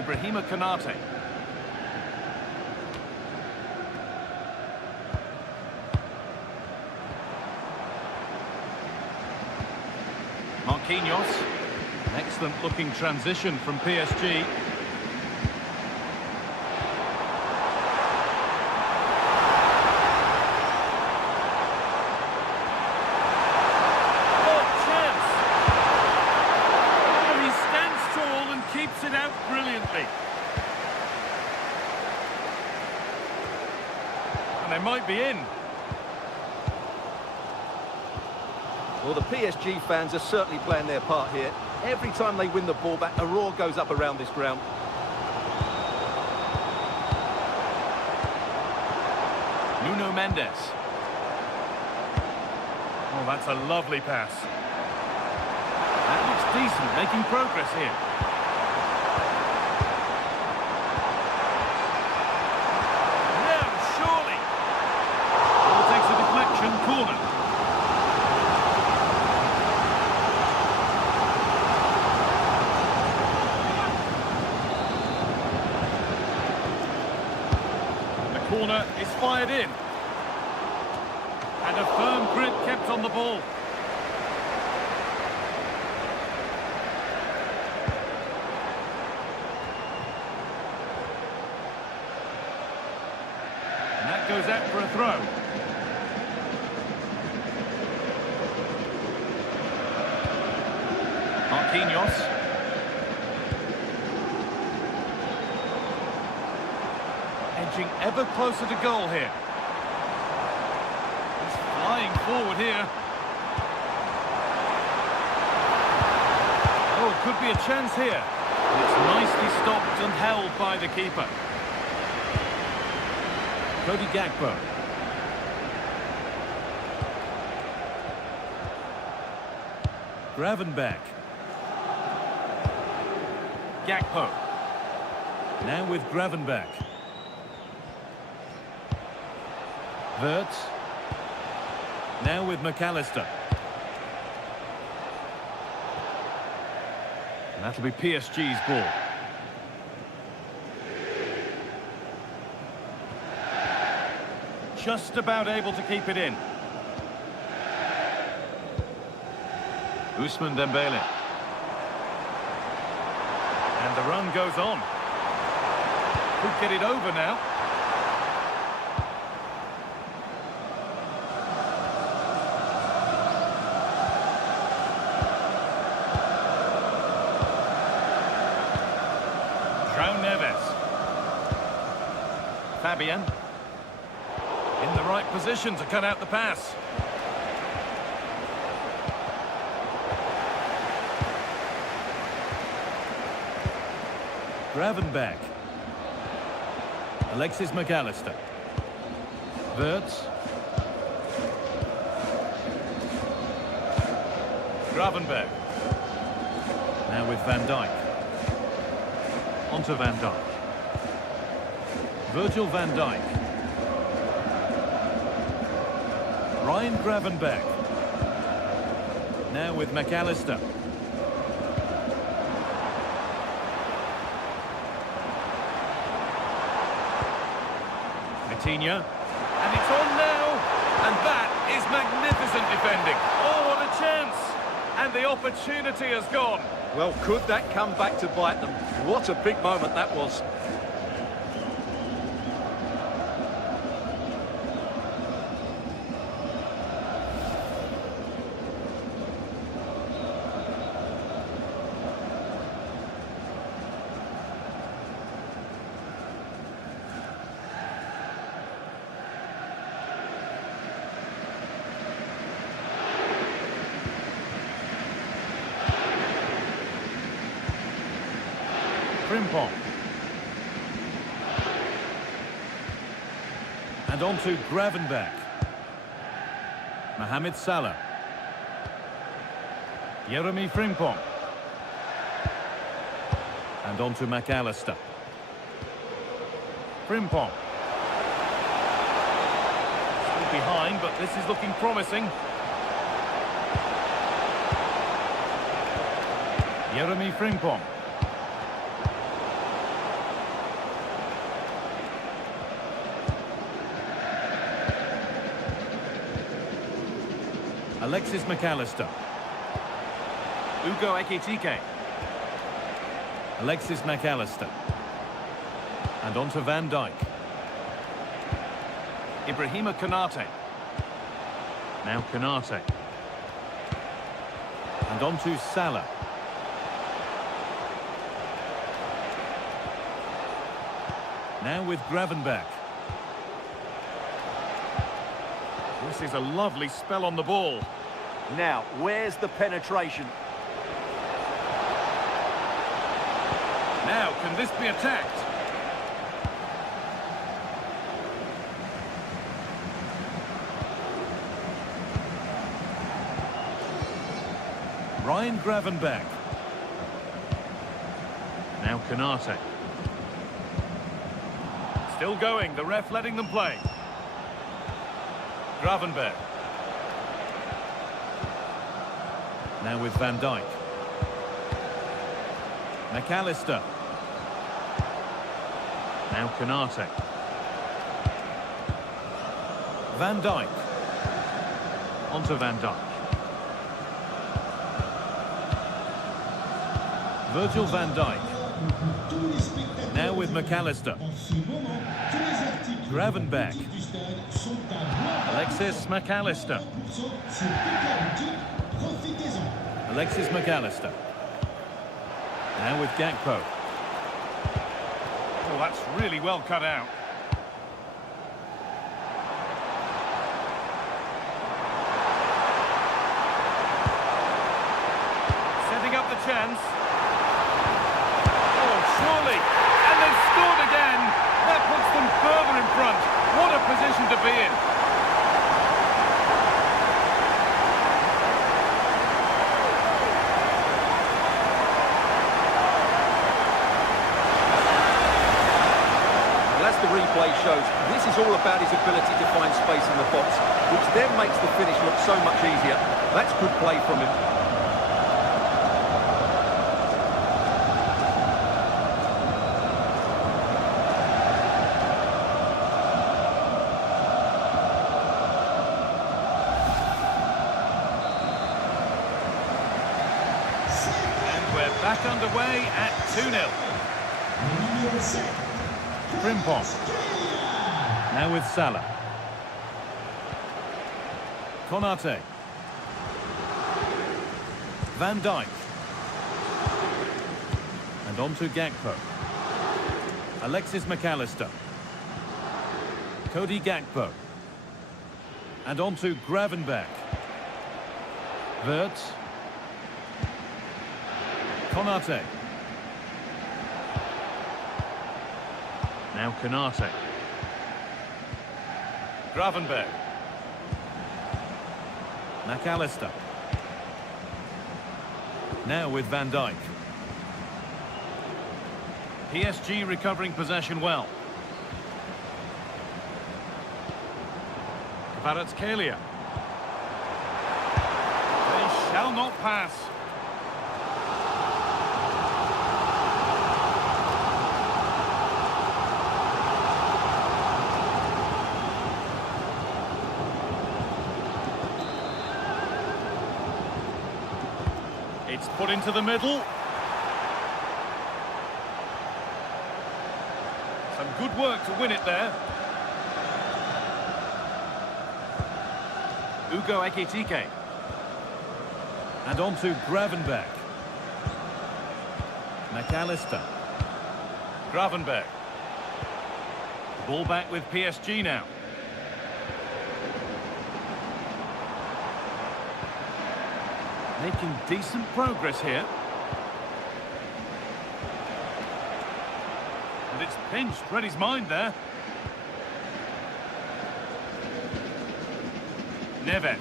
Ibrahima Konate. Marquinhos. An excellent looking transition from PSG. Keeps it out brilliantly. And they might be in. Well, the PSG fans are certainly playing their part here. Every time they win the ball back, a roar goes up around this ground. Nuno Mendes. Oh, that's a lovely pass. That looks decent, making progress here. Corner. The corner is fired in. And a firm grip kept on the ball. And that goes out for a throw. Marquinhos. Edging ever closer to goal here. He's flying forward here. Oh, could be a chance here. And it's nicely stopped and held by the keeper. Cody Gakpo. Gravenberch. Gakpo. Now with Gravenberch. Wirtz. Now with McAllister. And that'll be PSG's ball. Just about able to keep it in. Ousmane Dembele. And the run goes on. Could get it over now. João Neves. Fabian. In the right position to cut out the pass. Gravenberch. Alexis McAllister. Wirtz. Gravenberch. Now with Van Dijk. Onto Van Dijk. Virgil van Dijk. Ryan Gravenberch. Now with McAllister. Vitinha. And it's on now. And that is magnificent defending. Oh, what a chance. And the opportunity has gone. Well, could that come back to bite them? What a big moment that was. Frimpong. And on to Gravenberch. Mohamed Salah. Jeremy Frimpong. And on to McAllister. Frimpong. Still behind, but this is looking promising. Alexis McAllister. Ugo Ekitike. Alexis McAllister. And on to Van Dijk. Ibrahima Konate. Now Konate. And on to Salah. Now with Gravenberch. This is a lovely spell on the ball. Now, where's the penetration? Now, can this be attacked? Ryan Gravenberch. Now Konate. Still going, the ref letting them play. Gravenberch. Now with Van Dijk. McAllister. Now Konate. Van Dijk. Onto Van Dijk. Virgil van Dijk. Now with McAllister. Gravenberch. Alexis McAllister. Alexis McAllister. Now with Gakpo. Oh, that's really well cut out. Setting up the chance. Surely, and they've scored again. That puts them further in front. What a position to be in. Well, as the replay shows, this is all about his ability to find space in the box, which then makes the finish look so much easier. That's good play from him. Back underway at 2-0. Frimpong. Now with Salah. Konate. Van Dijk. And on to Gakpo. Alexis McAllister. Cody Gakpo. And on to Gravenberch. Wirtz. Konate. Now Konate. Gravenberch. McAllister. Now with Van Dijk. PSG recovering possession well. Kvaratskhelia. They shall not pass. It's put into the middle. Some good work to win it there. Ugo Ekitike. And on to Gravenberch. McAllister. Gravenberch. The ball back with PSG now. Making decent progress here. And it's pinched, read his mind there. Neves.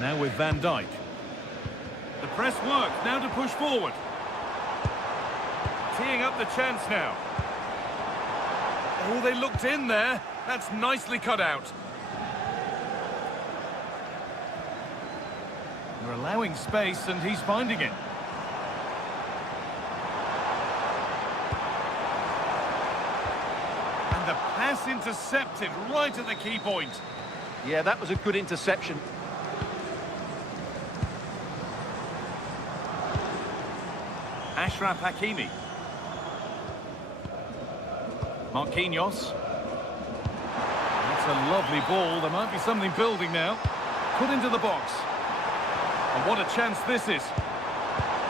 Now with Van Dijk. The press worked, now to push forward. Teeing up the chance now. Oh, they looked in there. That's nicely cut out. They're allowing space and he's finding it. And the pass intercepted right at the key point. Yeah, that was a good interception. Achraf Hakimi. Marquinhos. That's a lovely ball. There might be something building now. Put into the box. And what a chance this is.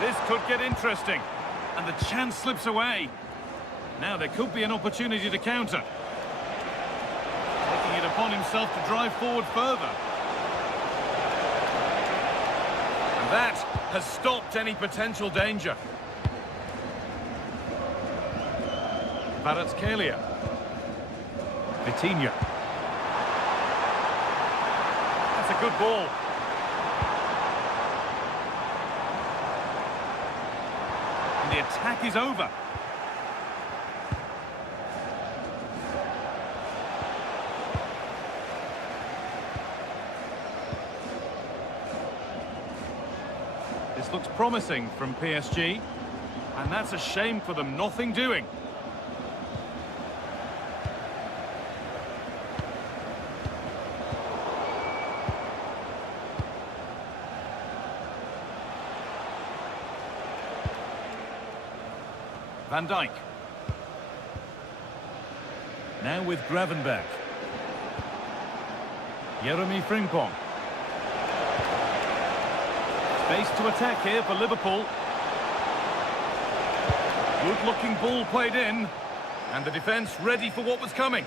This could get interesting. And the chance slips away. Now there could be an opportunity to counter. Taking it upon himself to drive forward further. And that has stopped any potential danger. Kvaratskhelia. Vitinha. That's a good ball. And the attack is over. This looks promising from PSG. And that's a shame for them, nothing doing. Van Dijk. Now with Gravenberch. Jeremy Frimpong. Space to attack here for Liverpool. Good-looking ball played in. And the defence ready for what was coming.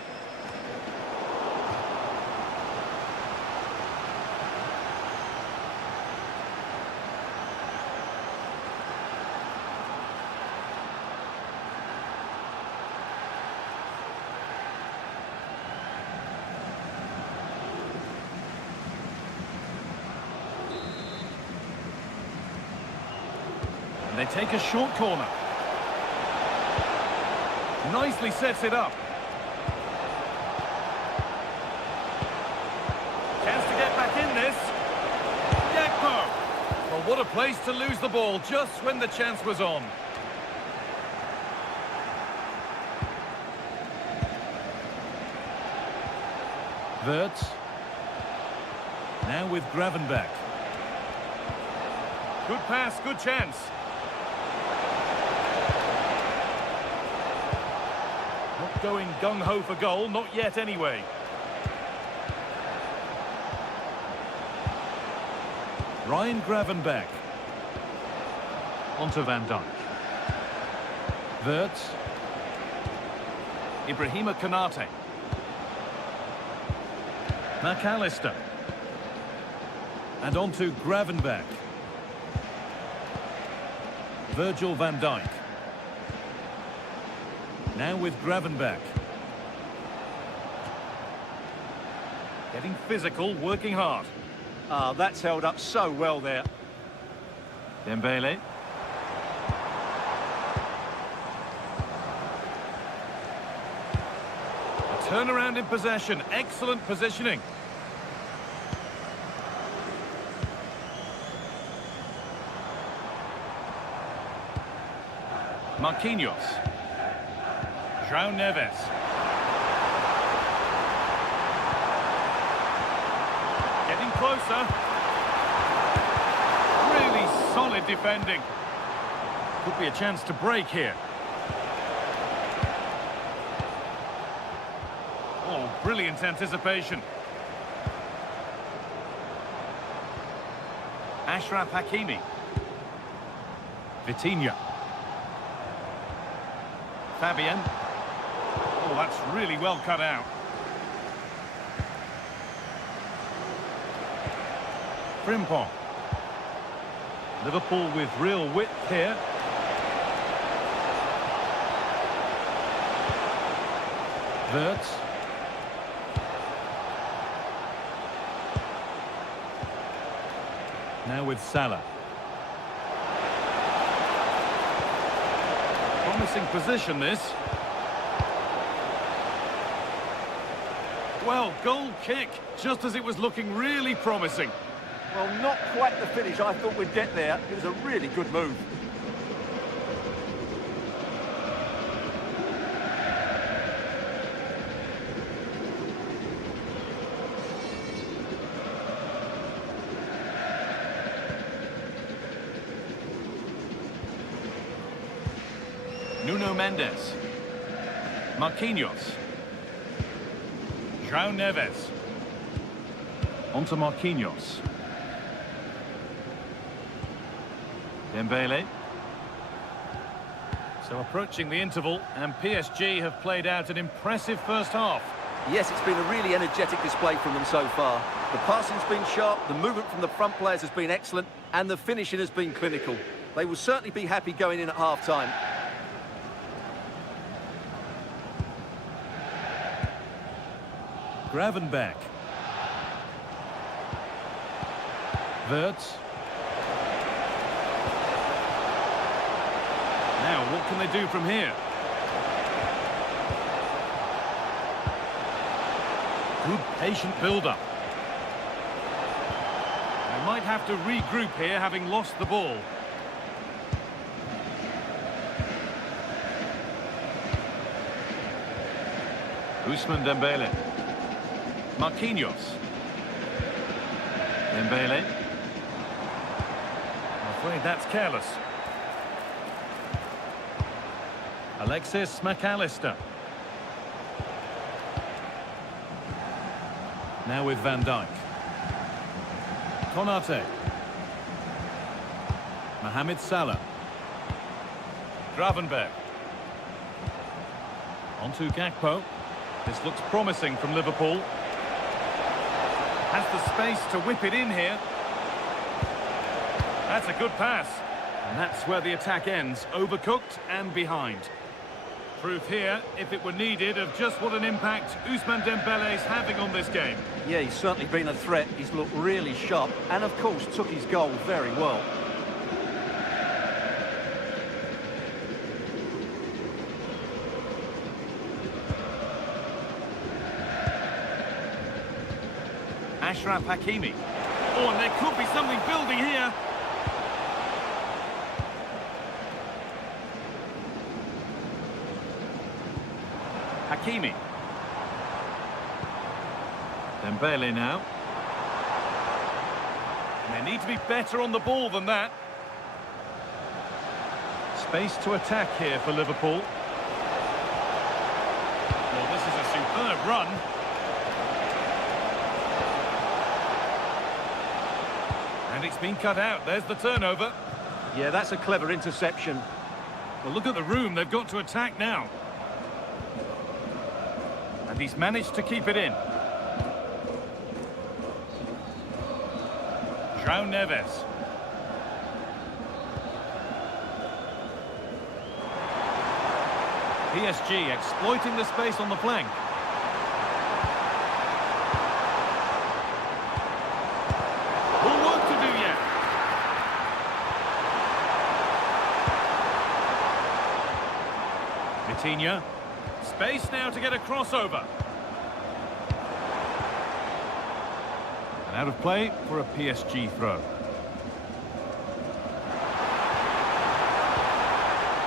And they take a short corner. Nicely sets it up. Chance to get back in this. Gakpo. Well, what a place to lose the ball just when the chance was on. Wirtz. Now with Gravenberch. Good pass, good chance. Not going gung-ho for goal, not yet anyway. Ryan Gravenberch. Onto Van Dijk. Wirtz. Ibrahima Konate. McAllister. And onto Gravenberch. Virgil van Dijk. Now with Gravenberch. Getting physical, working hard. Ah, that's held up so well there. Dembele. A turnaround in possession. Excellent positioning. Marquinhos. João Neves. Getting closer. Really solid defending. Could be a chance to break here. Oh, brilliant anticipation. Achraf Hakimi. Vitinha. Fabian. Oh, that's really well cut out. Frimpong. Liverpool with real width here. Wirtz. Now with Salah. Promising position, this. Well, goal kick, just as it was looking really promising. Well, not quite the finish I thought we'd get there. It was a really good move. Nuno Mendes. Marquinhos. João Neves. Onto Marquinhos. Dembele. So approaching the interval, and PSG have played out an impressive first half. Yes, it's been a really energetic display from them so far. The passing's been sharp, the movement from the front players has been excellent, and the finishing has been clinical. They will certainly be happy going in at half-time. Gravenberch. Wirtz. Now, what can they do from here? Good patient build-up. They might have to regroup here, having lost the ball. Ousmane Dembele. Marquinhos. Dembele. I'm afraid that's careless. Alexis McAllister. Now with Van Dijk. Konate. Mohamed Salah. Gravenberch. Onto Gakpo. This looks promising from Liverpool. Has the space to whip it in here. That's a good pass. And that's where the attack ends, overcooked and behind. Proof here, if it were needed, of just what an impact Ousmane Dembele is having on this game. Yeah, he's certainly been a threat. He's looked really sharp and, of course, took his goal very well. Achraf Hakimi. Oh, and there could be something building here. Hakimi. Dembele now. And they need to be better on the ball than that. Space to attack here for Liverpool. Well, this is a superb run. And it's been cut out. There's the turnover. Yeah, that's a clever interception. Well, look at the room they've got to attack now. And he's managed to keep it in. João Neves. PSG exploiting the space on the flank. More work to do yet. Vitinha. Space now to get a crossover. And out of play for a PSG throw.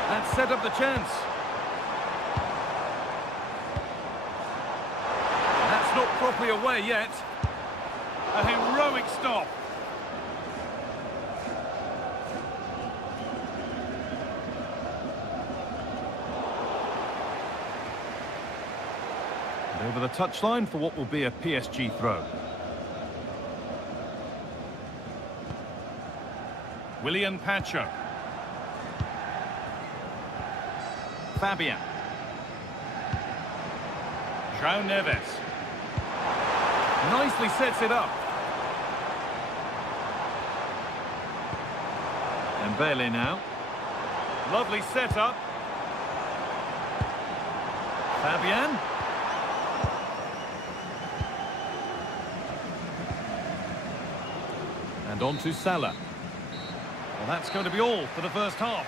That set up the chance. And that's not properly away yet. A heroic stop. Over the touchline for what will be a PSG throw. Willian Pacho. Fabian. João Neves. Nicely sets it up. Dembele now. Lovely setup. Fabian. And on to Salah. Well, that's going to be all for the first half.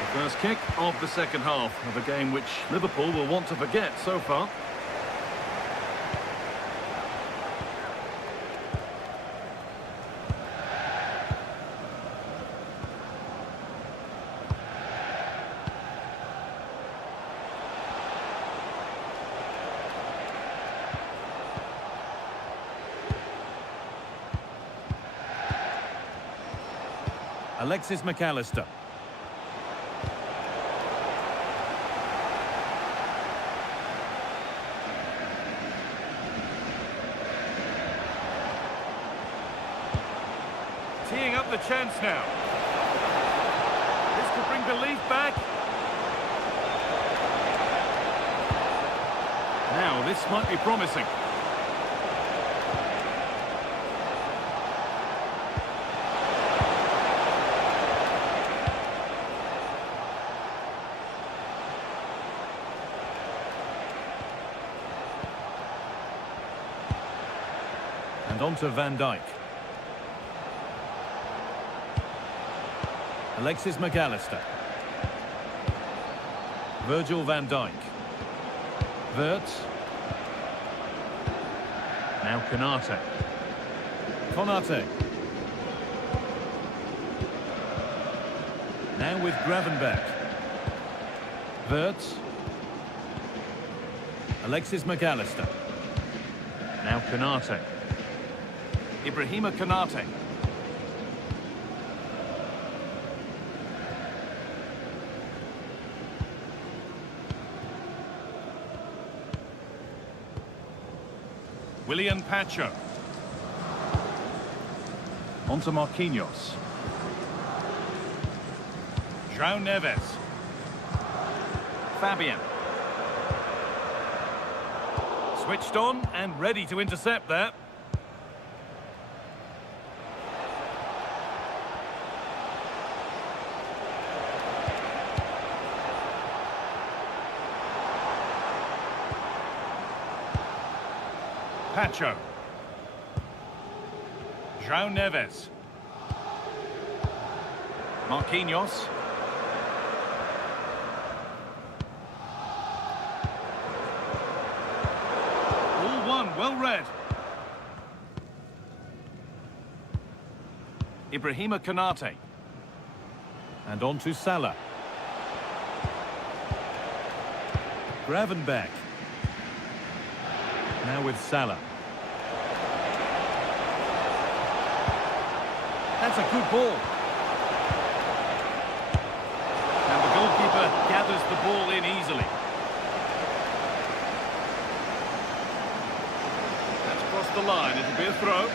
The first kick of the second half of a game which Liverpool will want to forget so far. Alexis McAllister. Teeing up the chance now. This could bring belief back. Now, this might be promising. And on to Van Dijk. Alexis McAllister. Virgil van Dijk. Wirtz. Now Konate. Konate. Now with Gravenberch. Wirtz. Alexis McAllister. Now Konate. Ibrahima Konate. Willian Pacho. On to Marquinhos. João Neves. Fabian. Switched on and ready to intercept that. Pacho. João Neves. Marquinhos. All one, well read. Ibrahima Konate. And on to Salah. Gravenberch. Now with Salah. That's a good ball. And the goalkeeper gathers the ball in easily. That's crossed the line. It'll be a throw.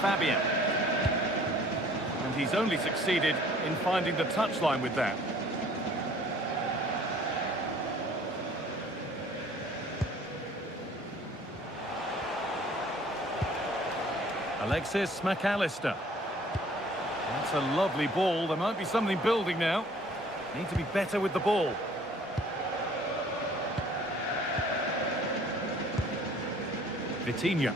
Fabian. And he's only succeeded in finding the touchline with that. Alexis McAllister. That's a lovely ball. There might be something building now. Need to be better with the ball. Vitinha.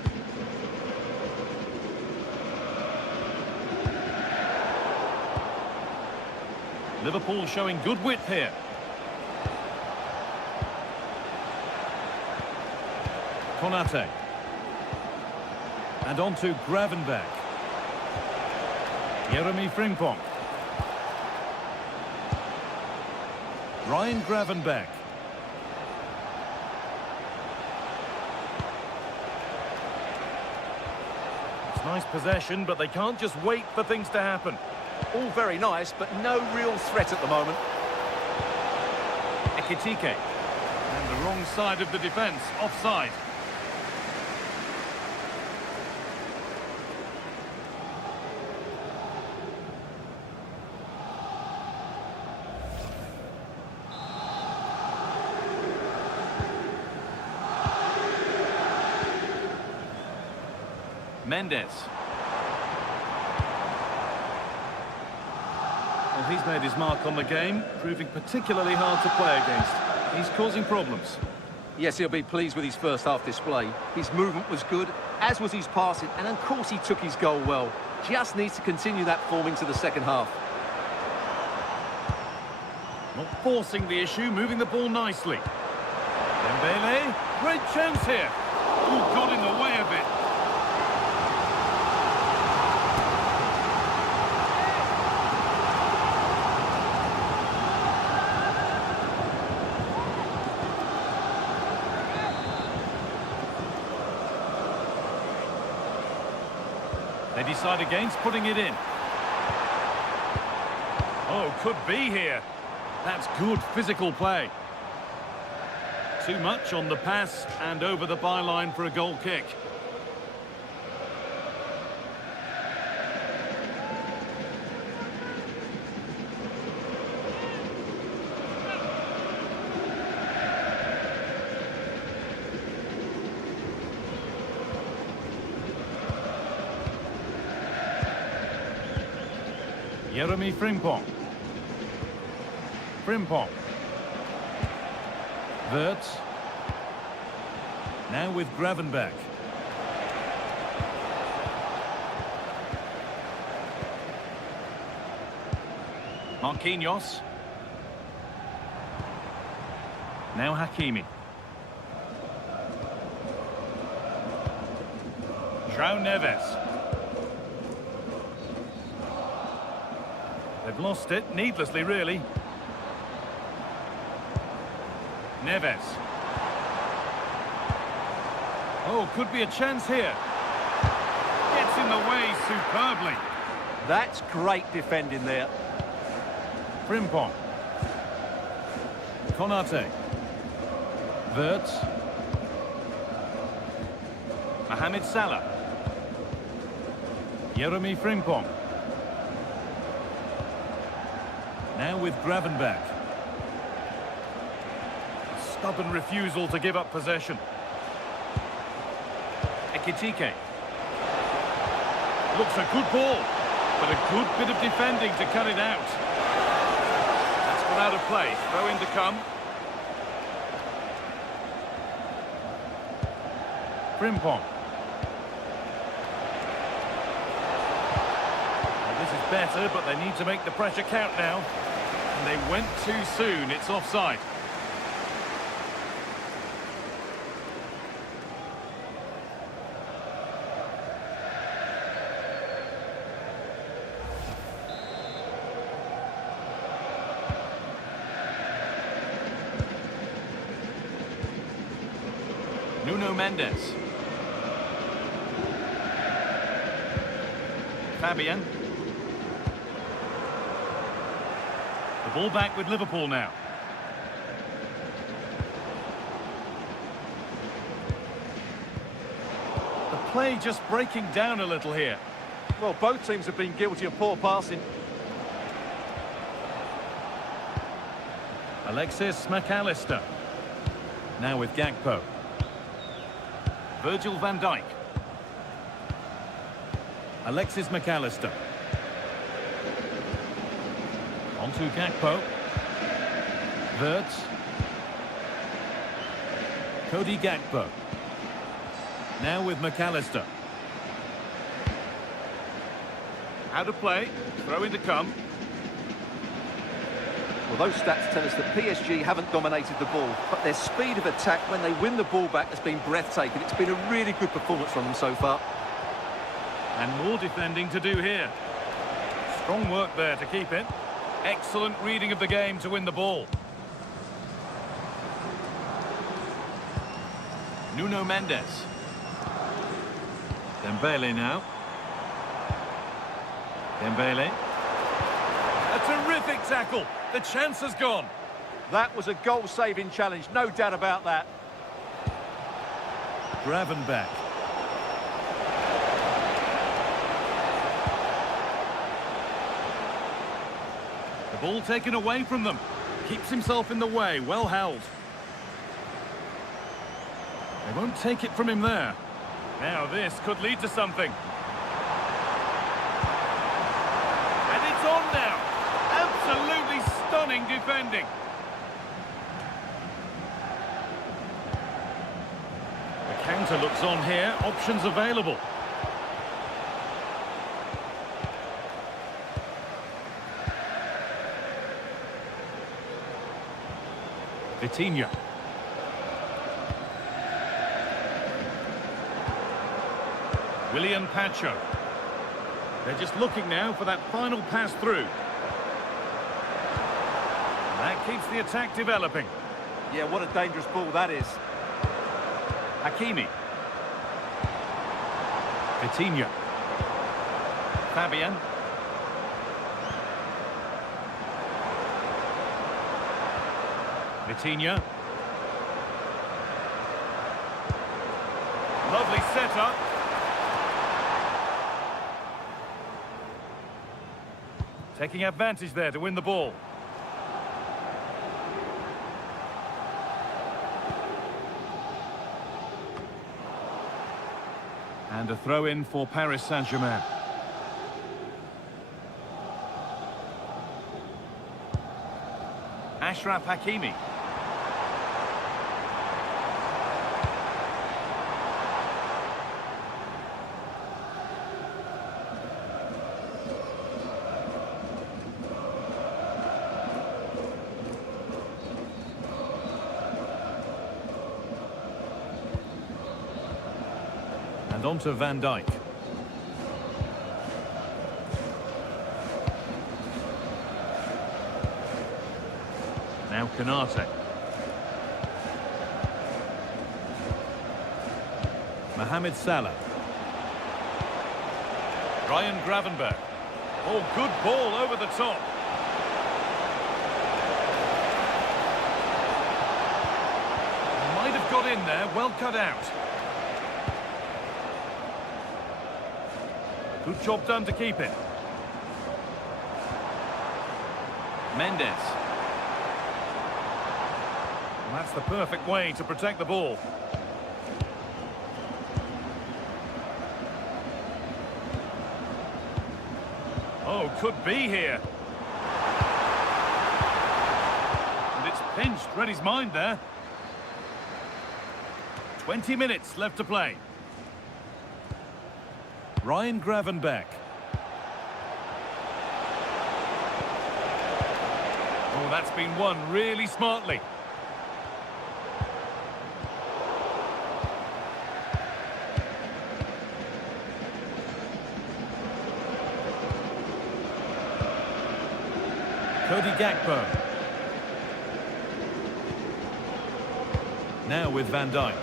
Liverpool showing good width here. Konate. And on to Gravenberch. Jeremy Frimpong. Ryan Gravenberch. It's nice possession, but they can't just wait for things to happen. All very nice, but no real threat at the moment. Ekitike. And the wrong side of the defence, offside. Mendes. Well, he's made his mark on the game, proving particularly hard to play against. He's causing problems. Yes, he'll be pleased with his first half display. His movement was good, as was his passing, and of course he took his goal well. Just needs to continue that form into the second half. Not forcing the issue, moving the ball nicely. Dembele, great chance here. Ooh, got in the way of it. They decide against putting it in. Oh, could be here. That's good physical play. Too much on the pass and over the byline for a goal kick. Jeremy Frimpong. Frimpong. Wirtz. Now with Gravenberch. Marquinhos. Now Hakimi. João Neves. They've lost it, needlessly really. Neves. Oh, could be a chance here. Gets in the way superbly. That's great defending there. Frimpong. Konate. Wirtz. Mohamed Salah. Jeremy Frimpong. Now with Gravenberch. Stubborn refusal to give up possession. Ekitike. Looks a good ball, but a good bit of defending to cut it out. That's gone out of play. Throw in to come. Frimpong. Well, this is better, but they need to make the pressure count now. And they went too soon. It's offside. Nuno Mendes. Fabian. The ball back with Liverpool now. The play just breaking down a little here. Well, both teams have been guilty of poor passing. Alexis McAllister. Now with Gakpo. Virgil van Dijk. Alexis McAllister. On to Gakpo. Wirtz. Cody Gakpo. Now with McAllister. Out of play. Throw in to come. Well, those stats tell us that PSG haven't dominated the ball, but their speed of attack when they win the ball back has been breathtaking. It's been a really good performance from them so far. And more defending to do here. Strong work there to keep it. Excellent reading of the game to win the ball. Nuno Mendes. Dembele now. Dembele. A terrific tackle. The chance has gone. That was a goal-saving challenge, no doubt about that. Gravenberch. The ball taken away from them. Keeps himself in the way, well held. They won't take it from him there. Now this could lead to something. And it's on now. Absolutely stunning defending. The counter looks on here. Options available. Vitinha. William Pacho. They're just looking now for that final pass through. That keeps the attack developing. Yeah, what a dangerous ball that is. Hakimi. Vitinha. Fabian. Vitinha. Lovely setup. Taking advantage there to win the ball. And a throw-in for Paris Saint-Germain. Ashraf Hakimi. And on to Van Dijk. Now Konate. Mohamed Salah. Ryan Gravenberch. Oh, good ball over the top. Might have got in there, well cut out. Good job done to keep it. Mendes. Well, that's the perfect way to protect the ball. Oh, could be here. And it's pinched, read his mind there. 20 minutes left to play. Ryan Gravenberch. Oh, that's been won really smartly. Cody Gakpo. Now with Van Dijk.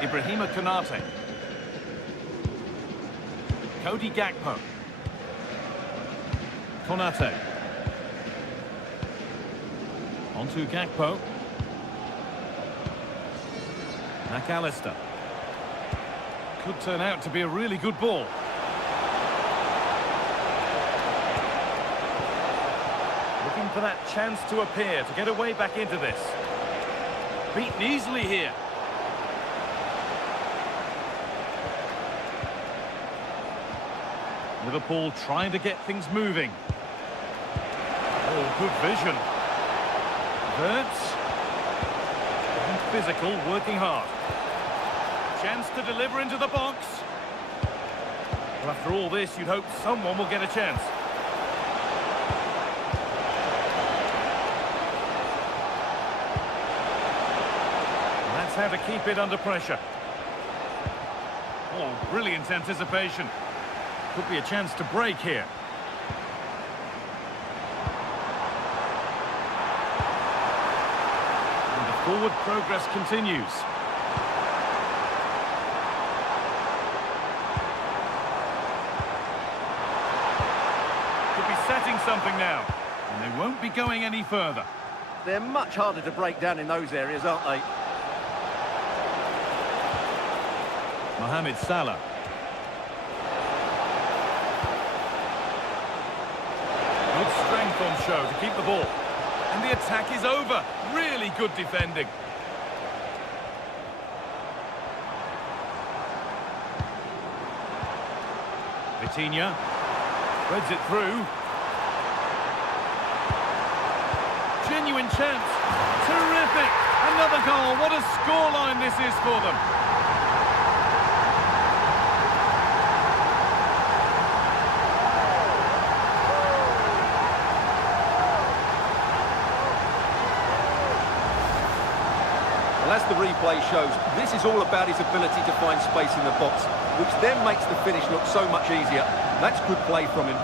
Ibrahima Konate. Cody Gakpo. Konate. On to Gakpo. McAllister. Could turn out to be a really good ball. Looking for that chance to appear, to get away back into this. Beaten easily here. Liverpool trying to get things moving. Oh, good vision. Verts. Physical, working hard. Chance to deliver into the box. Well, after all this, you'd hope someone will get a chance. And that's how to keep it under pressure. Oh, brilliant anticipation. Could be a chance to break here. And the forward progress continues. Could be setting something now. And they won't be going any further. They're much harder to break down in those areas, aren't they? Mohamed Salah. Good strength on show to keep the ball. And the attack is over. Really good defending. Vitinha threads it through. Genuine chance. Terrific. Another goal. What a scoreline this is for them. Well, as the replay shows, this is all about his ability to find space in the box, which then makes the finish look so much easier. That's good play from him.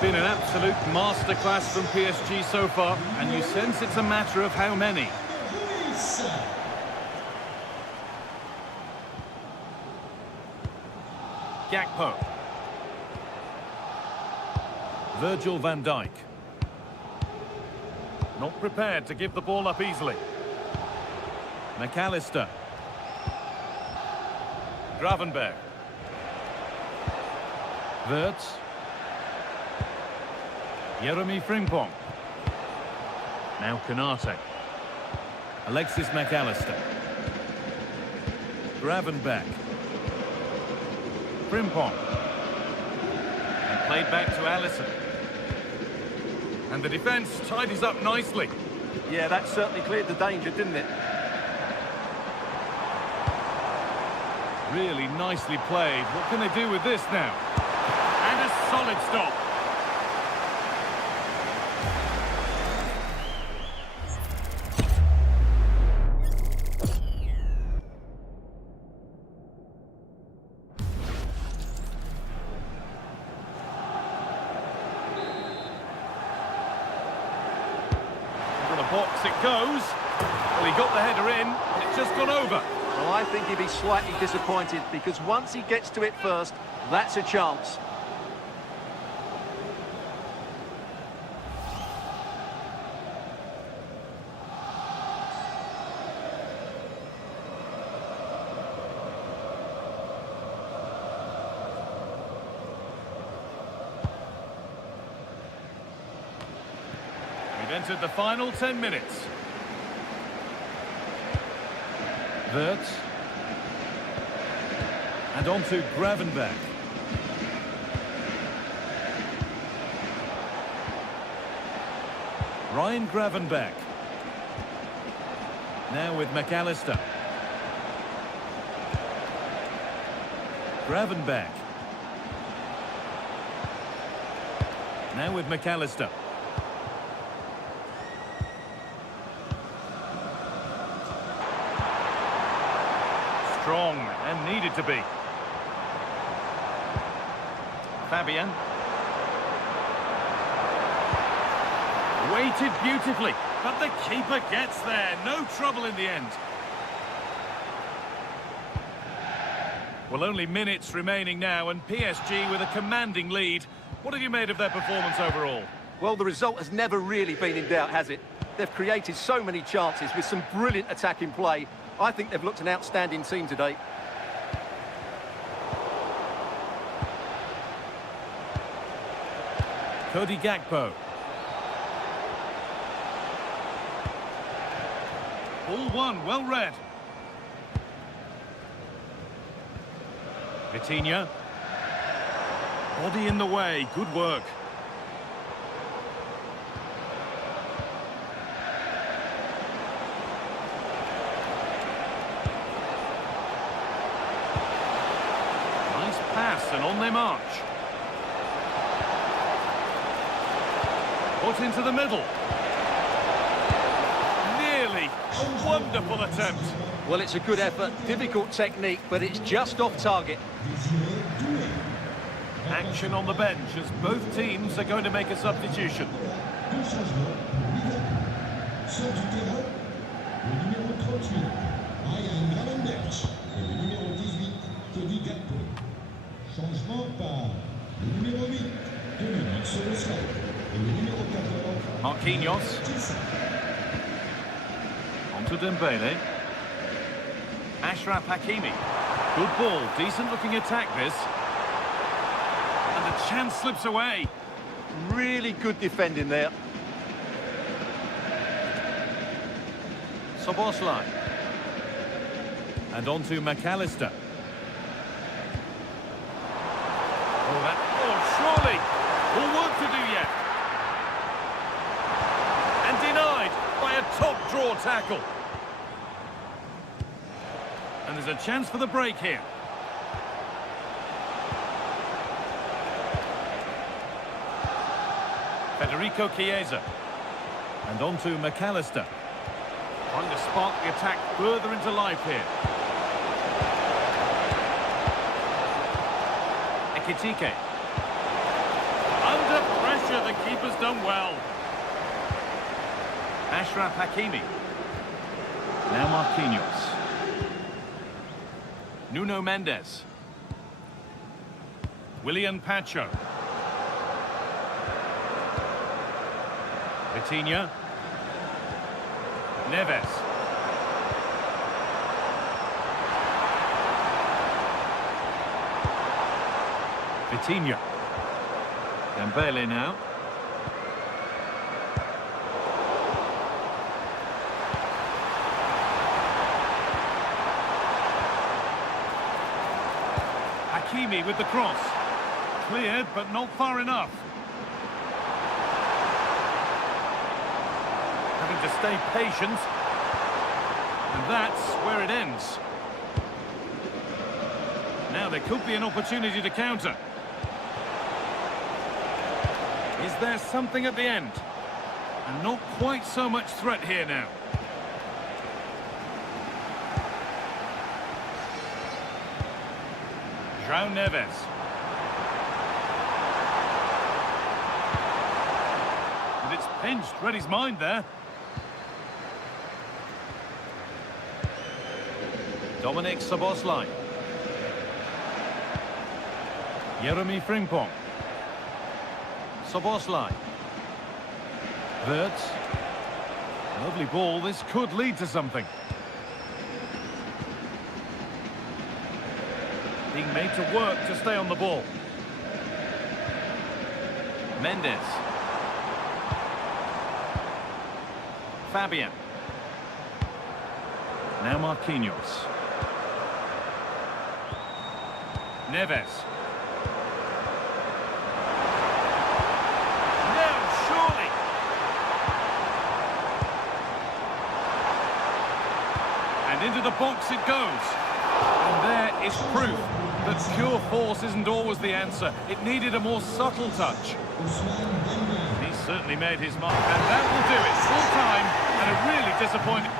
been an absolute masterclass from PSG so far, and you sense it's a matter of how many. Gakpo. Virgil van Dijk. Not prepared to give the ball up easily. McAllister. Gravenberg. Wirtz. Jeremy Frimpong. Now Konate. Alexis McAllister. Gravenberg. Frimpong. And played back to Alisson. And the defence tidies up nicely. Yeah, that certainly cleared the danger, didn't it? Really nicely played. What can they do with this now? And a solid stop. Into the box it goes. Well, he got the header in. It's just gone over. Well, I think he'd be slightly disappointed because once he gets to it first, that's a chance. We've entered the final 10 minutes. Wirtz. And on to Gravenberg. Ryan Gravenberg. Now with McAllister. Gravenberg. Now with McAllister. Strong and needed to be. Fabian. Weighted beautifully, but the keeper gets there. No trouble in the end. Well, only minutes remaining now, and PSG with a commanding lead. What have you made of their performance overall? Well, the result has never really been in doubt, has it? They've created so many chances with some brilliant attacking play. I think they've looked an outstanding team today. Cody Gakpo. Ball one, well read. Vitinha. Body in the way, good work. Nice pass, and on they march. Put into the middle. Nearly. A wonderful attempt. Well, it's a good effort, difficult technique, but it's just off target. Action on the bench as both teams are going to make a substitution. Marquinhos. On to Dembele. Ashraf Hakimi. Good ball, decent looking attack this. And the chance slips away. Really good defending there. Szoboszlai. And on to McAllister. Surely. All work to do yet. And denied by a top draw tackle. And there's a chance for the break here. Federico Chiesa. And on to McAllister. Trying to spark the attack further into life here. Ekitike. Under pressure. pressure, the keeper's done well. Ashraf Hakimi. Now Marquinhos. Nuno Mendes. Willian Pacho. Vitinha. Neves. Vitinha. Dembele now. Hakimi with the cross. Cleared, but not far enough. Having to stay patient. And that's where it ends. Now there could be an opportunity to counter. Is there something at the end? And not quite so much threat here now. João Neves. And it's pinched, read his mind there. Dominic Szoboszlai. Jeremy Frimpong. Szoboszlai. Wirtz. Lovely ball, this could lead to something. Being made to work to stay on the ball. Mendes. Fabian. Now Marquinhos. Neves. No, surely. And into the box it goes. And there is proof that pure force isn't always the answer. It needed a more subtle touch. He certainly made his mark, and that will do it. Full time, and a really disappointing...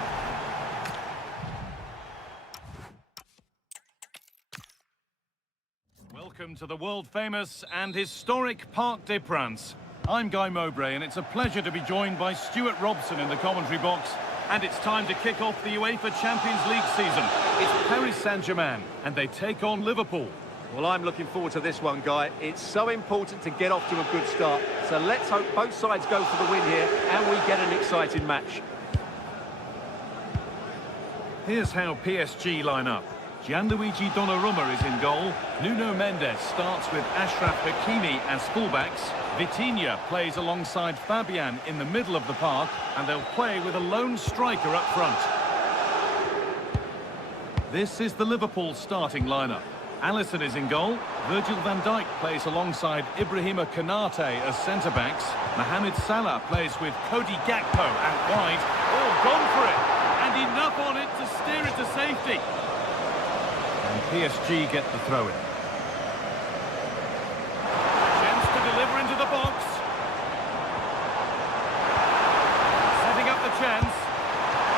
Welcome to the world-famous and historic Parc des Princes. I'm Guy Mowbray, and it's a pleasure to be joined by Stuart Robson in the commentary box. And it's time to kick off the UEFA Champions League season. It's Paris Saint-Germain, and they take on Liverpool. Well, I'm looking forward to this one, Guy. It's so important to get off to a good start. So let's hope both sides go for the win here, and we get an exciting match. Here's how PSG line up. Gianluigi Donnarumma is in goal. Nuno Mendes starts with Ashraf Hakimi as fullbacks. Vitinha plays alongside Fabian in the middle of the park, and they'll play with a lone striker up front. This is the Liverpool starting lineup. Alisson is in goal. Virgil van Dijk plays alongside Ibrahima Konate as centre-backs. Mohamed Salah plays with Cody Gakpo out wide. Oh, gone for it! And enough on it to steer it to safety. And PSG get the throw-in. Chance to deliver into the box. Setting up the chance.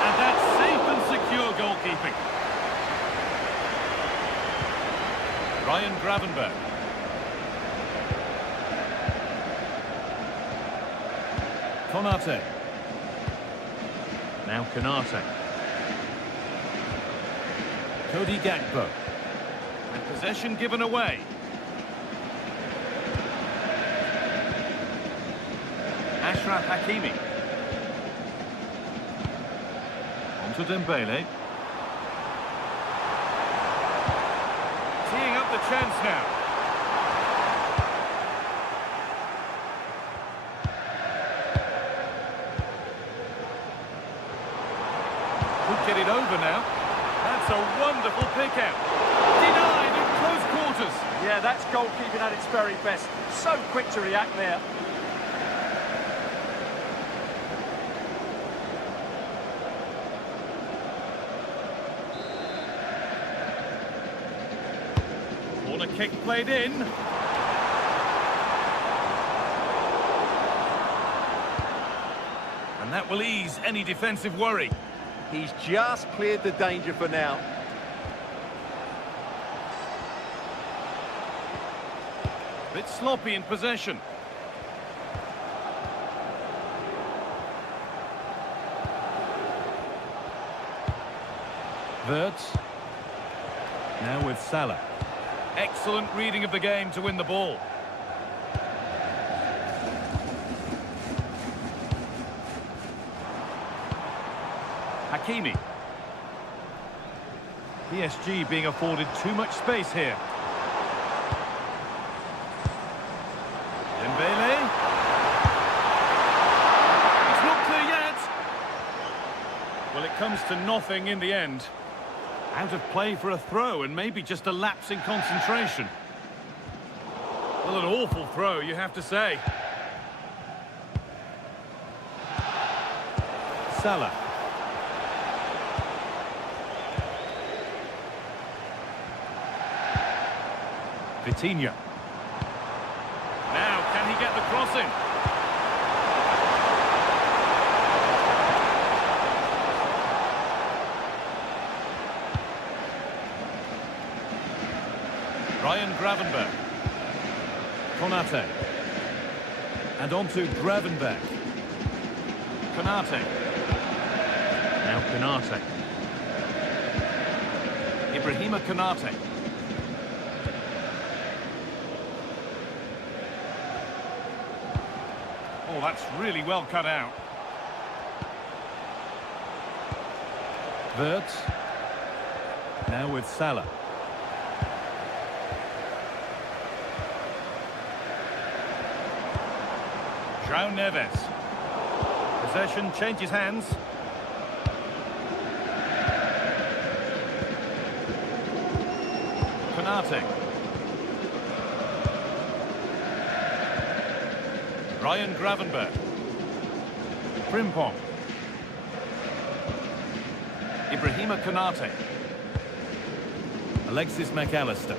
And that's safe and secure goalkeeping. Ryan Gravenberch. Konate. Now Konate. Cody Gakpo. And possession given away. Ashraf Hakimi. On to Dembele. Teeing up the chance now. Could get it over now. That's a wonderful pick-out. Denied in close quarters. Yeah, that's goalkeeping at its very best. So quick to react there. Corner kick played in. And that will ease any defensive worry. He's just cleared the danger for now. Bit sloppy in possession. Wirtz. Now with Salah. Excellent reading of the game to win the ball. Hakimi. PSG being afforded too much space here. Dembele. It's not clear yet. Well, it comes to nothing in the end. Out of play for a throw and maybe just a lapse in concentration. Well, an awful throw, you have to say. Salah. Vitinha. Now, can he get the cross in? Ryan Gravenberch. Konate. And on to Gravenberch. Konate. Now Konate. Ibrahima Konate. Oh, that's really well cut out. Wirtz. Now with Salah. João Neves. Possession changes hands. Konate. Ryan Gravenberch. Frimpong. Ibrahima Konate. Alexis McAllister.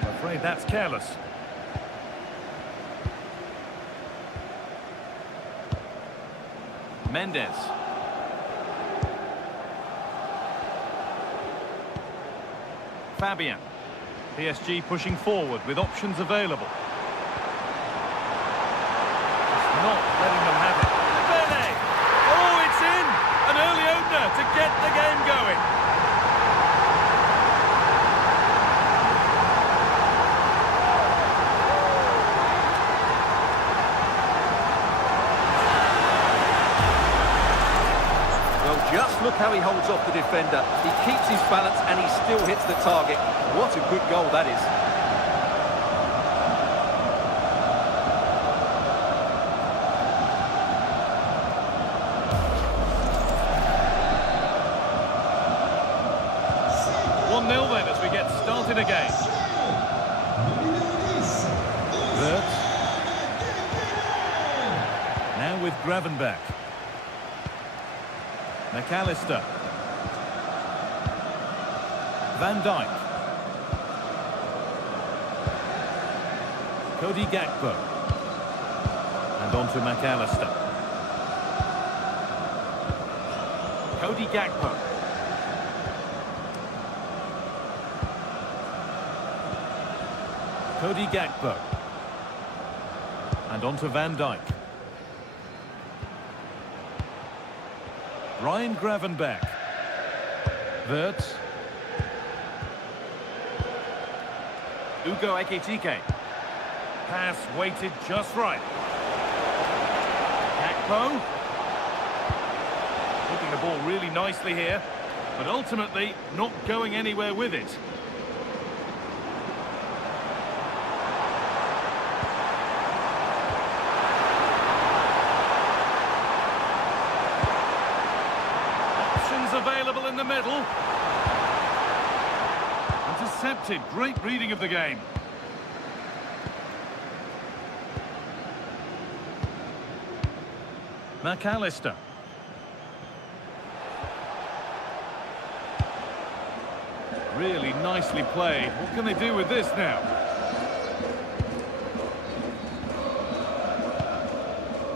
I'm afraid that's careless. Mendes. Fabian. PSG pushing forward with options available. Just not letting them have it. Dembele! Oh, it's in! An early opener to get the game going. Just look how he holds off the defender. He keeps his balance and he still hits the target. What a good goal that is. One 0 then as we get started again. Wirtz. Now with Gravenberch. McAllister. Van Dijk. Cody Gakpo. And on to McAllister. Cody Gakpo. Cody Gakpo. And on to Van Dijk. Ryan Gravenberch. Wirtz. Ugo Ekitike. Pass weighted just right. Gakpo. Keeping the ball really nicely here, but ultimately not going anywhere with it. Available in the middle. Intercepted. Great reading of the game. McAllister. Really nicely played. What can they do with this now?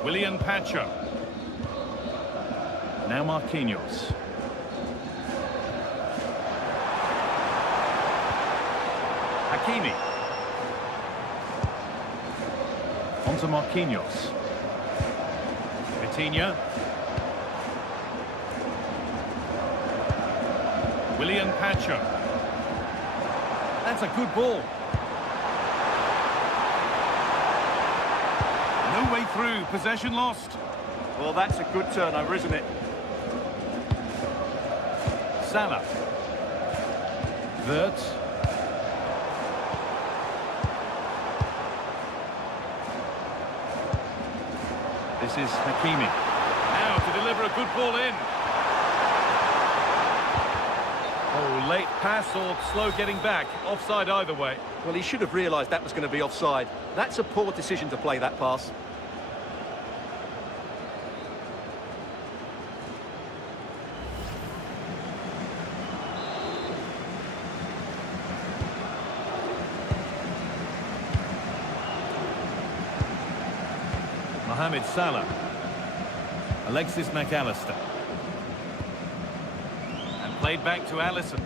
Willian Pacho. Now Marquinhos. Hakimi. On to Marquinhos. Vitinha. William Pacho. That's a good ball. No way through, possession lost. Well, that's a good turnover, isn't it? Salah. Wirtz. This is Hakimi. Now to deliver a good ball in. Oh, late pass or slow getting back. Offside either way. Well, he should have realised that was going to be offside. That's a poor decision to play that pass. Mohamed Salah. Alexis McAllister. And played back to Alisson.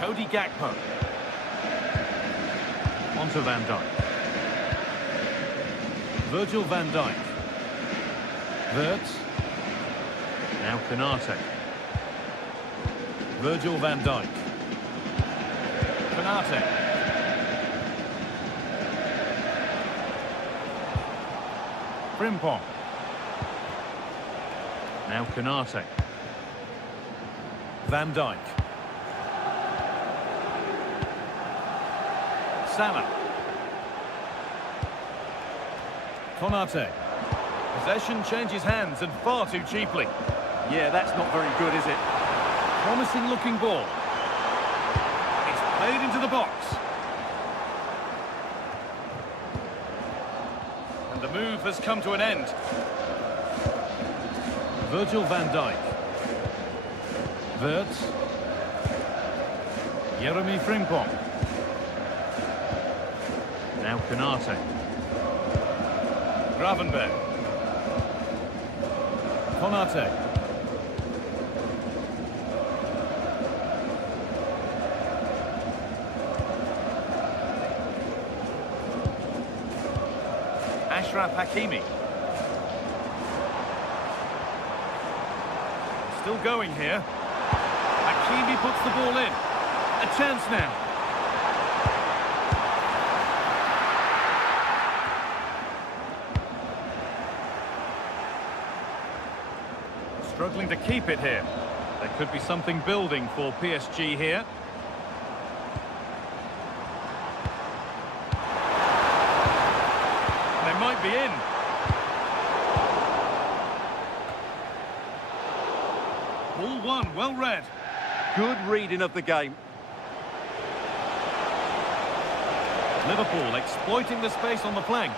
Cody Gakpo. Onto Van Dijk. Virgil van Dijk. Wirtz. Now Konate. Virgil van Dijk. Konate. Frimpong. Now Konate. Van Dijk. Salah. Konate. Possession changes hands and far too cheaply. Yeah, that's not very good, is it? Promising looking ball. It's played into the box. And the move has come to an end. Virgil van Dijk. Wirtz. Jeremy Frimpong. Now Konate. Gravenberg. Konate. Ashraf Hakimi. Still going here. Hakimi puts the ball in. A chance now. Struggling to keep it here. There could be something building for PSG here. They might be in. Ball one, well read. Good reading of the game. Liverpool exploiting the space on the flank.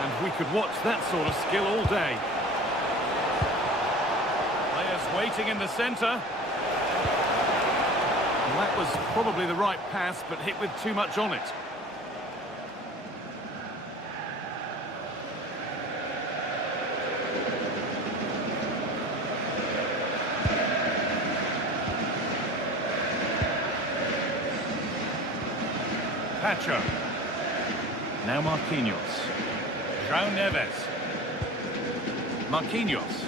And we could watch that sort of skill all day. Waiting in the centre. Well, that was probably the right pass, but hit with too much on it. Pacho. Now Marquinhos. João Neves. Marquinhos.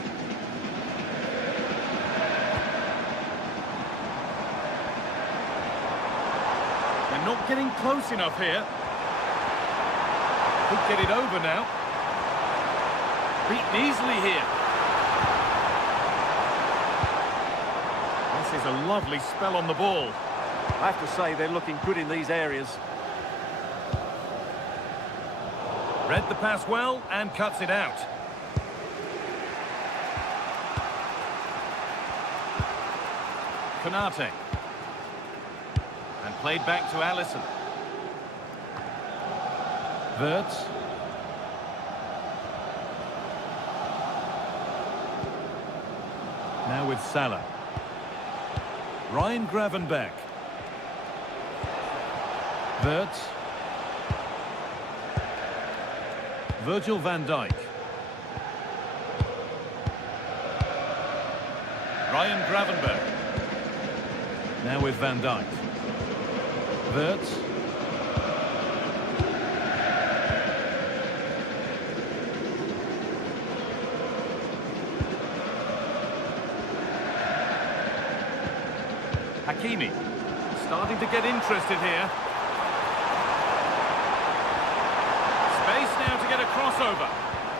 Not getting close enough here. Could get it over now. Beaten easily here. This is a lovely spell on the ball. I have to say they're looking good in these areas. Read the pass well and cuts it out. Konate. And played back to Alisson. Wirtz. Now with Salah. Ryan Gravenberg. Wirtz. Virgil van Dijk. Ryan Gravenberg. Now with Van Dijk. Wirtz. Hakimi. Starting to get interested here. Space now to get a crossover.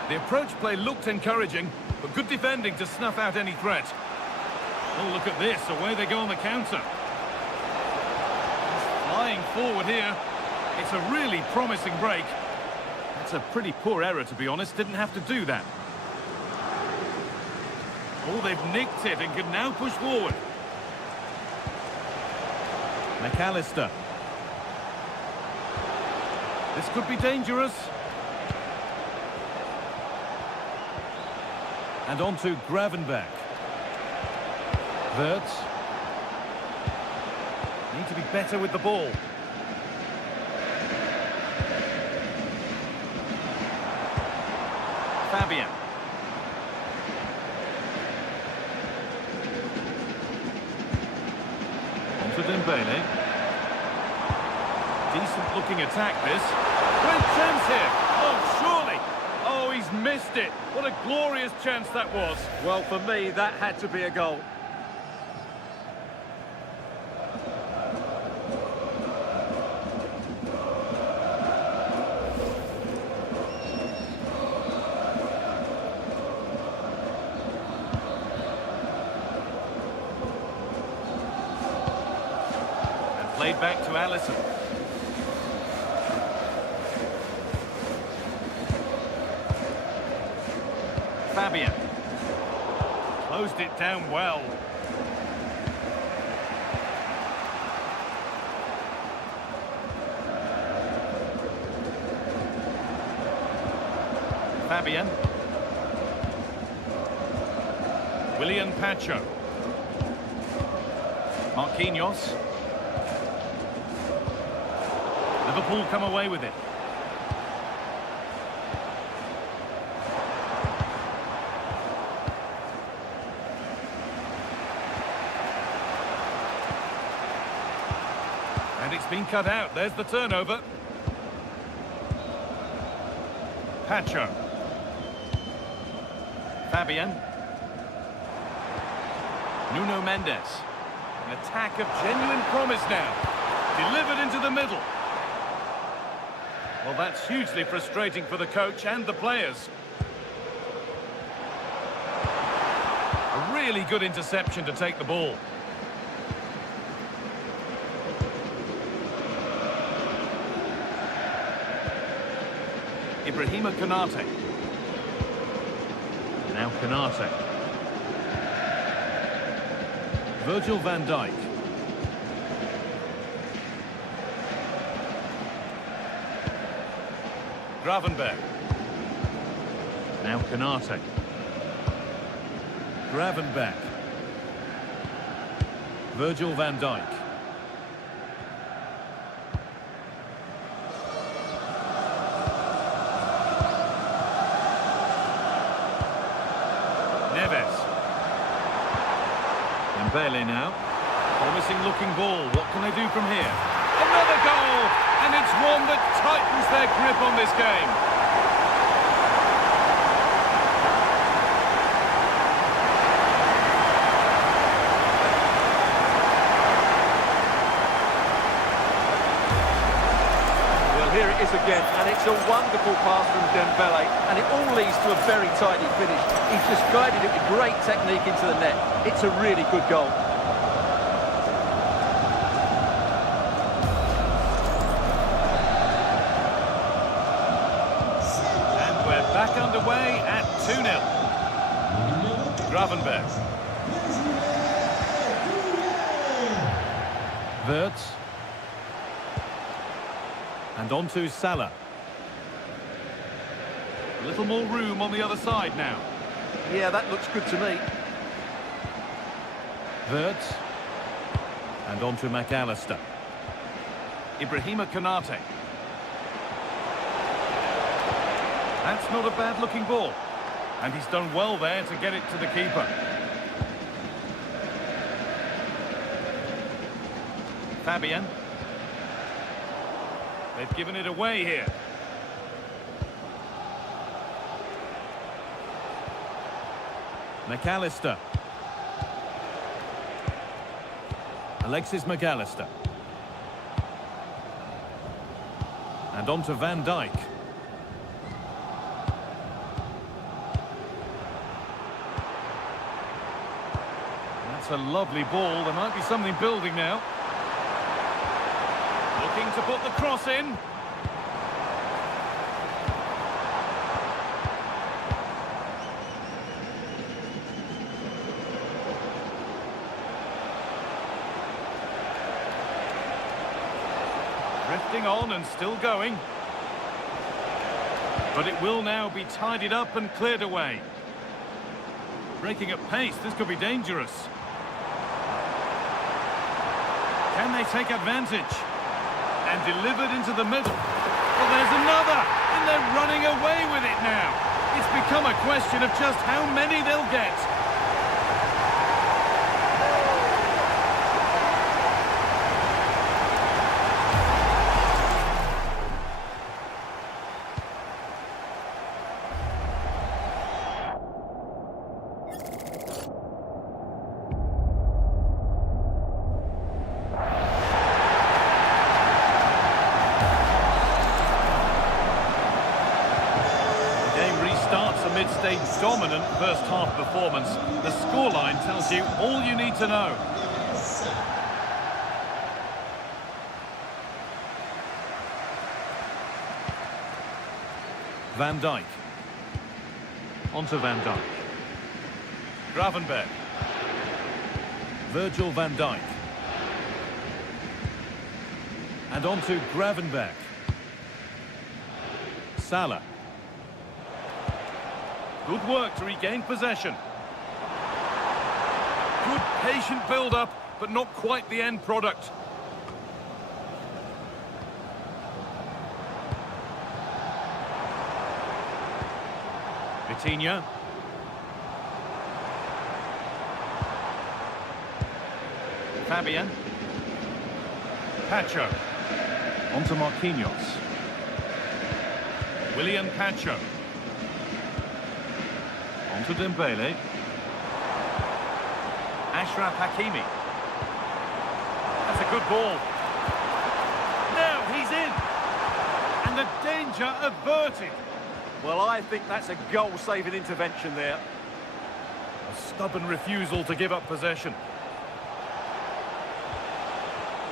The approach play looked encouraging, but good defending to snuff out any threat. Oh, look at this. Away they go on the counter. He's flying forward here. It's a really promising break. That's a pretty poor error, to be honest. Didn't have to do that. Oh, they've nicked it and can now push forward. McAllister. This could be dangerous. And on to Gravenberch. Wirtz. Need to be better with the ball. Fabian. On to Dembele. Decent looking attack this. Great chance here. Oh, surely. Oh, he's missed it. What a glorious chance that was. Well, for me, that had to be a goal. And played back to Alisson. Fabian. Closed it down well. Fabian. Willian Pacho. Marquinhos. Liverpool come away with it. And it's been cut out. There's the turnover. Pacho. Fabian. Nuno Mendes. An attack of genuine promise now. Delivered into the middle. Well, that's hugely frustrating for the coach and the players. A really good interception to take the ball. Ibrahima Konate. Now Konate. Virgil van Dijk. Gravenberch. Now Konate. Gravenberch. Virgil van Dijk. Neves. Dembele now. Promising looking ball. What can they do from here? Another goal! And it's one that tightens their grip on this game. Well, here it is again, and it's a wonderful pass from Dembele, and it all leads to a very tidy finish. He's just guided it with great technique into the net. It's a really good goal. Back underway at 2-0. Gravenberch. Wirtz. And on to Salah. A little more room on the other side now. Yeah, that looks good to me. Wirtz. And on to McAllister. Ibrahima Konate. That's not a bad-looking ball. And he's done well there to get it to the keeper. Fabian. They've given it away here. McAllister. Alexis McAllister. And on to Van Dijk. That's a lovely ball. There might be something building now. Looking to put the cross in. Drifting on and still going. But it will now be tidied up and cleared away. Breaking at pace, this could be dangerous. Can they take advantage? And delivered into the middle. Well, there's another! And they're running away with it now. It's become a question of just how many they'll get. Starts amidst a dominant first-half performance. The scoreline tells you all you need to know. Van Dijk. Onto Van Dijk. Gravenberg. Virgil van Dijk. And onto Gravenberg. Salah. Good work to regain possession. Good patient build-up, but not quite the end product. Vitinha. Fabian. Pacho. Onto Marquinhos. William Pacho. Onto Dembele. Ashraf Hakimi. That's a good ball. Now he's in. And the danger averted. Well, I think that's a goal-saving intervention there. A stubborn refusal to give up possession.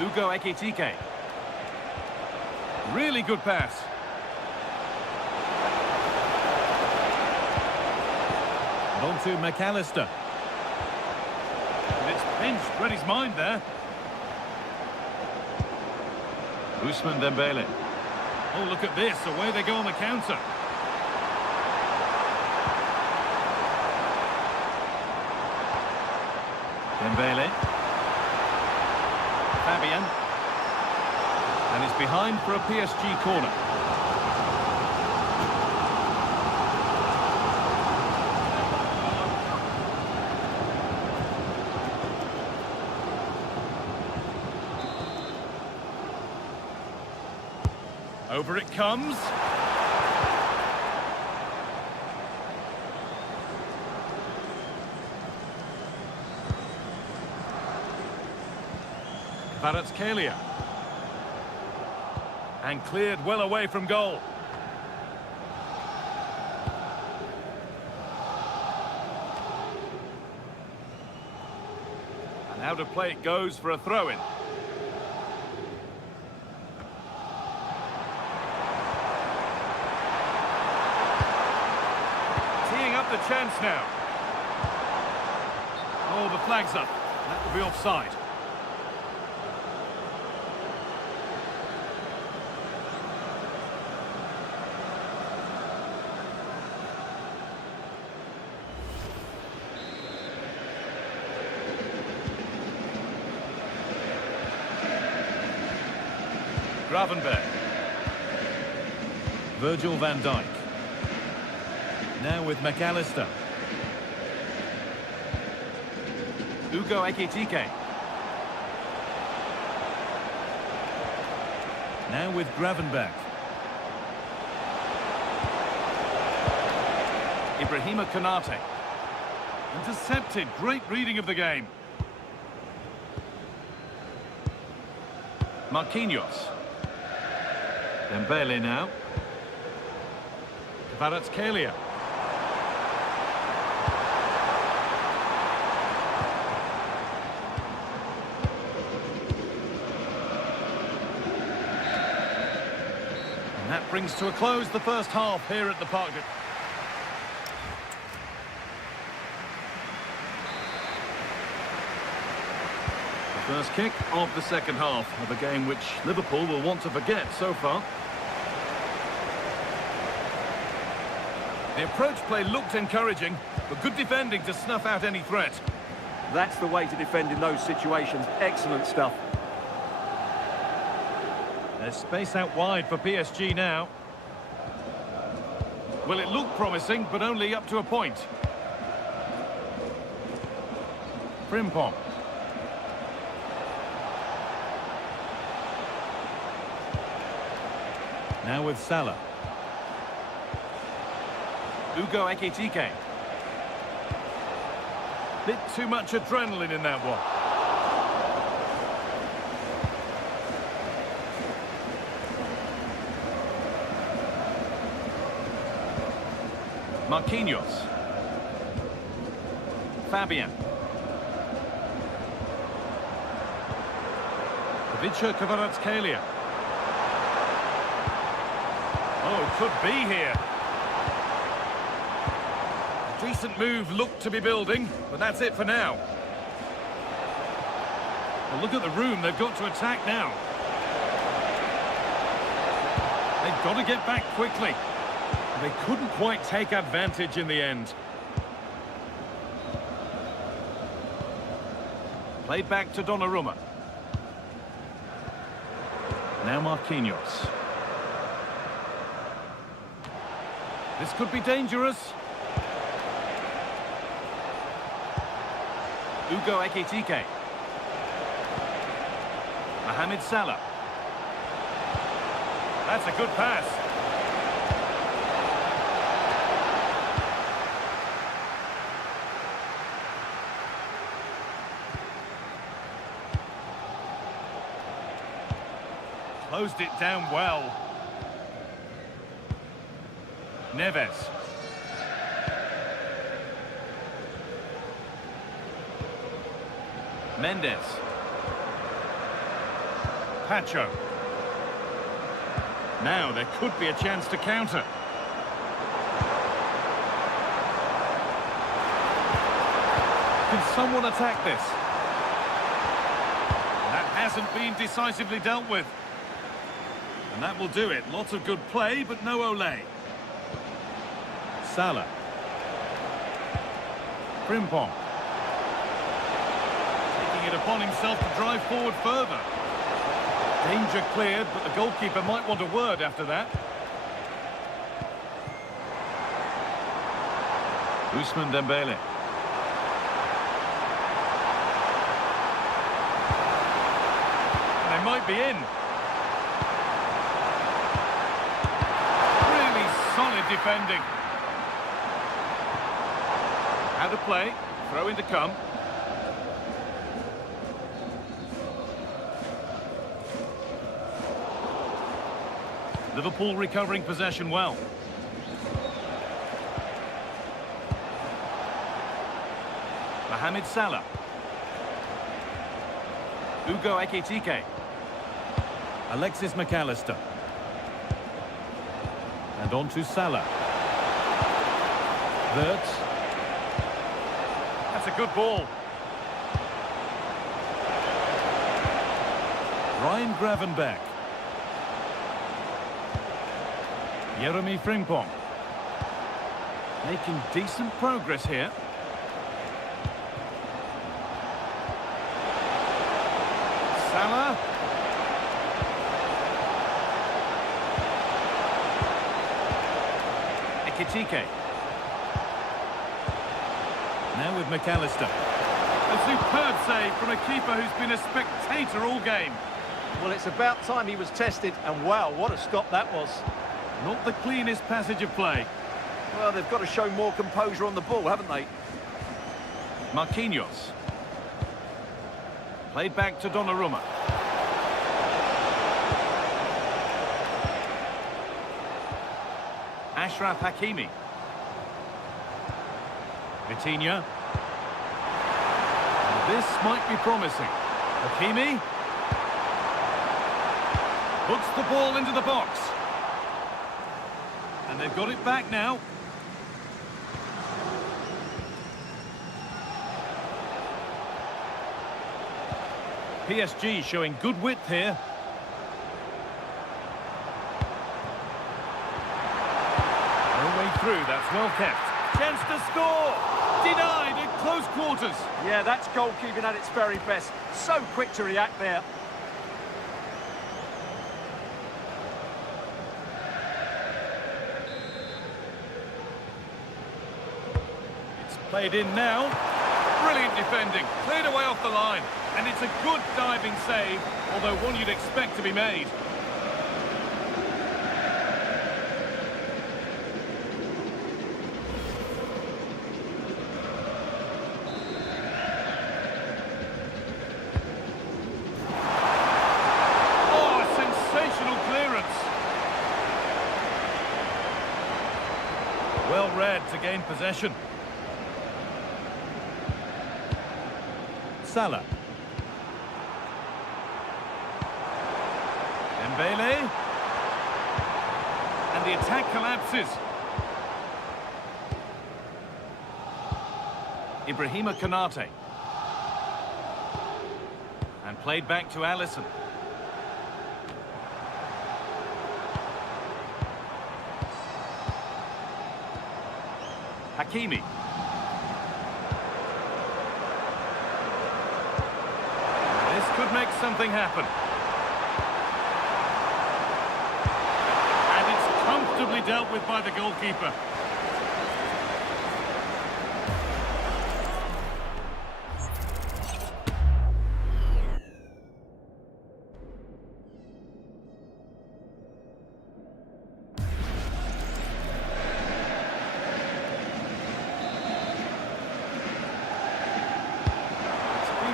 Ugo Ekitike. Really good pass. And on to McAllister. And it's pinched, read his mind there. Ousmane Dembele. Oh, look at this, away they go on the counter. Dembele. Fabian. And he's behind for a PSG corner. Over it comes. Kvaratskhelia. And cleared well away from goal. And out of play it goes for a throw-in. Teeing up the chance now. Oh, the flag's up. That will be offside. Gravenberg. Virgil van Dijk. Now with McAllister. Ugo Ekitike. Now with Gravenberg. Ibrahima Konate. Intercepted. Great reading of the game. Marquinhos. Dembele now. Kvaratskhelia. And that brings to a close the first half here at the Parc. First kick of the second half of a game which Liverpool will want to forget so far. The approach play looked encouraging, but good defending to snuff out any threat. That's the way to defend in those situations. Excellent stuff. There's space out wide for PSG now. Well, it looked promising, but only up to a point. Frimpong. Now with Salah. Ugo Ekitike. Bit too much adrenaline in that one. Marquinhos. Fabian. Ivica Kvaratskhelia. Oh, could be here. A decent move looked to be building, but that's it for now. Well, look at the room they've got to attack now. They've got to get back quickly. They couldn't quite take advantage in the end. Played back to Donnarumma. Now Marquinhos. This could be dangerous. Ugo Ekitike. Mohamed Salah. That's a good pass. Closed it down well. Neves. Mendes. Pacho. Now there could be a chance to counter. Can someone attack this? That hasn't been decisively dealt with. And that will do it. Lots of good play, but no Olé. Salah. Frimpong. Taking it upon himself to drive forward further. Danger cleared, but the goalkeeper might want a word after that. Ousmane Dembele. They might be in. Really solid defending. Out of play, throw in to come. Liverpool recovering possession well. Mohamed Salah. Ugo Ekitike. Alexis McAllister. And on to Salah. Wirtz. That's a good ball. Ryan Gravenberch. Jeremy Frimpong. Making decent progress here. Salah. Ekitike. Now with McAllister. A superb save from a keeper who's been a spectator all game. Well, it's about time he was tested, and wow, what a stop that was. Not the cleanest passage of play. Well, they've got to show more composure on the ball, haven't they? Marquinhos. Played back to Donnarumma. Ashraf Hakimi. Vitinha. And this might be promising. Hakimi. Puts the ball into the box. And they've got it back now. PSG showing good width here. No way through, that's well kept. Chance to score! Denied at close quarters. Yeah, that's goalkeeping at its very best. So quick to react there. It's played in now. Brilliant defending, cleared away off the line. And it's a good diving save, although one you'd expect to be made. Oh, a sensational clearance. Well read to gain possession. Salah. Dembele. And the attack collapses. Ibrahima Konate. And played back to Alisson. Hakimi. This could make something happen. And it's comfortably dealt with by the goalkeeper.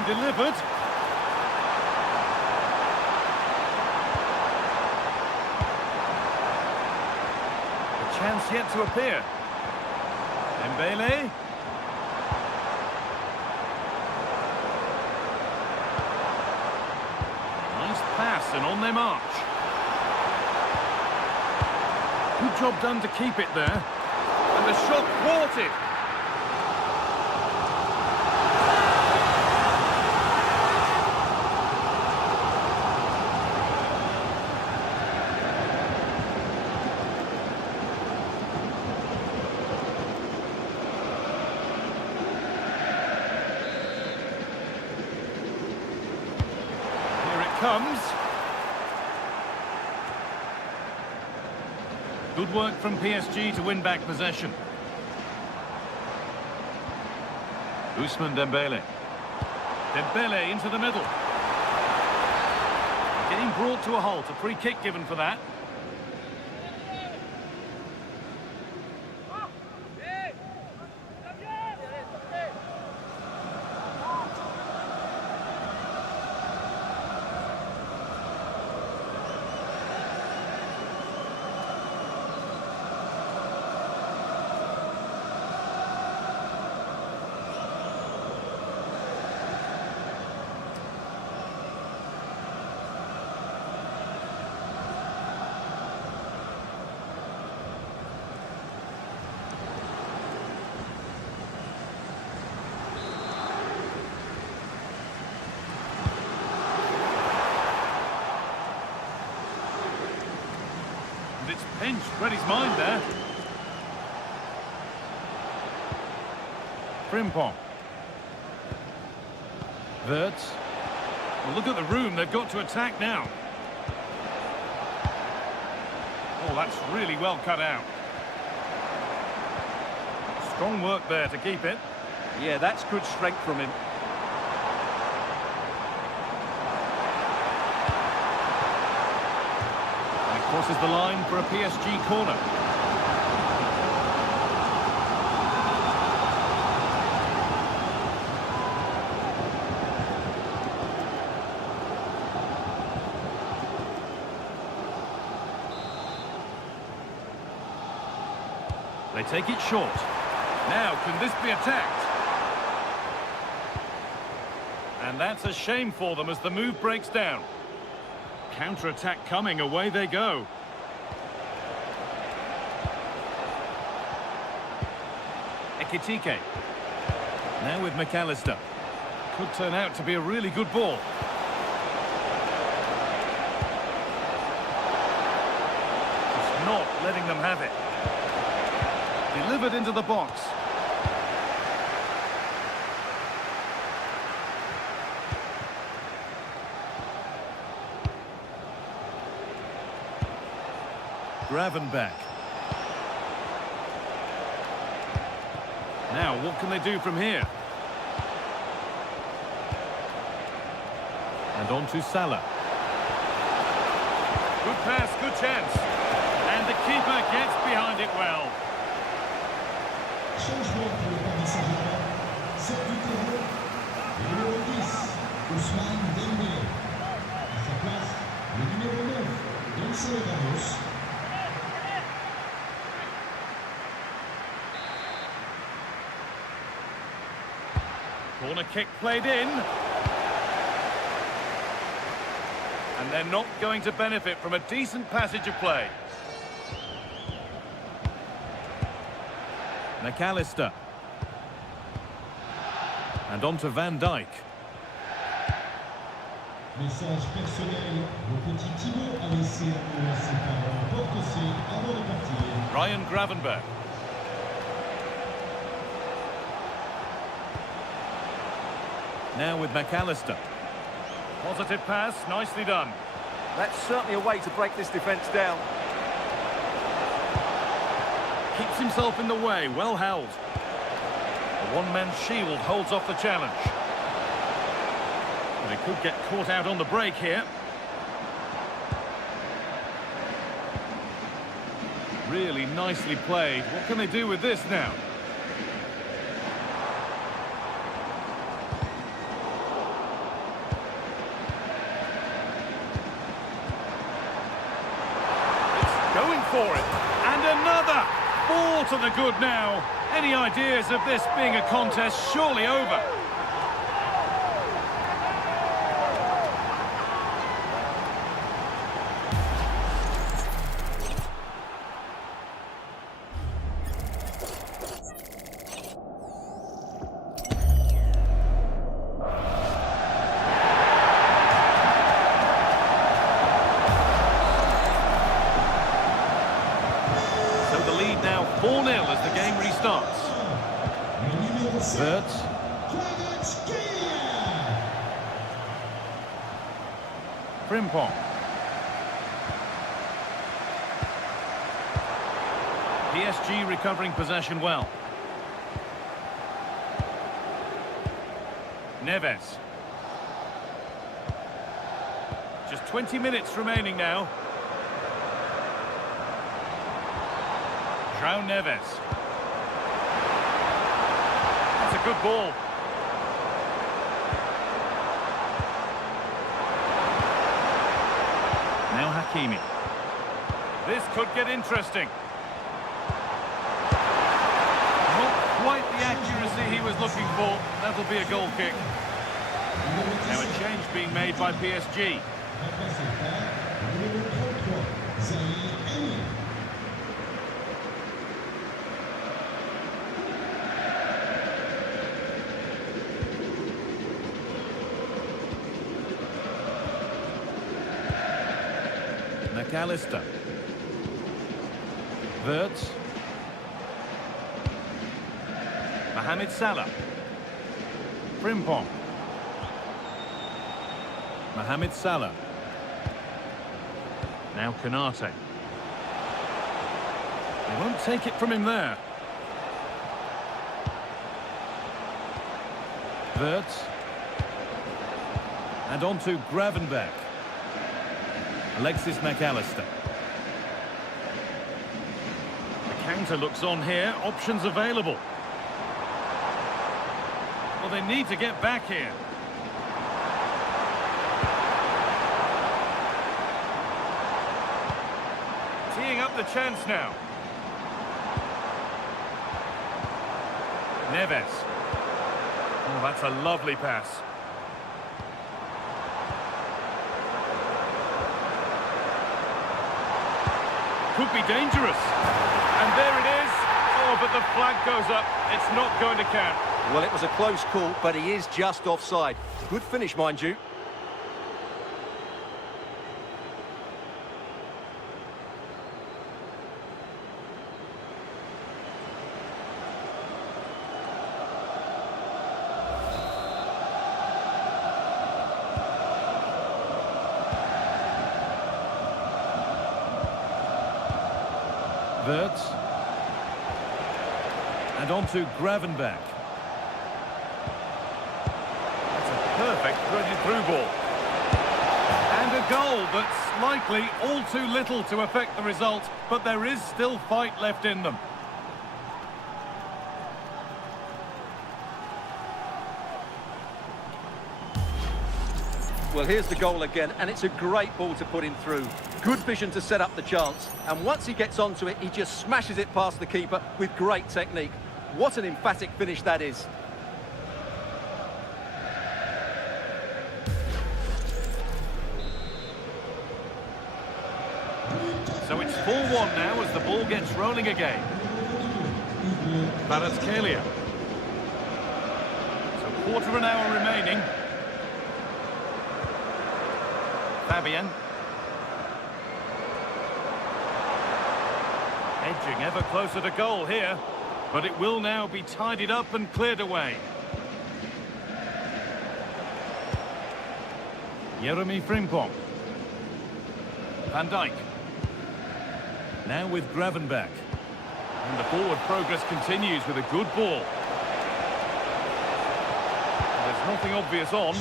Delivered. A chance yet to appear. Dembele. Nice pass and on their march. Good job done to keep it there. And the shot thwarted. Comes. Good work from PSG to win back possession. Ousmane Dembele. Dembele into the middle. Getting brought to a halt. A free kick given for that. And it's pinched, read his mind there. Frimpong. Wirtz. Well, look at the room they've got to attack now. Oh, that's really well cut out. Strong work there to keep it. Yeah, that's good strength from him. And he crosses the line for a PSG corner. They take it short. Now, can this be attacked? And that's a shame for them as the move breaks down. Counter-attack coming, away they go. Ekitike. Now with McAllister. Could turn out to be a really good ball. Just not letting them have it. Delivered into the box. Gravenberch. Now, what can they do from here? And on to Salah. Good pass, good chance. And the keeper gets behind it well. Changement pour le Paris Saint-Germain. Sort du terrain, le numéro 10, Ousmane Dembélé. À sa place, le numéro 9, Gonçalo Ramos. Corner kick played in. And they're not going to benefit from a decent passage of play. McAllister. And on to Van Dijk. Message personnel, le petit Thibaut a laissé un mot à ses parents porte-C avant de partir. Ryan Gravenberch. Now with McAllister. Positive pass, nicely done. That's certainly a way to break this defence down. Keeps himself in the way, well held. A one-man shield holds off the challenge. But he could get caught out on the break here. Really nicely played. What can they do with this now? Going for it. And another. Ball to the good now. Any ideas of this being a contest surely over? So the lead now 4-0 as the game restarts. Wirtz. Frimpong. PSG recovering possession well. Neves. Just 20 minutes remaining now. João Neves. That's a good ball. Now Hakimi. This could get interesting. Not quite the accuracy he was looking for. That'll be a goal kick. Now a change being made by PSG. Remplacé par le numéro 33, Zahir Emery. McAllister. Wirtz. Mohamed Salah. Frimpong. Mohamed Salah. Now Konate. They won't take it from him there. Wirtz. And on to Gravenberch. Alexis McAllister. The counter looks on here. Options available. Well, they need to get back here. Teeing up the chance now. Neves. Oh, that's a lovely pass. Could be dangerous. And there it is. Oh, but the flag goes up. It's not going to count. Well, it was a close call, but he is just offside. Good finish, mind you. Wirtz. And on to Gravenberch. That's a perfect threaded through ball. And a goal that's likely all too little to affect the result, but there is still fight left in them. Well, here's the goal again, and it's a great ball to put him through. Good vision to set up the chance, and once he gets onto it, he just smashes it past the keeper with great technique. What an emphatic finish that is. So it's 4-1 now as the ball gets rolling again. Kvaratskhelia. So quarter of an hour remaining. Fabian. Edging ever closer to goal here, but it will now be tidied up and cleared away. Jeremy Frimpong. Van Dijk. Now with Gravenberch. And the forward progress continues with a good ball. There's nothing obvious on.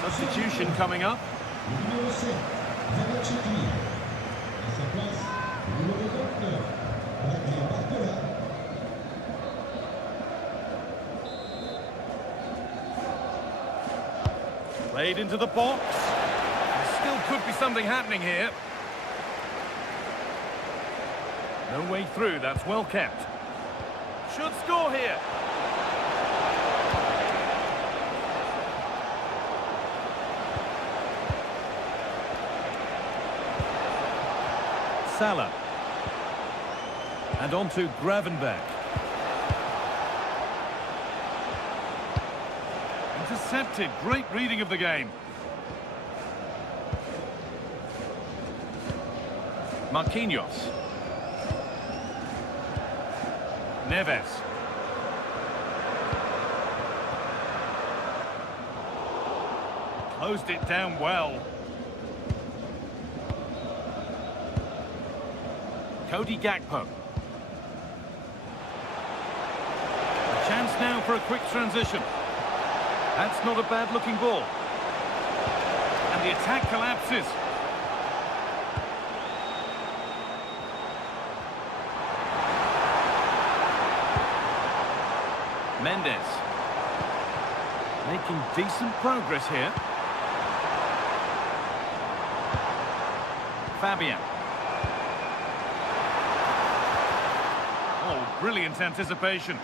Substitution coming up. Played into the box. There still could be something happening here. No way through, that's well kept. Should score here. Salah. And on to Gravenberch. Intercepted. Great reading of the game. Marquinhos. Neves. Closed it down well. Cody Gakpo. A chance now for a quick transition. That's not a bad-looking ball. And the attack collapses. Mendes. Making decent progress here. Fabian. Oh, brilliant anticipation.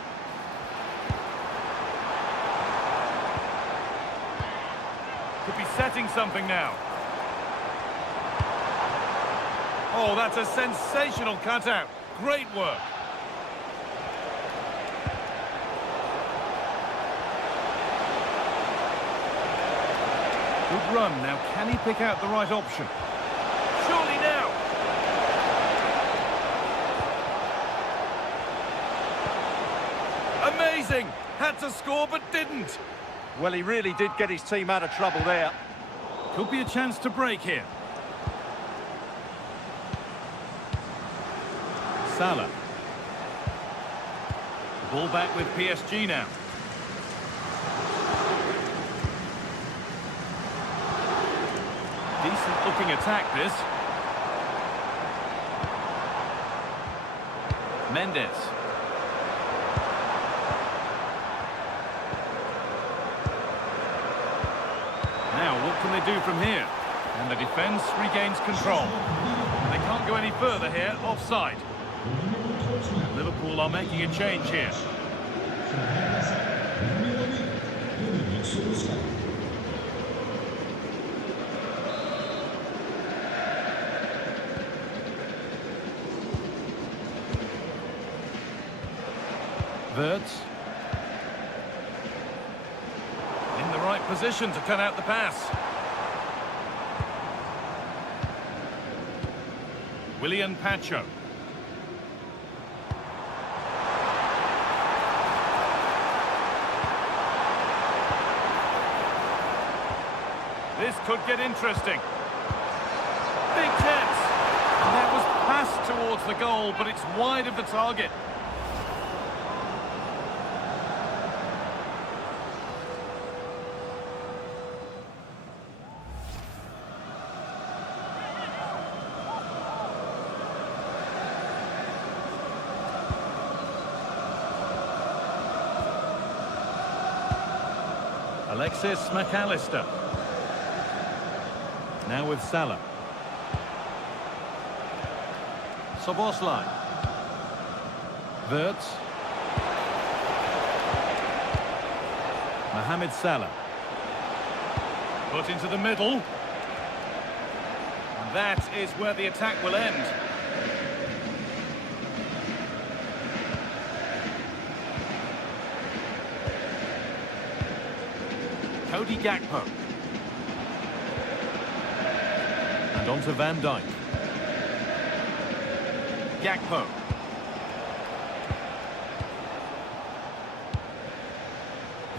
Could be setting something now. Oh, that's a sensational cutout. Great work. Good run. Now, can he pick out the right option? Surely now. Amazing! Had to score but didn't. Well, he really did get his team out of trouble there. Could be a chance to break here. Salah. The ball back with PSG now. Decent looking attack this. Mendes. Now, what can they do from here? And the defence regains control. They can't go any further here, offside. Liverpool Liverpool are making a change here. Son remplaçant, le numéro 8, Dominique Szoboszlai. Wirtz. In the right position to cut out the pass. William Pacho. This could get interesting. Big chance. And that was passed towards the goal, but it's wide of the target. Alexis McAllister. Now with Salah. Szoboszlai. Wirtz. Mohamed Salah. Put into the middle. And that is where the attack will end. Cody Gakpo. And on to Van Dijk. Gakpo.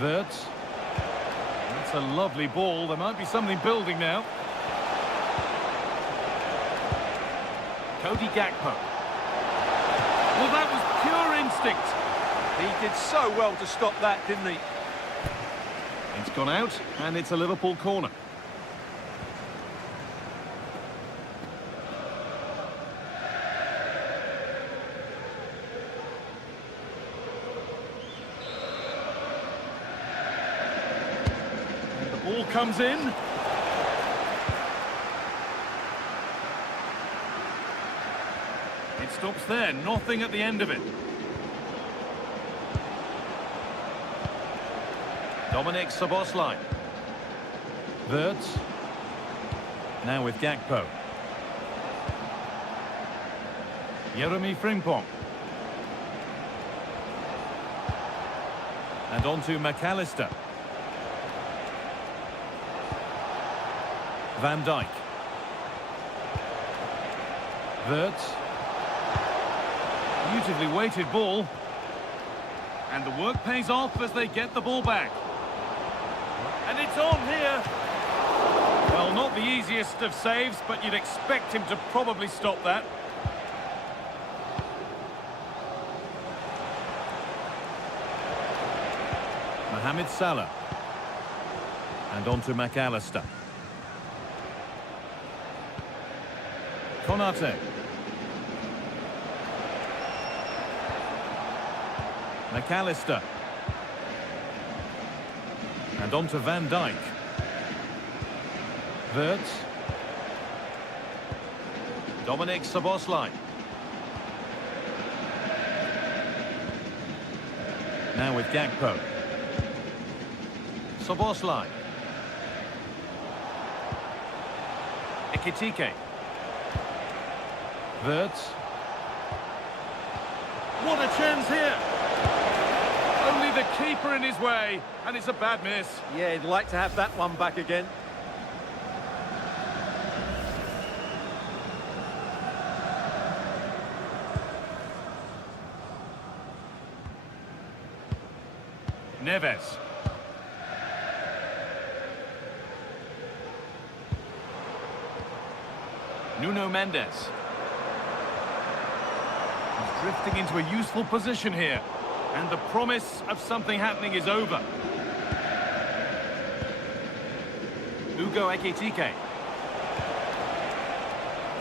Wirtz. That's a lovely ball. There might be something building now. Cody Gakpo. Well, that was pure instinct. He did so well to stop that, didn't he? It's gone out, and it's a Liverpool corner. And the ball comes in. It stops there, nothing at the end of it. Dominic Szoboszlai. Wirtz. Now with Gakpo. Jeremy Frimpong. And on to McAllister. Van Dijk. Wirtz. Beautifully weighted ball. And the work pays off as they get the ball back. And it's on here. Well, not the easiest of saves, but you'd expect him to probably stop that. Mohamed Salah. And on to McAllister. Konate. McAllister. And on to Van Dijk. Wirtz. Dominic Szoboszlai. Now with Gakpo. Szoboszlai. Ekitike. Wirtz. What a chance here! Only the keeper in his way, and it's a bad miss. Yeah, he'd like to have that one back again. Neves. Nuno Mendes. He's drifting into a useful position here. And the promise of something happening is over. Ugo Ekitike.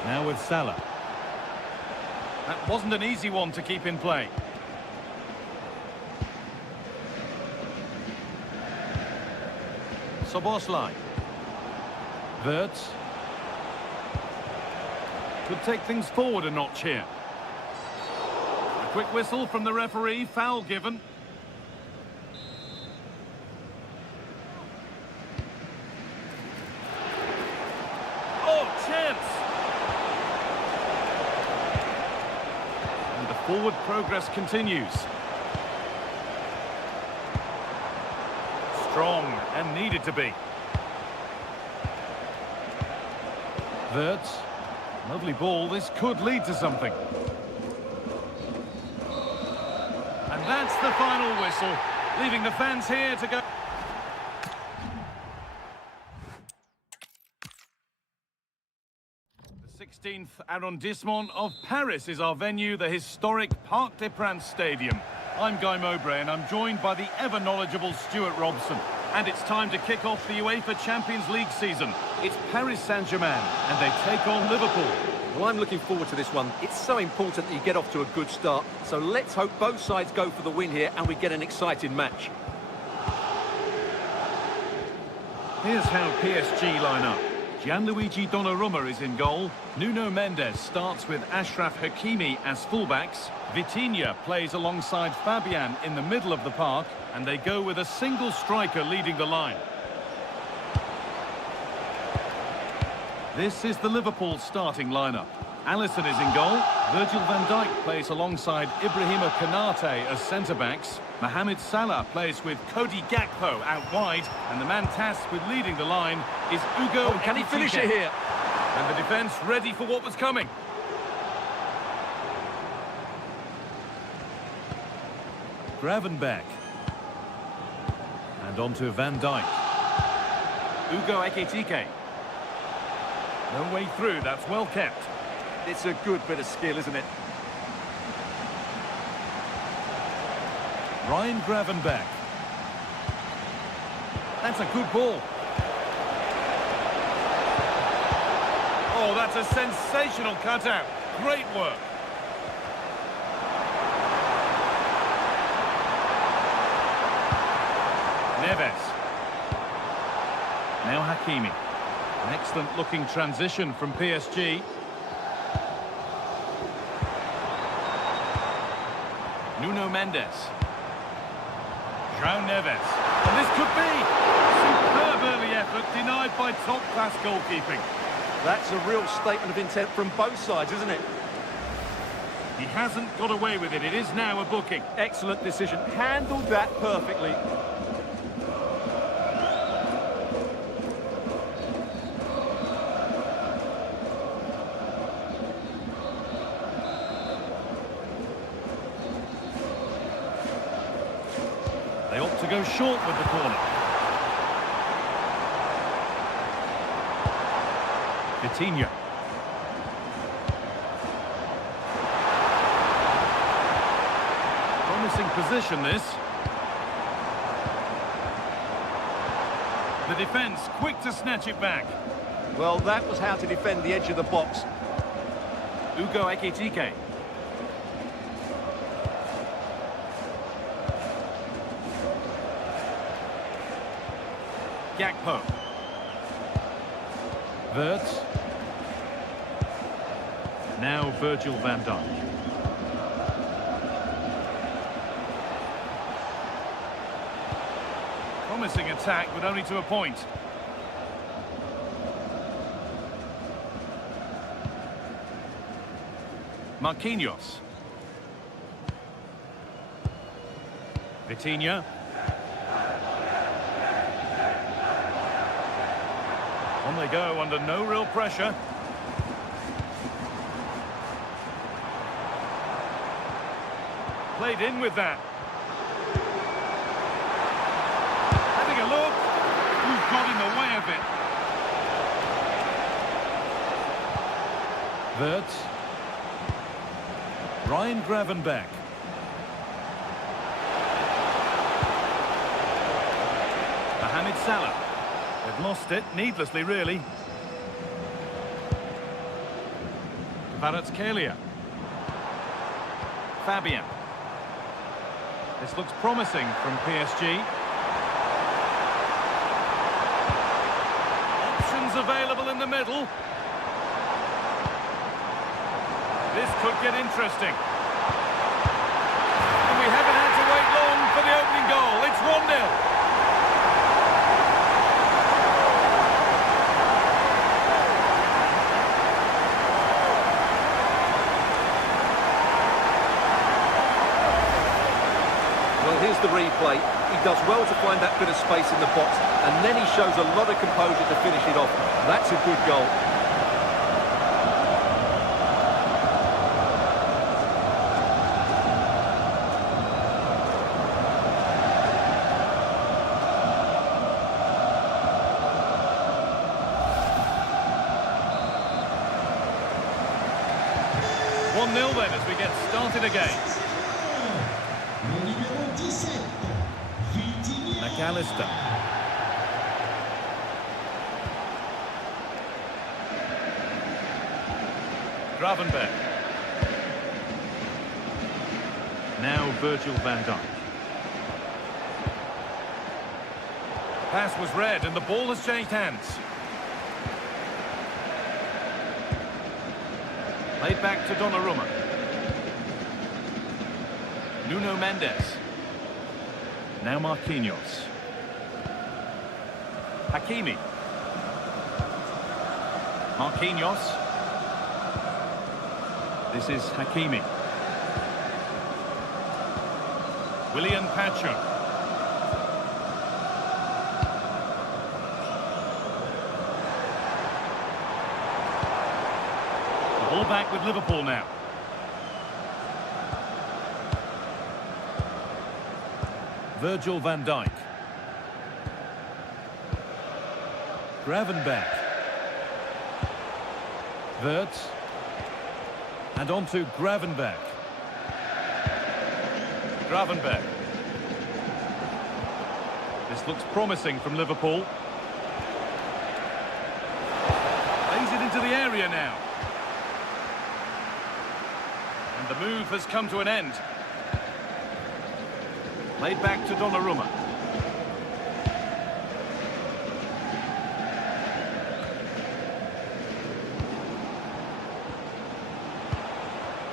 Now with Salah. That wasn't an easy one to keep in play. Szoboszlai. Wirtz. Could take things forward a notch here. Quick whistle from the referee, foul given. Oh, chance! And the forward progress continues. Strong and needed to be. Wirtz. Lovely ball, this could lead to something. And that's the final whistle, leaving the fans here to go. The 16th arrondissement of Paris is our venue, the historic Parc des Princes Stadium. I'm Guy Mowbray and I'm joined by the ever-knowledgeable Stuart Robson. And it's time to kick off the UEFA Champions League season. It's Paris Saint-Germain and they take on Liverpool. Well, I'm looking forward to this one. It's so important that you get off to a good start. So let's hope both sides go for the win here and we get an exciting match. Here's how PSG line up. Gianluigi Donnarumma is in goal. Nuno Mendes starts with Achraf Hakimi as fullbacks. Vitinha plays alongside Fabian in the middle of the park. And they go with a single striker leading the line. This is the Liverpool starting lineup. Alisson is in goal. Virgil van Dijk plays alongside Ibrahima Konate as centre-backs. Mohamed Salah plays with Cody Gakpo out wide. And the man tasked with leading the line is Hugo. Oh, can he finish it here? And the defence ready for what was coming. Gravenberch. And on to Van Dijk. Hugo Ekitike. No way through, that's well kept. It's a good bit of skill, isn't it? Ryan Gravenberch. That's a good ball. Oh, that's a sensational cutout. Great work. Neves. Now Hakimi. An excellent looking transition from PSG. Nuno Mendes. João Neves. And this could be superb early effort denied by top-class goalkeeping. That's a real statement of intent from both sides, isn't it? He hasn't got away with it. It is now a booking. Excellent decision. Handled that perfectly. They opt to go short with the corner. Vitinha. Promising position, this. The defence quick to snatch it back. Well, that was how to defend the edge of the box. Hugo Ekitike. Gakpo. Wirtz. Now Virgil van Dijk. Promising attack, but only to a point. Marquinhos. Vitinha. On they go under no real pressure. Played in with that. Having a look. Who's got in the way of it? Wirtz. Ryan Gravenberch. Mohamed Salah. They've lost it, needlessly really. Kvaratskhelia. Fabian. This looks promising from PSG. Options available in the middle. This could get interesting. does well to find that bit of space in the box, and then he shows a lot of composure to finish it off. That's a good goal. Then as we get started again. Le numéro 17, Vitinha. McAllister. Gravenberg. Now Virgil van Dijk. Pass was read and the ball has changed hands. Laid back to Donnarumma. Nuno Mendes. Now Marquinhos. Hakimi. Marquinhos. This is Hakimi. William Pacho. The ball back with Liverpool now. Virgil van Dijk. Gravenberg. Wirtz. And on to Gravenberg. Gravenberg. This looks promising from Liverpool. Plays it into the area now. And the move has come to an end. Laid back to Donnarumma.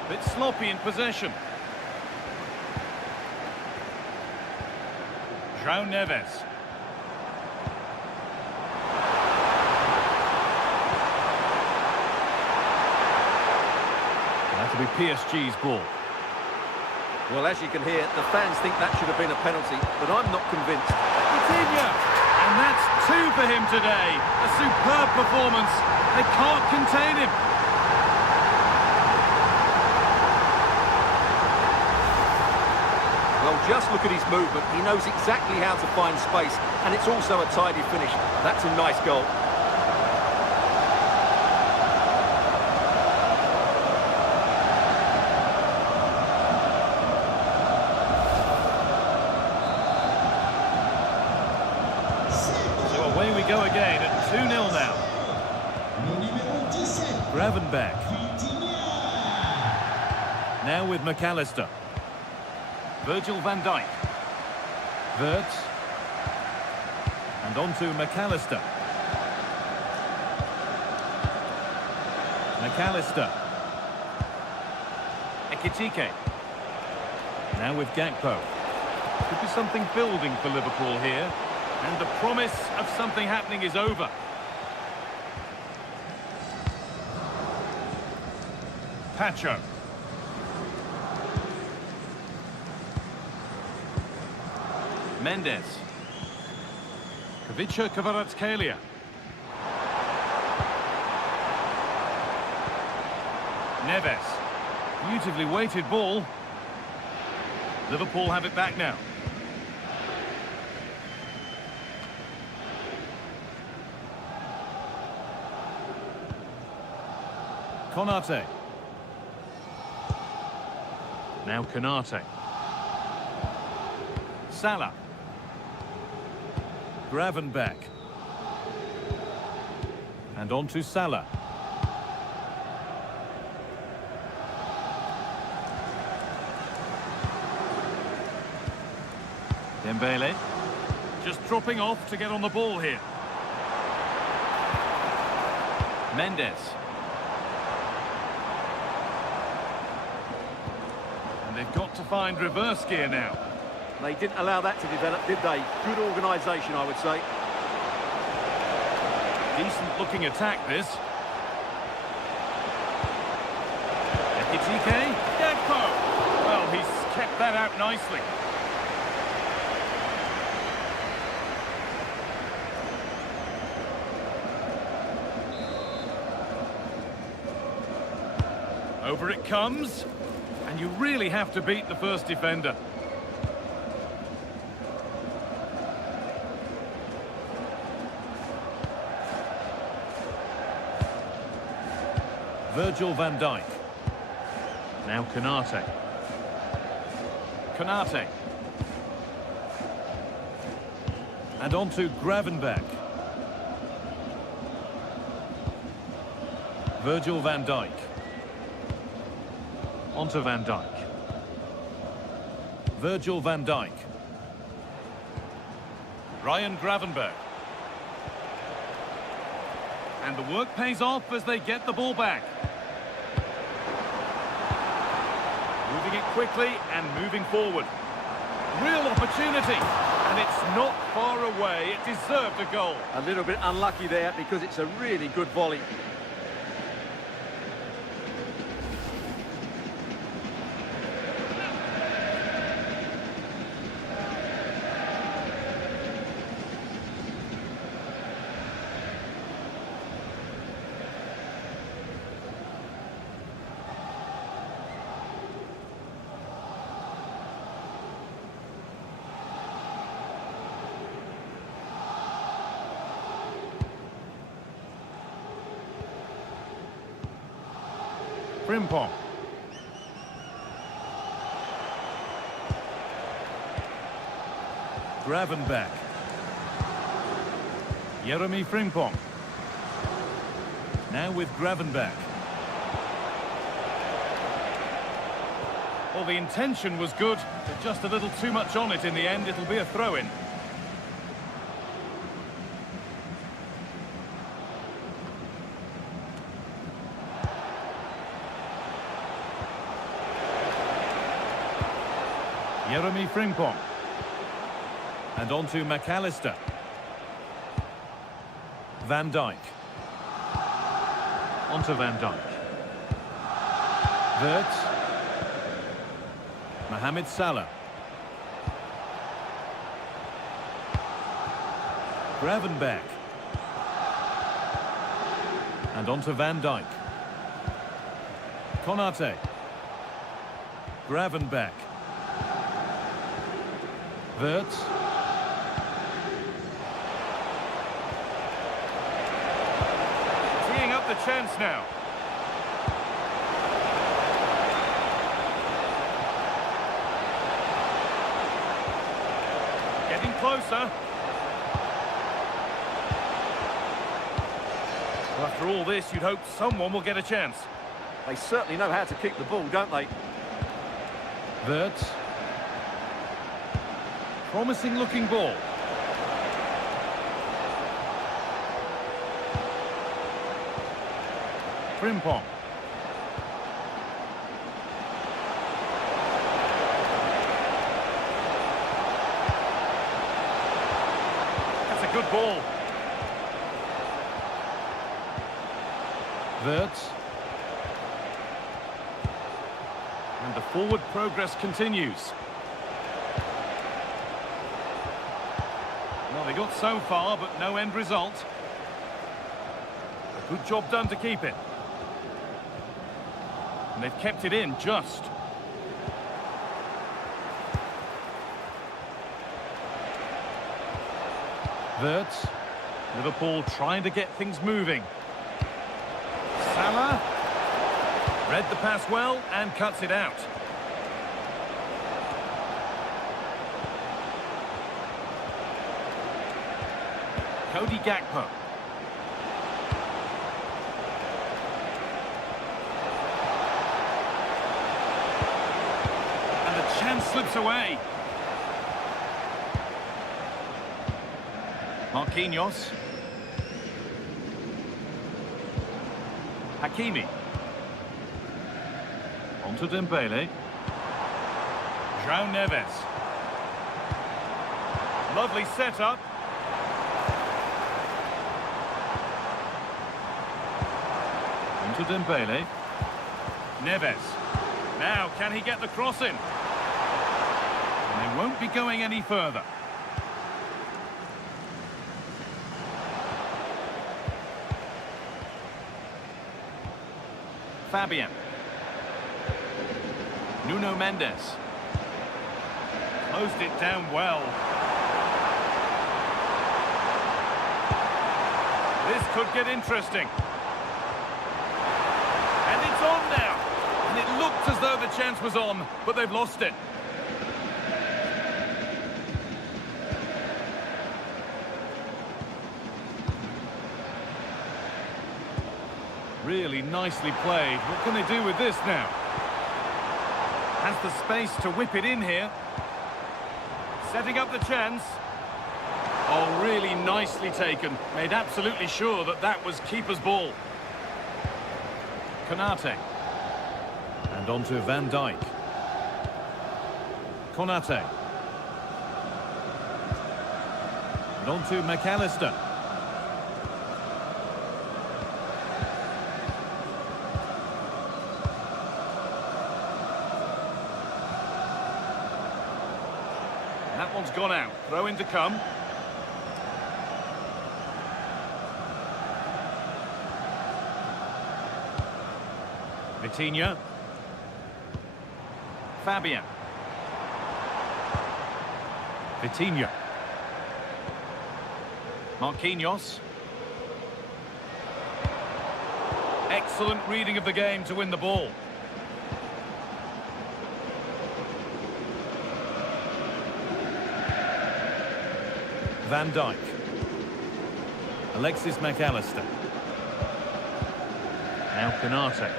Bit sloppy in possession. João Neves. That'll be PSG's ball. Well, as you can hear, the fans think that should have been a penalty, but I'm not convinced. Vitinha! And that's two for him today. A superb performance. They can't contain him. Well, just look at his movement. He knows exactly how to find space, and it's also a tidy finish. That's a nice goal. So away we go again at 2-0 now. Le numéro 17, Gravenberg. Vitinha. Now with McAllister. Virgil van Dijk. Wirtz. And on to McAllister. McAllister. Ekitike. Now with Gakpo. Could be something building for Liverpool here. And the promise of something happening is over. Pacho. Mendes. Kavica Kvaratskhelia. Neves. Beautifully weighted ball. Liverpool have it back now. Konate. Now Konate. Salah. Gravenberg. And on to Salah. Dembele. Just dropping off to get on the ball here. Mendes. And they've got to find reverse gear now. They didn't allow that to develop, did they? Good organisation, I would say. Decent looking attack, this. Ekitike. Gakpo. Well, he's kept that out nicely. Over it comes. And you really have to beat the first defender. Virgil van Dijk. Now Konate. Konate. And on to Gravenberch. Virgil van Dijk. On to Van Dijk. Virgil van Dijk. Ryan Gravenberch. And the work pays off as they get the ball back. Moving it quickly and moving forward. Real opportunity. And it's not far away. It deserved a goal. A little bit unlucky there because it's a really good volley. Frimpong. Gravenberch. Jeremy Frimpong. Now with Gravenberch. Well, the intention was good, but just a little too much on it in the end. It'll be a throw-in. Jeremy Frimpong. And on to McAllister. Van Dijk. On to Van Dijk. Wirtz. Mohamed Salah. Gravenberch. And on to Van Dijk. Konate. Gravenberch. Wirtz. Teeing up the chance now. Getting closer. Well, after all this, you'd hope someone will get a chance. They certainly know how to keep the ball, don't they? Wirtz. Promising looking ball. Frimpong. That's a good ball. Wirtz. And the forward progress continues. Well, they got so far, but no end result. A good job done to keep it. And they've kept it in just. Wirtz. Liverpool trying to get things moving. Salah. Read the pass well and cuts it out. Cody Gakpo. And the chance slips away. Marquinhos. Hakimi. On to Dembele. João Neves. Lovely setup. On to Dembele. Neves. Now, can he get the cross in? And they won't be going any further. Fabian. Nuno Mendes. Closed it down well. This could get interesting. And it's on now. And it looked as though the chance was on, but they've lost it. Really nicely played. What can they do with this now? Has the space to whip it in here. Setting up the chance. Oh, really nicely taken. Made absolutely sure that that was keeper's ball. Konate. And on to Van Dijk. Konate. And on to McAllister. That one's gone out. Throw in to come. Vitinha. Fabian. Vitinha. Marquinhos. Excellent reading of the game to win the ball. Van Dijk. Alexis McAllister. Now Konate.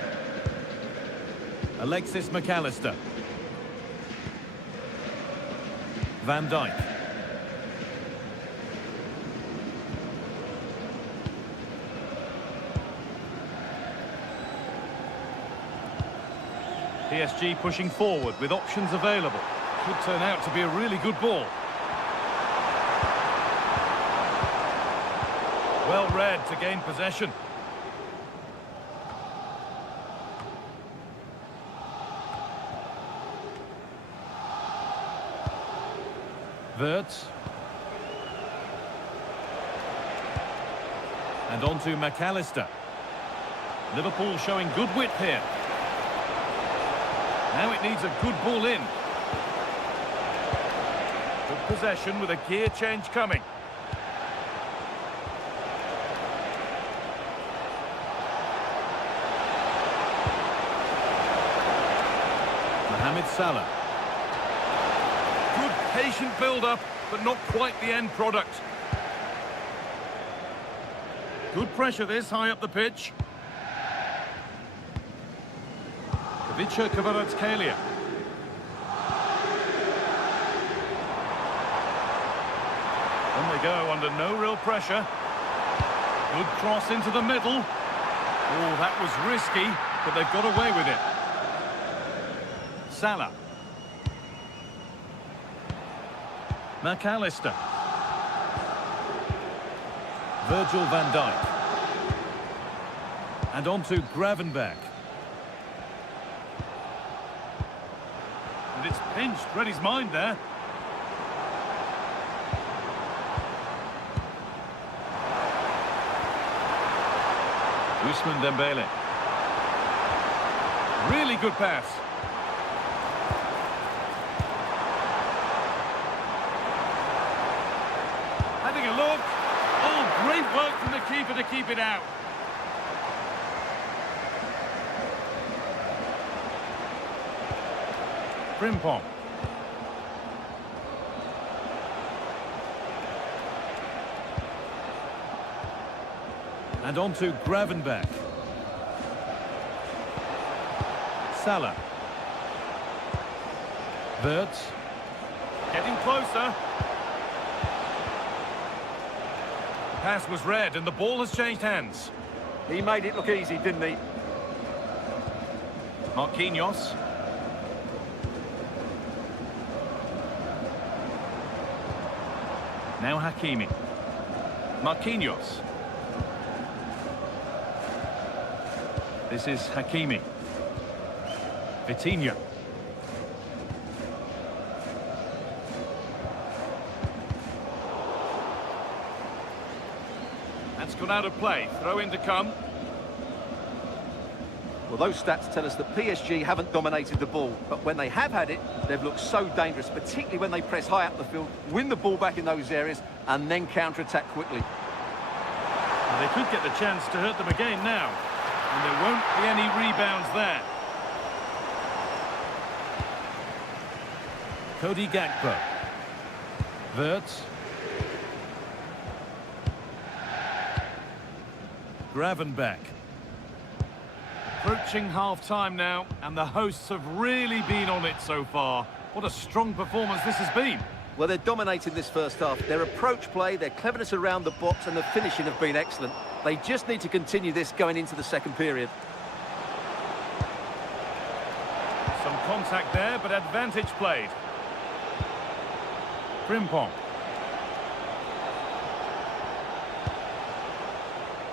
Alexis McAllister. Van Dijk. PSG pushing forward with options available. Could turn out to be a really good ball. Well read to gain possession. Wirtz. And on to McAllister. Liverpool showing good wit here. Now it needs a good ball in. Good possession with a gear change coming. Mohamed Salah. Good patient build-up, but not quite the end product. Good pressure this high up the pitch. Kavica Kvaratskhelia. On they go under no real pressure. Good cross into the middle. Oh, that was risky, but they've got away with it. Salah. McAllister. Virgil van Dijk. And on to Gravenberch. And it's pinched, read his mind there. Ousmane Dembele. Really good pass. Having a look. Oh, great work from the keeper to keep it out. Frimpong. And on to Gravenberch. Salah. Wirtz. Getting closer. Pass was read and the ball has changed hands. He made it look easy, didn't he? Marquinhos. Now Hakimi. Marquinhos. This is Hakimi. Vitinha. That's gone out of play. Throw in to come. Well, those stats tell us that PSG haven't dominated the ball, but when they have had it, they've looked so dangerous, particularly when they press high up the field, win the ball back in those areas, and then counter-attack quickly. Well, they could get the chance to hurt them again now, and there won't be any rebounds there. Cody Gakpo. Wirtz. Gravenberch. Approaching half-time now, and the hosts have really been on it so far. What a strong performance this has been. Well, they're dominating this first half. Their approach play, their cleverness around the box, and the finishing have been excellent. They just need to continue this going into the second period. Some contact there, but advantage played. Frimpong.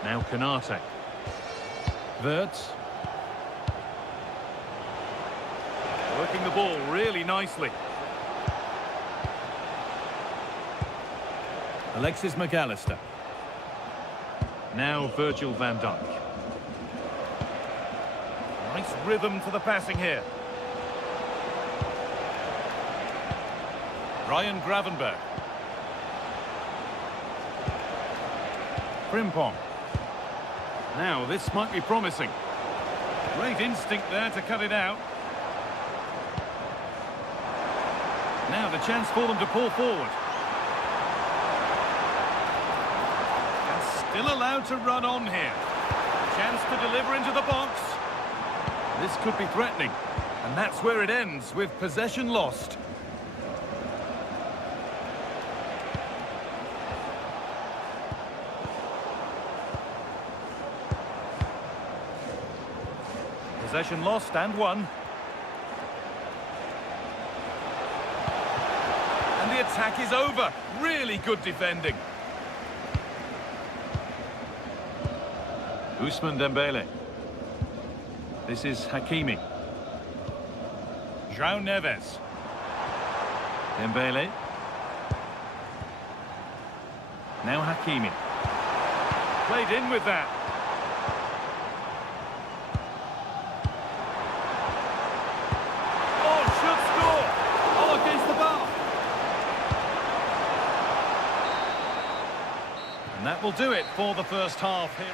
Now Canate. Wirtz. Working the ball really nicely. Alexis McAllister. Now Virgil van Dijk. Nice rhythm to the passing here. Ryan Gravenberch. Frimpong. Now, this might be promising. Great instinct there to cut it out. Now the chance for them to pull forward. And still allowed to run on here. Chance to deliver into the box. This could be threatening. And that's where it ends, with possession lost. Possession lost and won. And the attack is over. Really good defending. Ousmane Dembele. This is Hakimi. João Neves. Dembele. Now Hakimi. Played in with that. And that will do it for the first half here.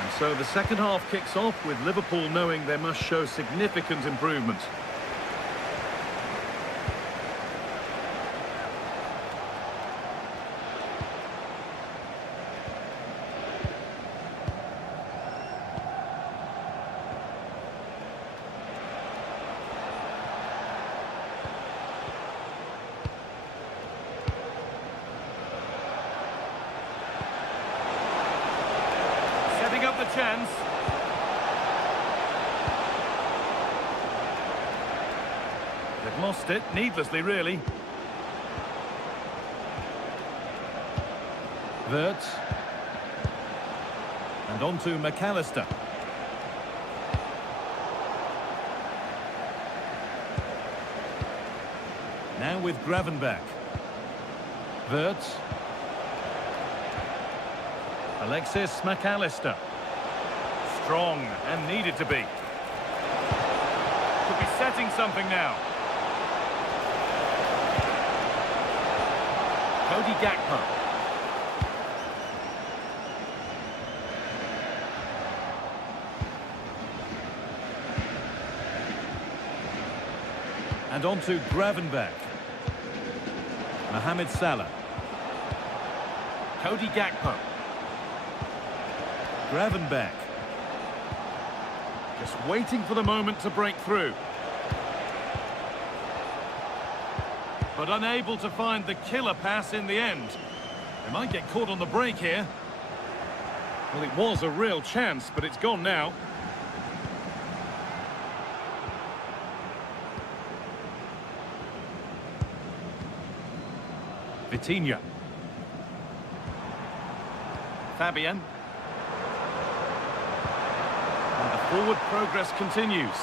And so the second half kicks off with Liverpool knowing they must show significant improvement. Up the chance. They've lost it, needlessly really. Wirtz. And on to McAllister. Now with Gravenberch. Wirtz. Alexis McAllister. Strong and needed to be. Could be setting something now. Cody Gakpo. And on to Gravenberch. Mohamed Salah. Cody Gakpo. Gravenberch. Just waiting for the moment to break through. But unable to find the killer pass in the end. They might get caught on the break here. Well, it was a real chance, but it's gone now. Vitinha. Fabian. And the forward progress continues.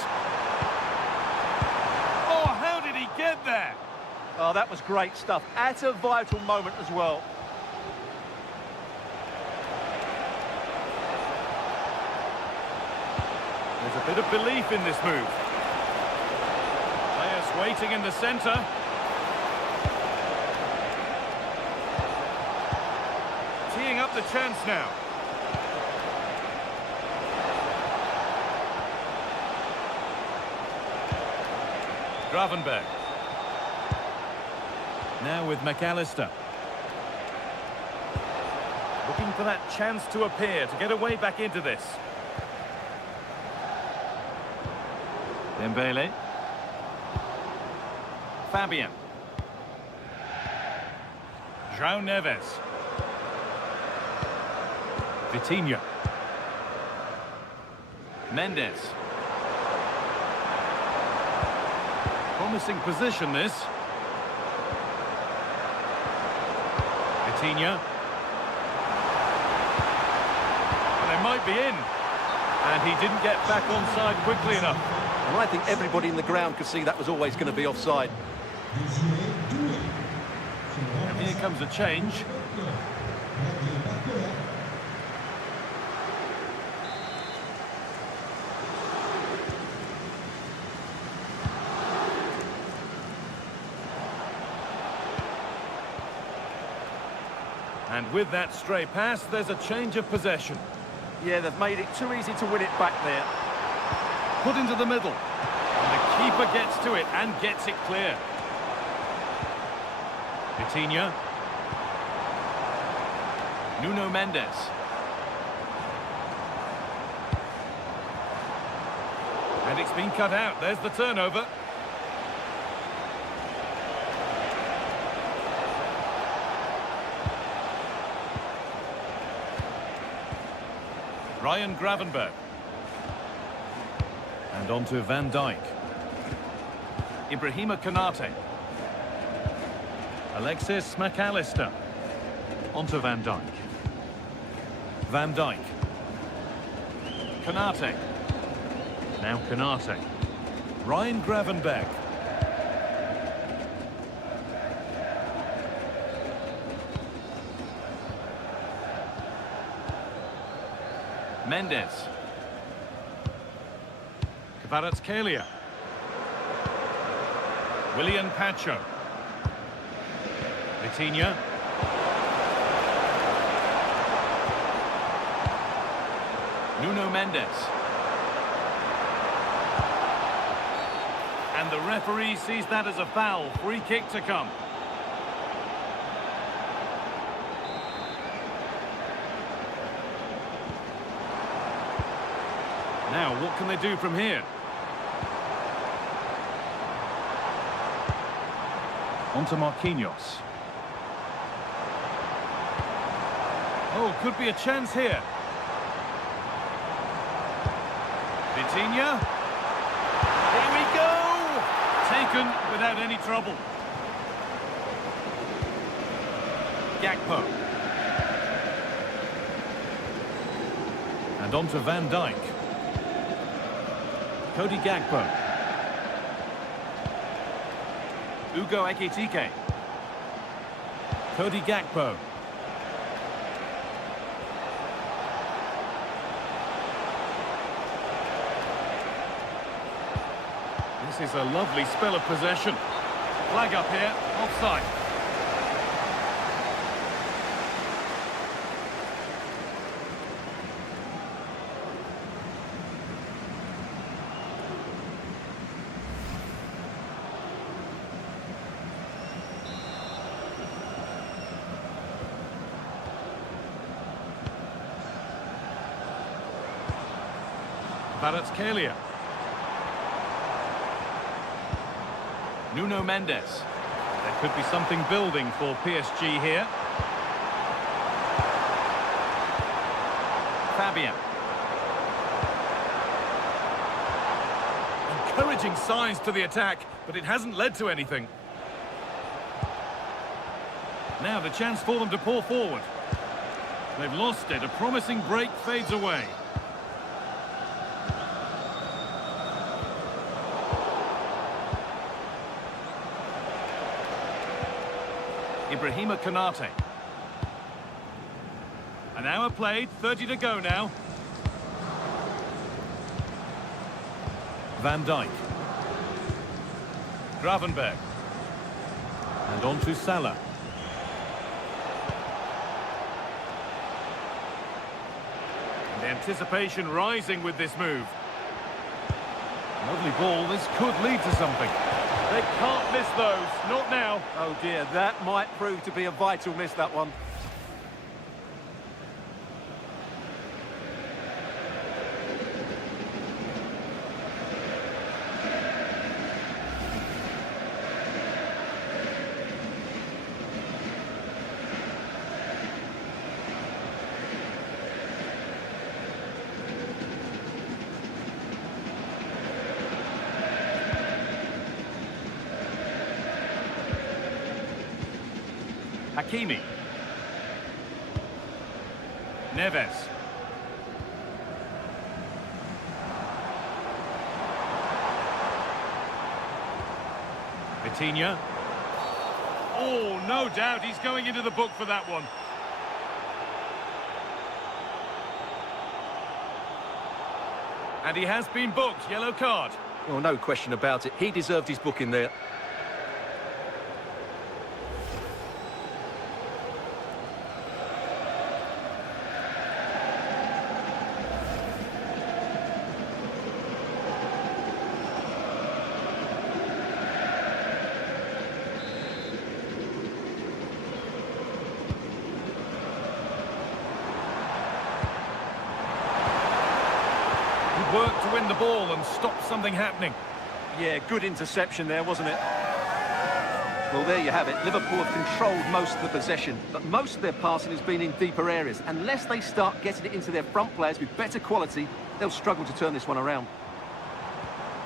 Oh, how did he get there? Oh, that was great stuff. At a vital moment as well. There's a bit of belief in this move. Players waiting in the centre. Teeing up the chance now. Gravenberg. Now with McAllister. Looking for that chance to appear, to get away back into this. Dembele. Fabian. João Neves. Vitinha. Mendes. Promising position, this. Vitinha. And they might be in. And he didn't get back onside quickly enough. And I think everybody in the ground could see that was always going to be offside. And here comes a change. And with that stray pass, there's a change of possession. Yeah, they've made it too easy to win it back there. Put into the middle. And the keeper gets to it and gets it clear. Vitinha. Nuno Mendes. And it's been cut out. There's the turnover. Ryan Gravenberg. And on to Van Dijk. Ibrahima Konate. Alexis McAllister. On to Van Dijk. Van Dijk. Konate. Now Konate. Ryan Gravenberg. Mendes. Kvaratskhelia. William Pacho. Vitinha. Nuno Mendes. And the referee sees that as a foul. Free kick to come. Now, what can they do from here? On to Marquinhos. Oh, could be a chance here. Vitinha. Here we go! Taken without any trouble. Gakpo. And on to Van Dijk. Cody Gakpo. Ugo Ekitike. Cody Gakpo. This is a lovely spell of possession. Flag up here, offside. Kvaratskhelia. Nuno Mendes. There could be something building for PSG here. Fabian. Encouraging signs to the attack, but it hasn't led to anything. Now the chance for them to pour forward. They've lost it. A promising break fades away. Ibrahima Konate. An hour played, 30 to go now. Van Dijk. Gravenberg. And on to Salah. And the anticipation rising with this move. Lovely ball, this could lead to something. They can't miss those, not now. Oh dear, that might prove to be a vital miss, that one. Hakimi. Neves. Vitinha. Oh, no doubt he's going into the book for that one. And he has been booked, yellow card. Well, no question about it. He deserved his booking there. Worked to win the ball and stop something happening. Yeah, good interception there, wasn't it? Well, there you have it. Liverpool have controlled most of the possession, but most of their passing has been in deeper areas. Unless they start getting it into their front players with better quality, they'll struggle to turn this one around.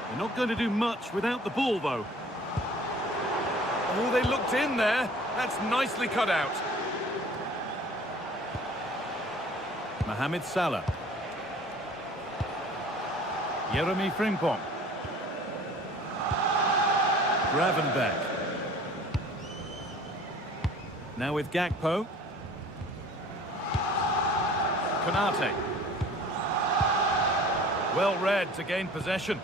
They're not going to do much without the ball, though. Oh, they looked in there. That's nicely cut out. Mohamed Salah. Jeremy Frimpong. Gravenberg. Now with Gakpo. Konate. Well read to gain possession.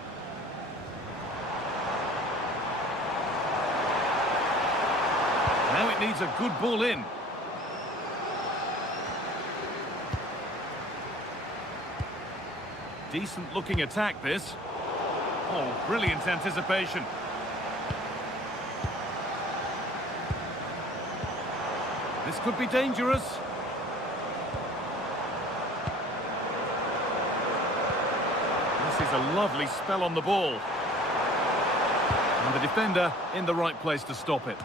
Now it needs a good ball in. Decent looking attack, this. Oh, brilliant anticipation. This could be dangerous. This is a lovely spell on the ball. And the defender in the right place to stop it.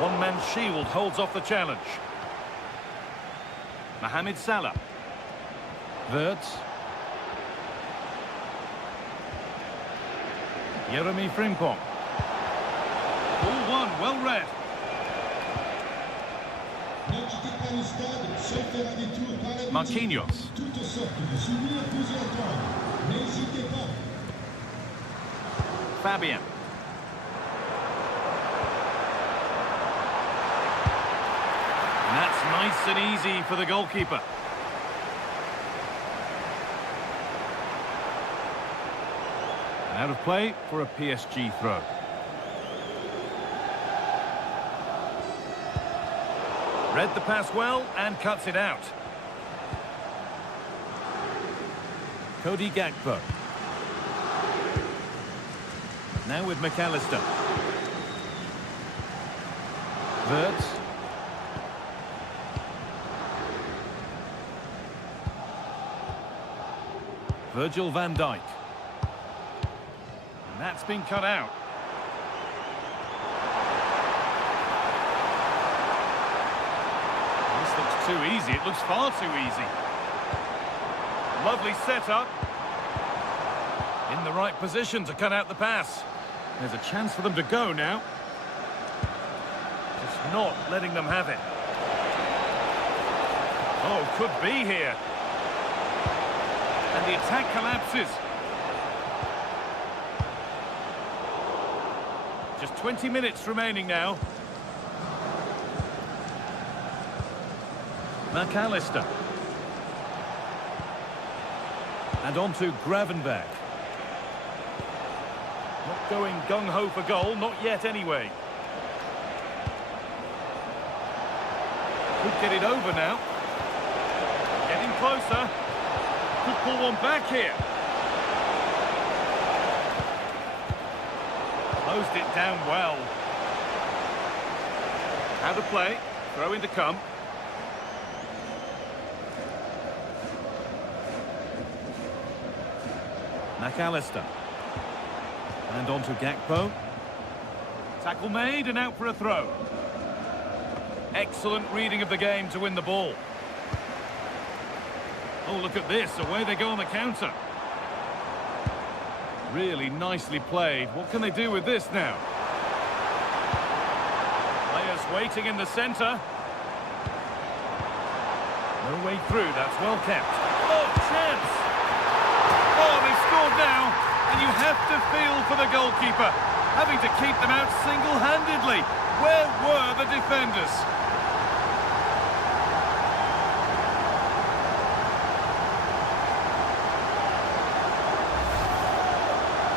One-man shield holds off the challenge. Mohamed Salah. Wirtz. Jeremy Frimpong. Ball one, well read. Ne quittez pas le stade sans faire un détour par la Marquinhos. toutes sortes de souvenirs vous y attendent. N'hésitez pas. Fabian. And that's nice and easy for the goalkeeper. Out of play for a PSG throw. Read the pass well and cuts it out. Cody Gakpo. Now with McAllister. Wirtz. Virgil van Dijk. And that's been cut out. This looks too easy. It looks far too easy. Lovely setup. In the right position to cut out the pass. There's a chance for them to go now. Just not letting them have it. Oh, could be here. And the attack collapses. Just 20 minutes remaining now. McAllister. And on to Gravenberg. Not going gung-ho for goal, not yet anyway. Could get it over now. Getting closer. Could pull one back here. Closed it down well. Out of play. Throw in to come. McAllister. And on to Gakpo. Tackle made and out for a throw. Excellent reading of the game to win the ball. Oh, look at this. Away they go on the counter. Really nicely played. What can they do with this now? Players waiting in the centre. No way through. That's well kept. Oh, chance! Oh, they've scored now. And you have to feel for the goalkeeper, having to keep them out single-handedly. Where were the defenders?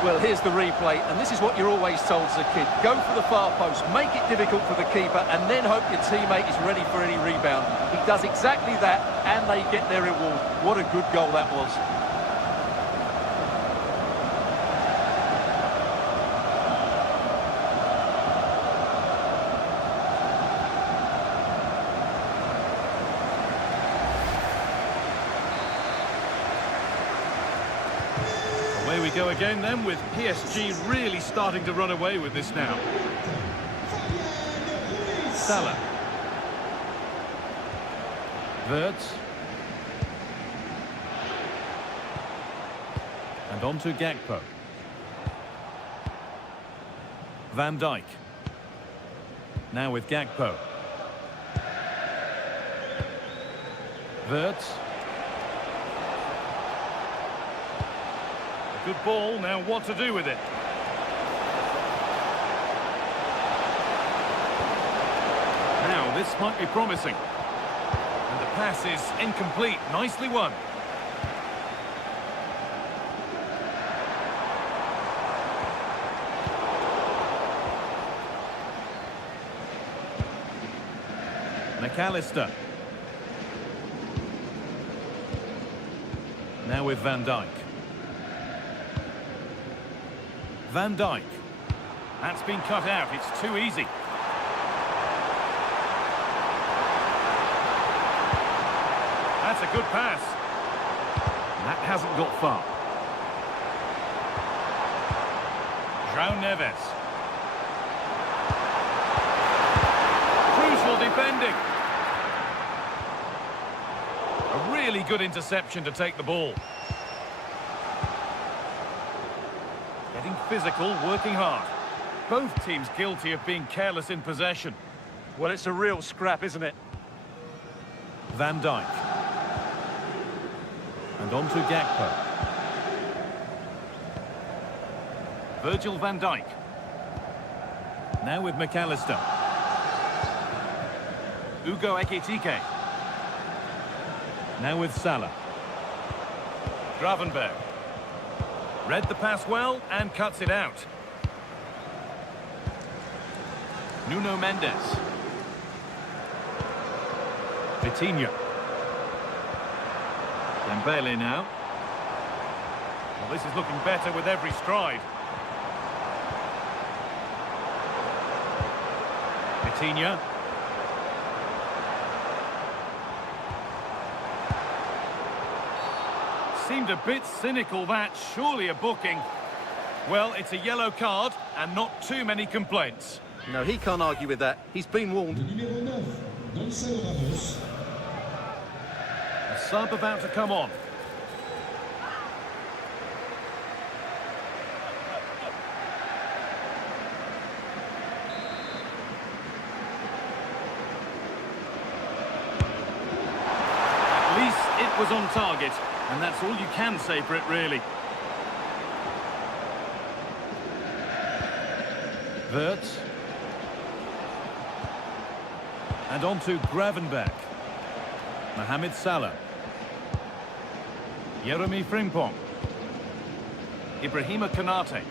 Well, here's the replay, and this is what you're always told as a kid. Go for the far post, make it difficult for the keeper, and then hope your teammate is ready for any rebound. He does exactly that, and they get their reward. What a good goal that was. Away we go again then, with PSG really starting to run away with this now. Salah. Wirtz. And on to Gakpo. Van Dijk. Now with Gakpo. Wirtz. Good ball, now what to do with it? Now, this might be promising. And the pass is incomplete. Nicely won. McAllister. Now with Van Dijk. Van Dijk. That's been cut out. It's too easy. That's a good pass. That hasn't got far. João Neves. Crucial defending. A really good interception to take the ball. Getting physical, working hard. Both teams guilty of being careless in possession. Well, it's a real scrap, isn't it? Van Dijk. And on to Gakpo. Virgil van Dijk. Now with McAllister. Ugo Ekitike. Now with Salah. Gravenberg. Read the pass well and cuts it out. Nuno Mendes. Vitinha. Dembele now. Well, this is looking better with every stride. Vitinha. Seemed a bit cynical, that. Surely a booking. Well, it's a yellow card and not too many complaints. No, he can't argue with that. He's been warned. Le numéro 9, Gonçalo Ramos. A sub about to come on. At least it was on target, and that's all you can say for it, really. Wirtz. And on to Gravenberch. Mohamed Salah. Jeremy Frimpong. Ibrahima Konate.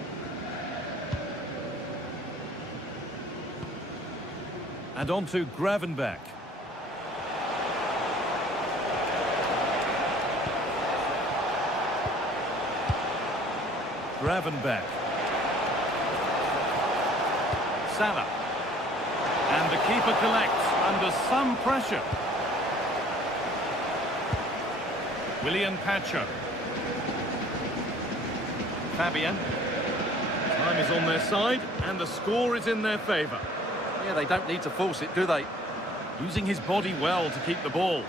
And on to Gravenberch. Gravenberch. Salah. And the keeper collects under some pressure. William Pacho. Fabian. Time is on their side, and the score is in their favour. Yeah, they don't need to force it, do they? Using his body well to keep the ball.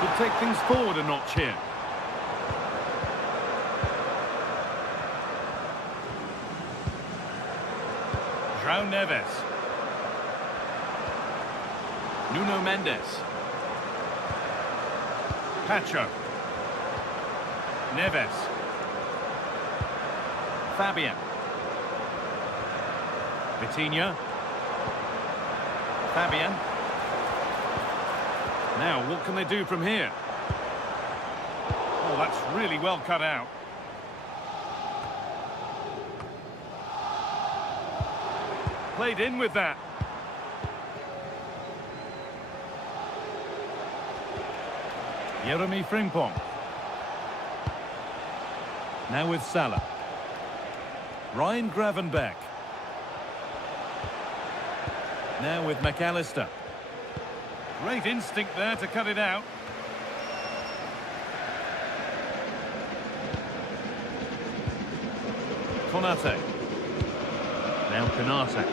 Could take things forward a notch here. João Neves. Nuno Mendes. Pacho. Neves. Fabian. Vitinha. Fabian. Now, what can they do from here? Oh, that's really well cut out. Played in with that. Jeremy Frimpong. Now with Salah. Ryan Gravenberch. Now with McAllister. Great instinct there to cut it out. Konate. Now Konate.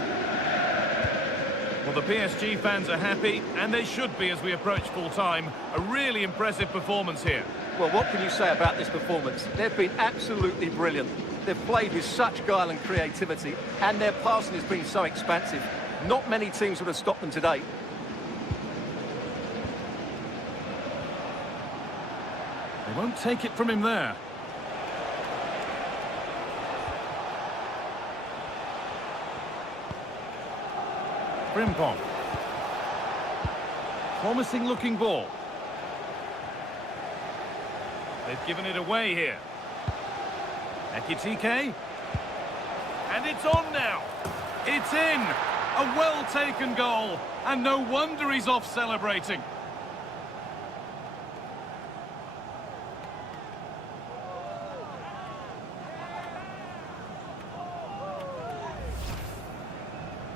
Well, the PSG fans are happy, and they should be as we approach full-time. A really impressive performance here. Well, what can you say about this performance? They've been absolutely brilliant. They've played with such guile and creativity, and their passing has been so expansive. Not many teams would have stopped them today. They won't take it from him there. Frimpong. Promising looking ball. They've given it away here. Ekitike. And it's on now. It's in. A well-taken goal. And no wonder he's off celebrating.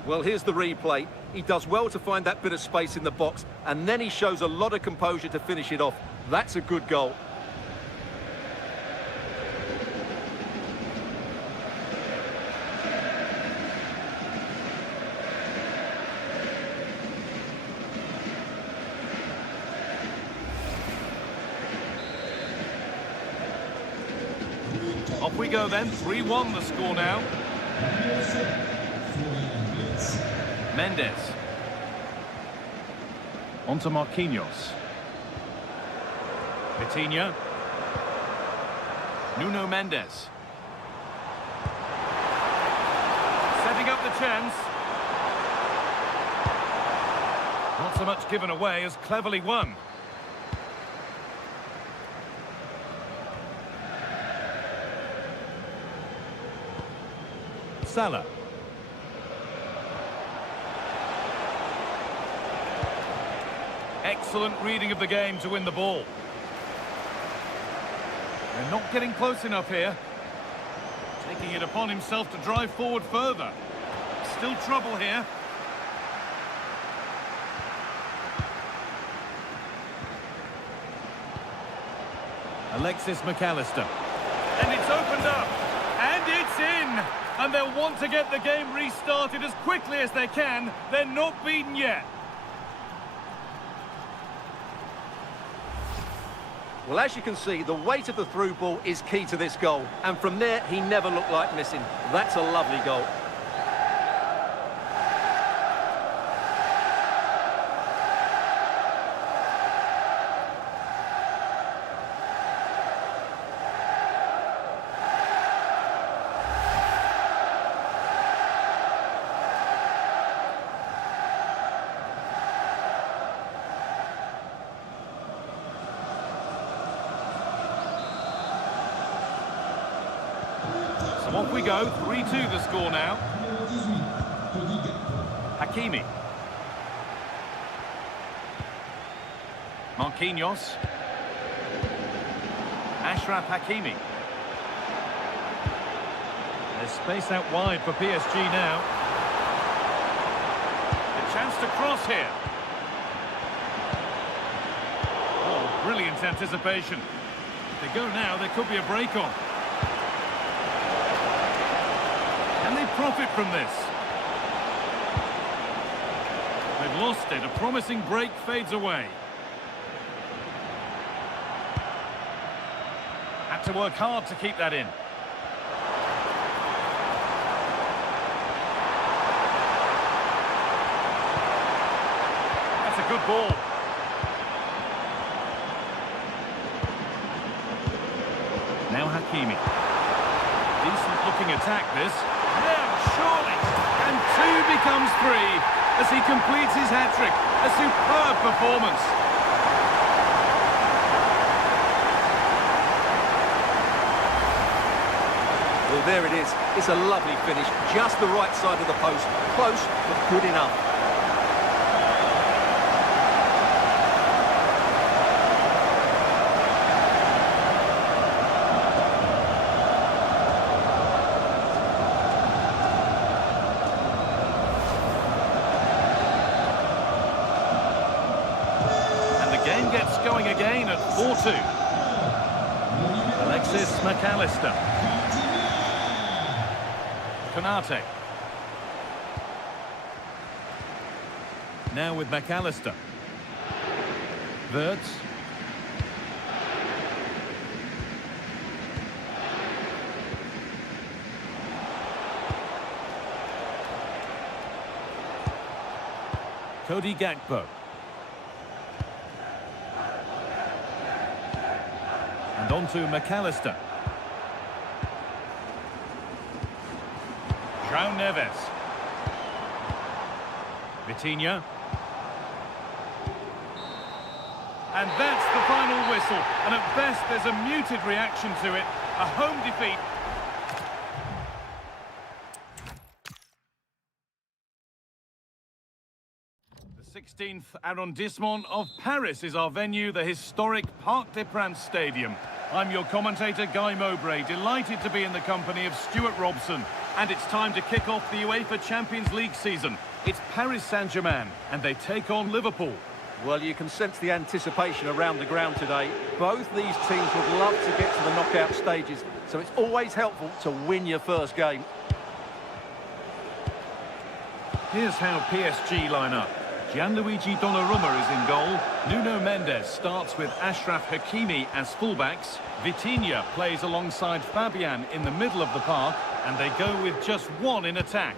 Well, here's the replay. He does well to find that bit of space in the box, and then he shows a lot of composure to finish it off. That's a good goal. Off we go then. 3-1 the score now. Mendes. On to Marquinhos. Vitinha. Nuno Mendes. Setting up the chance. Not so much given away as cleverly won. Salah. Excellent reading of the game to win the ball. They're not getting close enough here. Taking it upon himself to drive forward further. Still trouble here. Alexis McAllister. And it's opened up. And it's in. And they'll want to get the game restarted as quickly as they can. They're not beaten yet. Well, as you can see, the weight of the through ball is key to this goal. And from there, he never looked like missing. That's a lovely goal. Off we go, 3-2 the score now. Numéro 18, Cody Gakpo. Hakimi. Marquinhos. Ashraf Hakimi. There's space out wide for PSG now. A chance to cross here. Oh, brilliant anticipation. If they go now, there could be a break on. Can they profit from this? They've lost it. A promising break fades away. Had to work hard to keep that in. That's a good ball. Now Hakimi. Decent looking attack this. Now surely. And 2 becomes 3 as he completes his hat-trick. A superb performance. Well, there it is. It's a lovely finish. Just the right side of the post. Close, but good enough. And the game gets going again at 4-2. Alexis McAllister. Konate. Now with McAllister. Wirtz. Cody Gakpo. And on to McAllister. João Neves. Vitinha. And that's the final whistle. And at best, there's a muted reaction to it. A home defeat. The 16th arrondissement of Paris is our venue, the historic Parc des Princes Stadium. I'm your commentator, Guy Mowbray, delighted to be in the company of Stuart Robson. And it's time to kick off the UEFA Champions League season. It's Paris Saint-Germain, and they take on Liverpool. Well, you can sense the anticipation around the ground today. Both these teams would love to get to the knockout stages, so it's always helpful to win your first game. Here's how PSG line up. Gianluigi Donnarumma is in goal. Nuno Mendes starts with Ashraf Hakimi as fullbacks. Vitinha plays alongside Fabian in the middle of the park, and they go with just one in attack.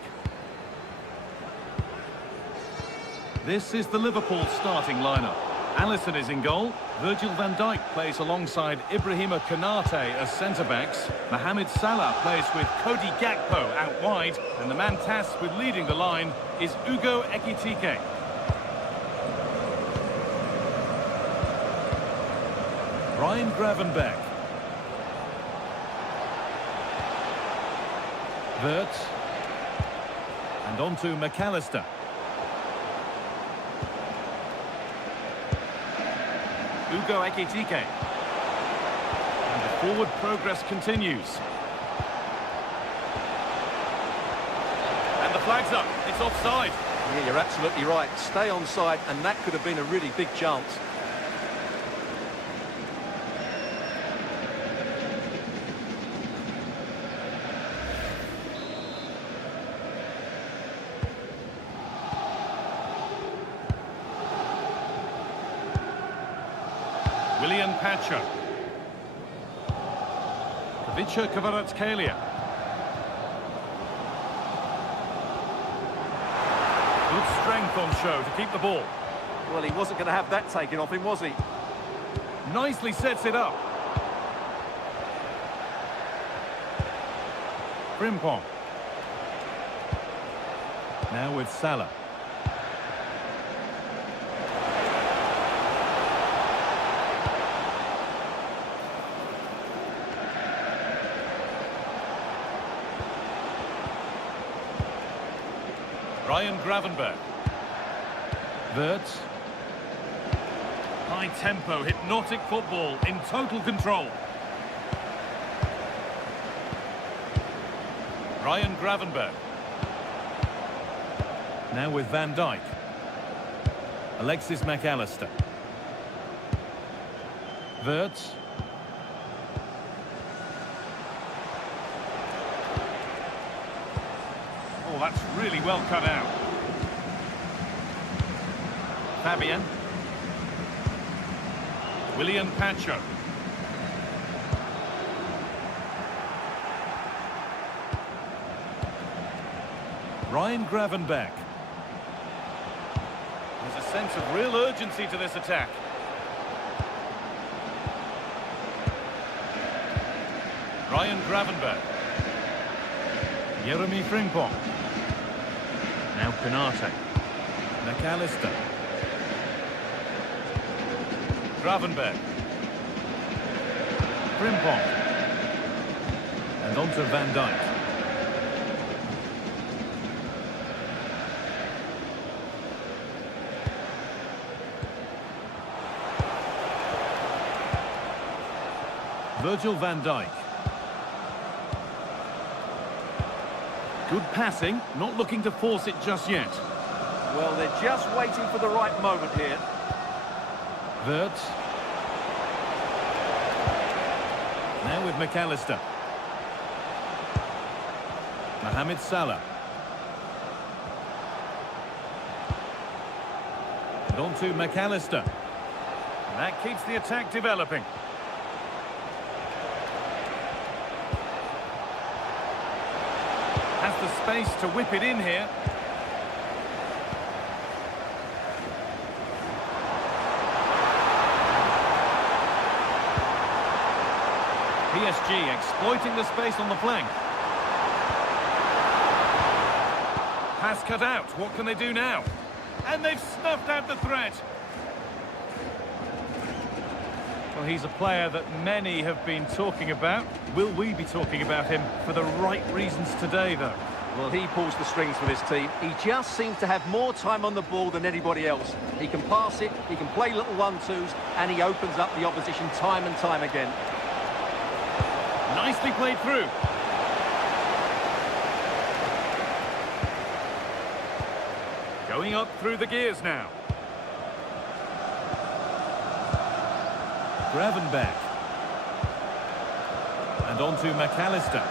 This is the Liverpool starting lineup. Alisson is in goal. Virgil van Dijk plays alongside Ibrahima Konate as centre-backs. Mohamed Salah plays with Cody Gakpo out wide, and the man tasked with leading the line is Ugo Ekitike. Ryan Gravenberch. Wirtz. And on to McAllister. Ugo Ekitike. And the forward progress continues. And the flag's up. It's offside. Yeah, you're absolutely right. Stay onside, and that could have been a really big chance. William Pacho. Kavica Kvaratskhelia. Good strength on show to keep the ball. Well, he wasn't going to have that taken off him, was he? Nicely sets it up. Frimpong. Now with Salah. Ryan Gravenberch. Wirtz. High tempo, hypnotic football in total control. Ryan Gravenberch. Now with Van Dijk. Alexis McAllister. Wirtz. Oh, that's really well cut out. Fabian. William Pacho. Ryan Gravenberch. There's a sense of real urgency to this attack. Ryan Gravenberch. Jeremy Frimpong. Now Canate. McAllister. Gravenberch. Frimpong. And on to Van Dijk. Virgil van Dijk. Good passing, not looking to force it just yet. Well, they're just waiting for the right moment here. Wirtz. Now with McAllister. Mohamed Salah. And on to McAllister. And that keeps the attack developing. Has the space to whip it in here. PSG exploiting the space on the flank. Pass cut out. What can they do now? And they've snuffed out the threat. Well, he's a player that many have been talking about. Will we be talking about him for the right reasons today, though? Well, he pulls the strings for this team. He just seems to have more time on the ball than anybody else. He can pass it, he can play little one-twos, and he opens up the opposition time and time again. Nicely played through. Going up through the gears now. Gravenberch. And on to McAllister.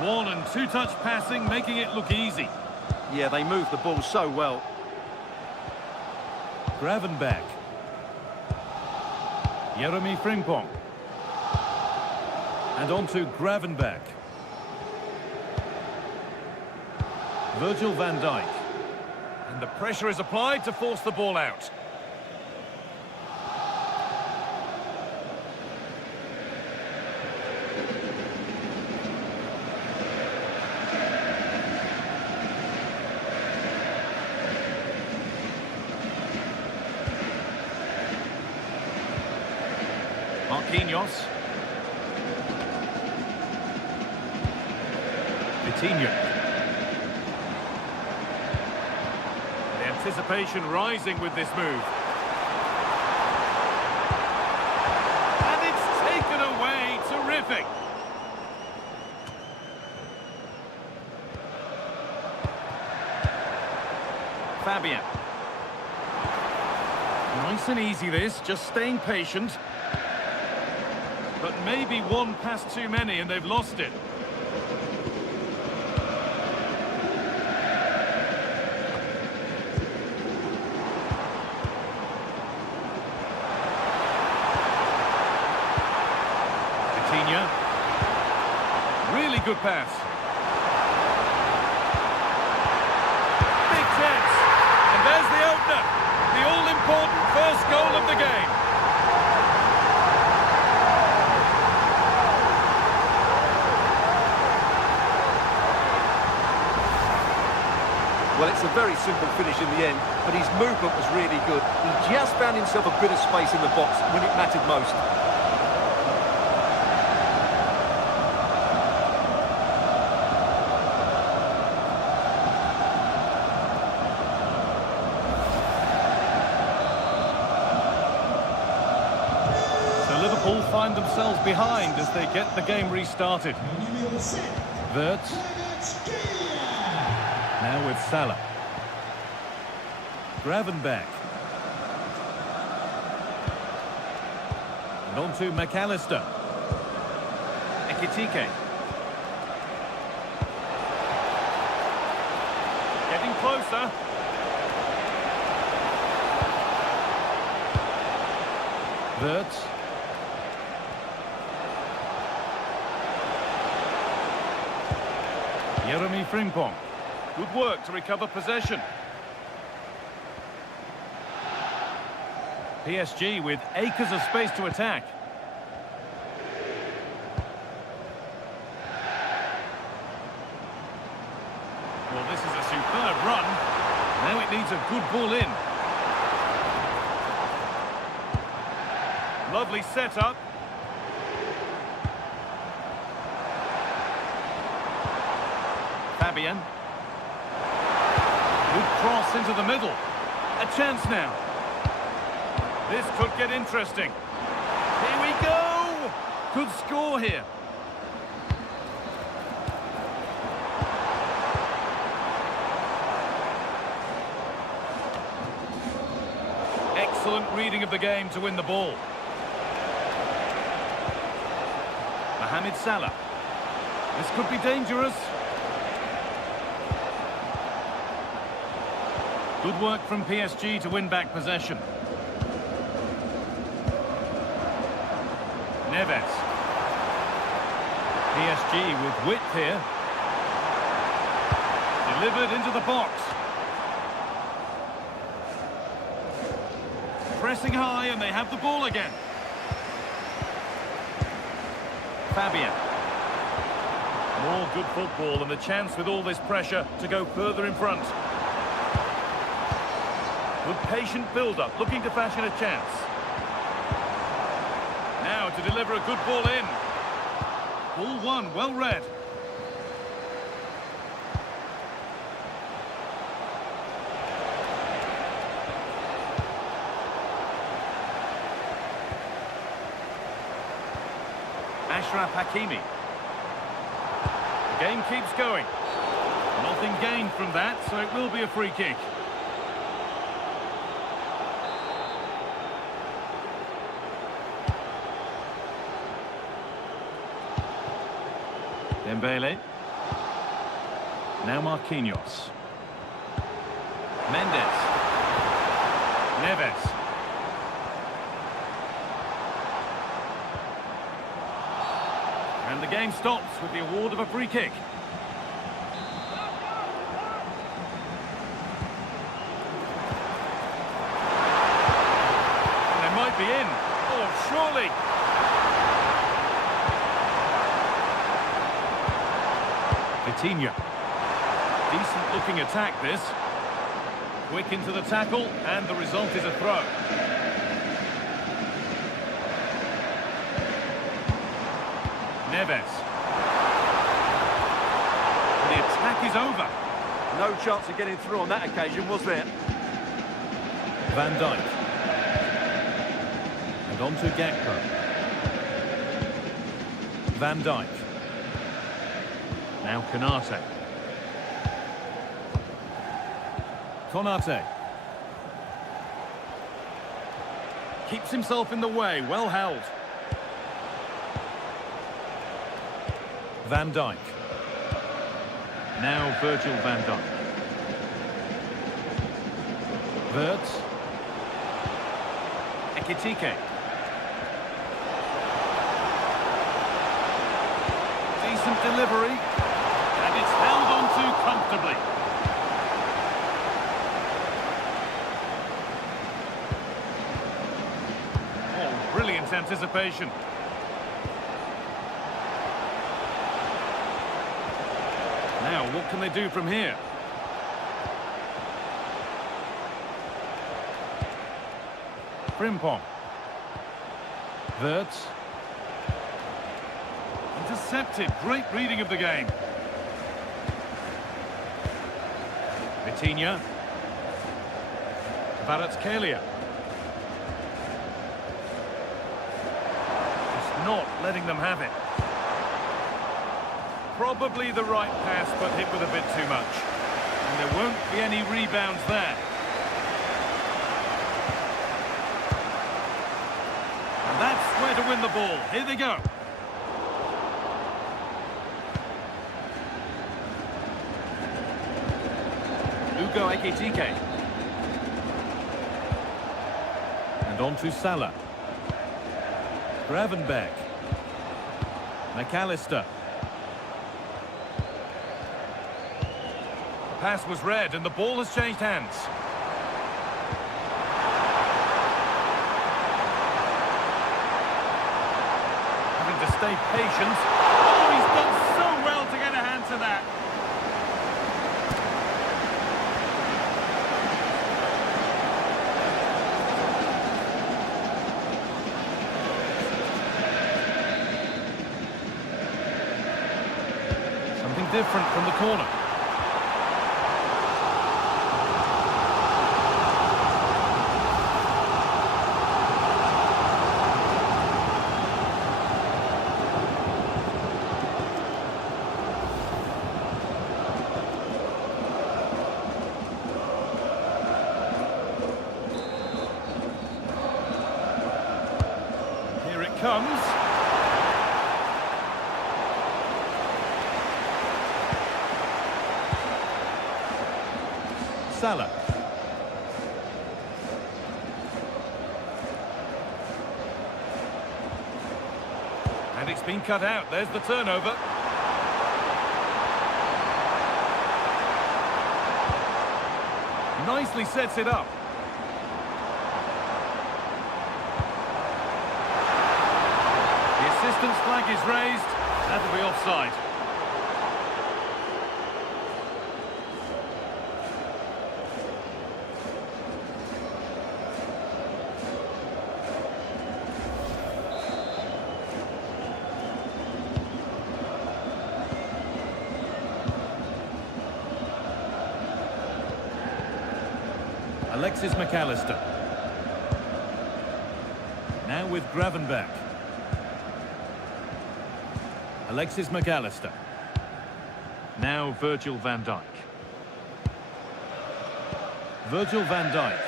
One and two touch passing, making it look easy. Yeah, they move the ball so well. Gravenberch. Jeremy Frimpong. And on to Gravenberch. Virgil van Dijk. And the pressure is applied to force the ball out. Marquinhos. Vitinha. The anticipation rising with this move. And it's taken away. Terrific. Fabian. Nice and easy this, just staying patient. But maybe one pass too many and they've lost it. Vitinha. Really good pass. Big chance. And there's the opener. The all-important first goal of the game. Well, it's a very simple finish in the end, but his movement was really good. He just found himself a bit of space in the box when it mattered most. Liverpool find themselves behind as they get the game restarted. Le numéro 7, Wirtz, Kvaratskhelia. now with Salah. Gravenberch. And on to McAllister. Ekitike. Getting closer. Wirtz. Jeremy Frimpong. Good work to recover possession. PSG with acres of space to attack. Well, this is a superb run. Now it needs a good ball in. Lovely setup. Fabian. Good cross into the middle. A chance now. This could get interesting. Here we go! Good score here. Excellent reading of the game to win the ball. Mohamed Salah. This could be dangerous. Good work from PSG to win back possession. Neves. PSG with width here. Delivered into the box. Pressing high and they have the ball again. Fabian. More good football and the chance with all this pressure to go further in front. Good patient build-up, looking to fashion a chance. Now to deliver a good ball in. Ball one, well read. Ashraf Hakimi. The game keeps going. Nothing gained from that, so it will be a free kick. Dembele. Now Marquinhos. Mendes. Neves. And the game stops with the award of a free kick. And they might be in. Oh, surely. Vitinha. Decent looking attack this. Quick into the tackle and the result is a throw. Neves. The attack is over. No chance of getting through on that occasion, was there? Van Dijk. And on to Gakpo. Van Dijk. Now Konate. Konate. Keeps himself in the way, well held. Van Dijk. Now Virgil van Dijk. Wirtz. Ekitike. Decent delivery. And it's held on to comfortably. Oh, brilliant anticipation. Now, what can they do from here? Frimpong. Wirtz. Intercepted. Great reading of the game. Vitinha. Kvaratskhelia. not letting them have it. Probably the right pass, but hit with a bit too much. And there won't be any rebounds there. And that's where to win the ball. Here they go. Ugo Ekitike. And on to Salah. Gravenberch. McAllister. The pass was read and the ball has changed hands. Having to stay patient. Oh, he's done so well to get a hand to that. Something different from the corner. Here it comes. Salah. And it's been cut out. There's the turnover. Nicely sets it up. The assistant's flag is raised. That'll be offside. Alexis McAllister. Now with Gravenberch. Alexis McAllister. Now Virgil van Dijk. Virgil van Dijk.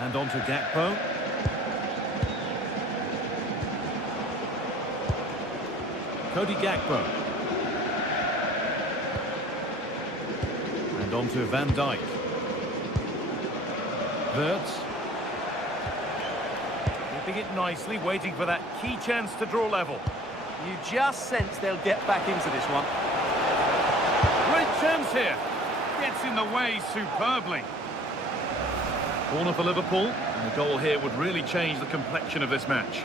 And on to Gakpo. Cody Gakpo. And on to Van Dijk. Wirtz. Keeping it nicely, waiting for that key chance to draw level. You just sense they'll get back into this one. Great chance here. Gets in the way superbly. Corner for Liverpool, and the goal here would really change the complexion of this match.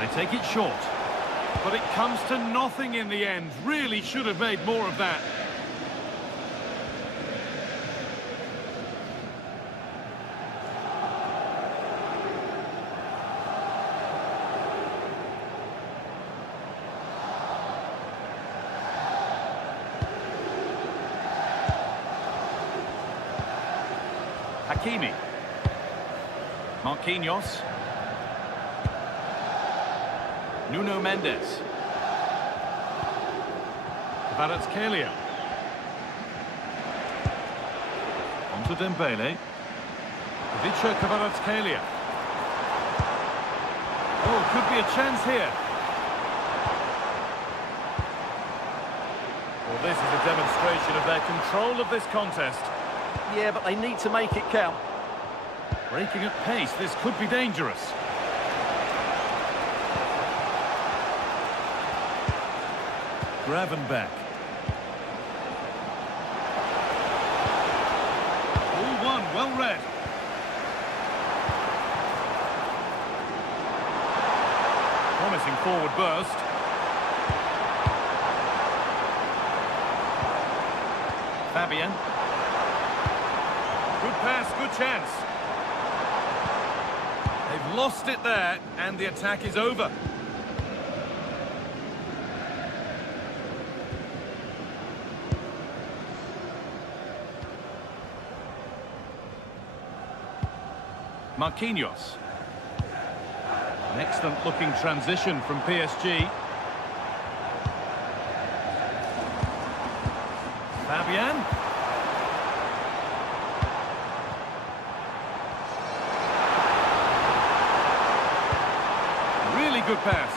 They take it short, but it comes to nothing in the end. Really should have made more of that. Hakimi. Marquinhos. Nuno Mendes. Kvaratskhelia. On to Dembele. Ivica Kvaratskhelia. Oh, could be a chance here. Well, this is a demonstration of their control of this contest. Yeah, but they need to make it count. Breaking at pace, this could be dangerous. Gravenberch. All one, well read. promising forward burst. Fabian. Good pass, good chance. They've lost it there, and the attack is over. Marquinhos. An excellent looking transition from PSG. Fabian. Really good pass.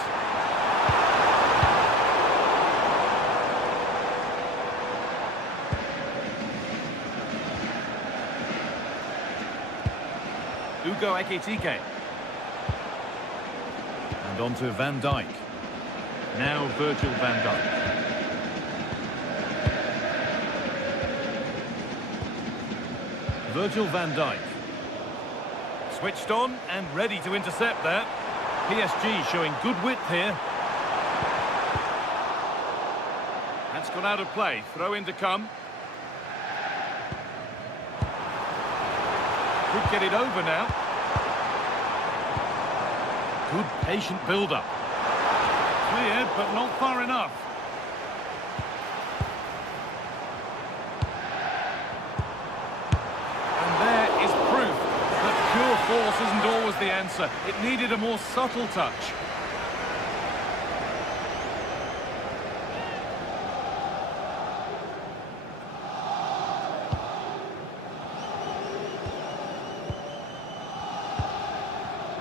Ugo Ekitike. And on to Van Dijk. Now Virgil van Dijk. Virgil van Dijk. Switched on and ready to intercept there. PSG showing good width here. That's gone out of play. Throw in to come. Could get it over now. Good patient build-up. Cleared, but not far enough. And there is proof that pure force isn't always the answer. It needed a more subtle touch.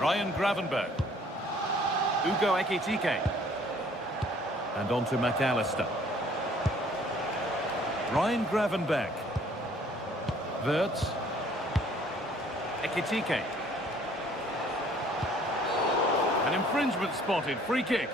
Ryan Gravenberg. Ugo Ekitike. And on to McAllister. Ryan Gravenberg. Wirtz. Ekitike. An infringement spotted. Free kick.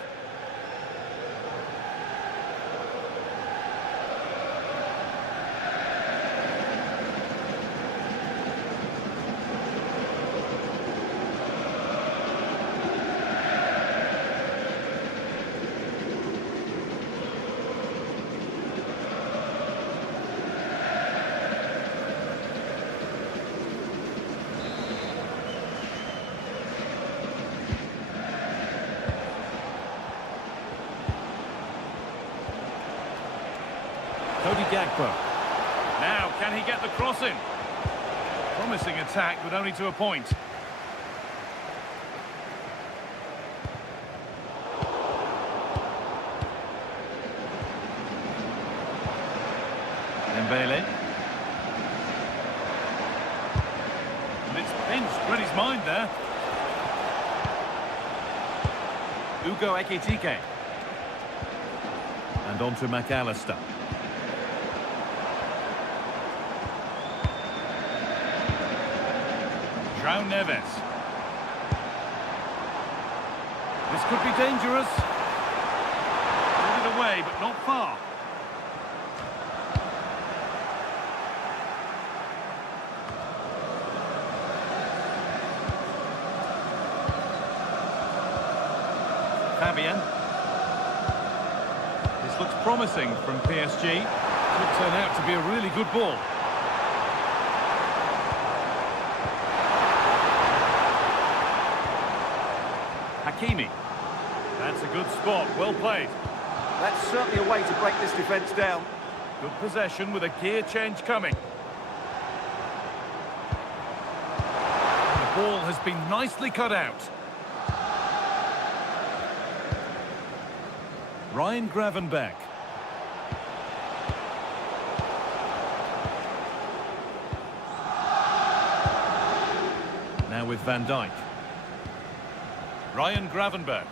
Cody Gakpo. Now, can he get the cross in? Promising attack, but only to a point. Dembele. And it's pinched, read his mind there. Ugo Ekitike. And on to McAllister. João Neves. This could be dangerous. Put it away, but not far. Fabian. This looks promising from PSG. Could turn out to be a really good ball. Hakimi. That's a good spot, well played. That's certainly a way to break this defence down. Good possession with a gear change coming. The ball has been nicely cut out. Ryan Gravenberg. Now with Van Dijk. Ryan Gravenberg.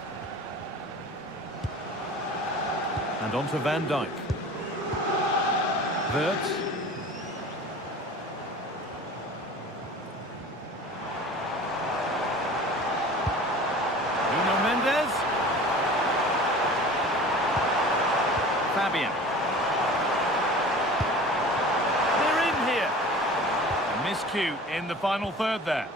And on to Van Dijk. Wirtz. Nuno Mendes. Fabian. They're in here. A miscue in the final third there.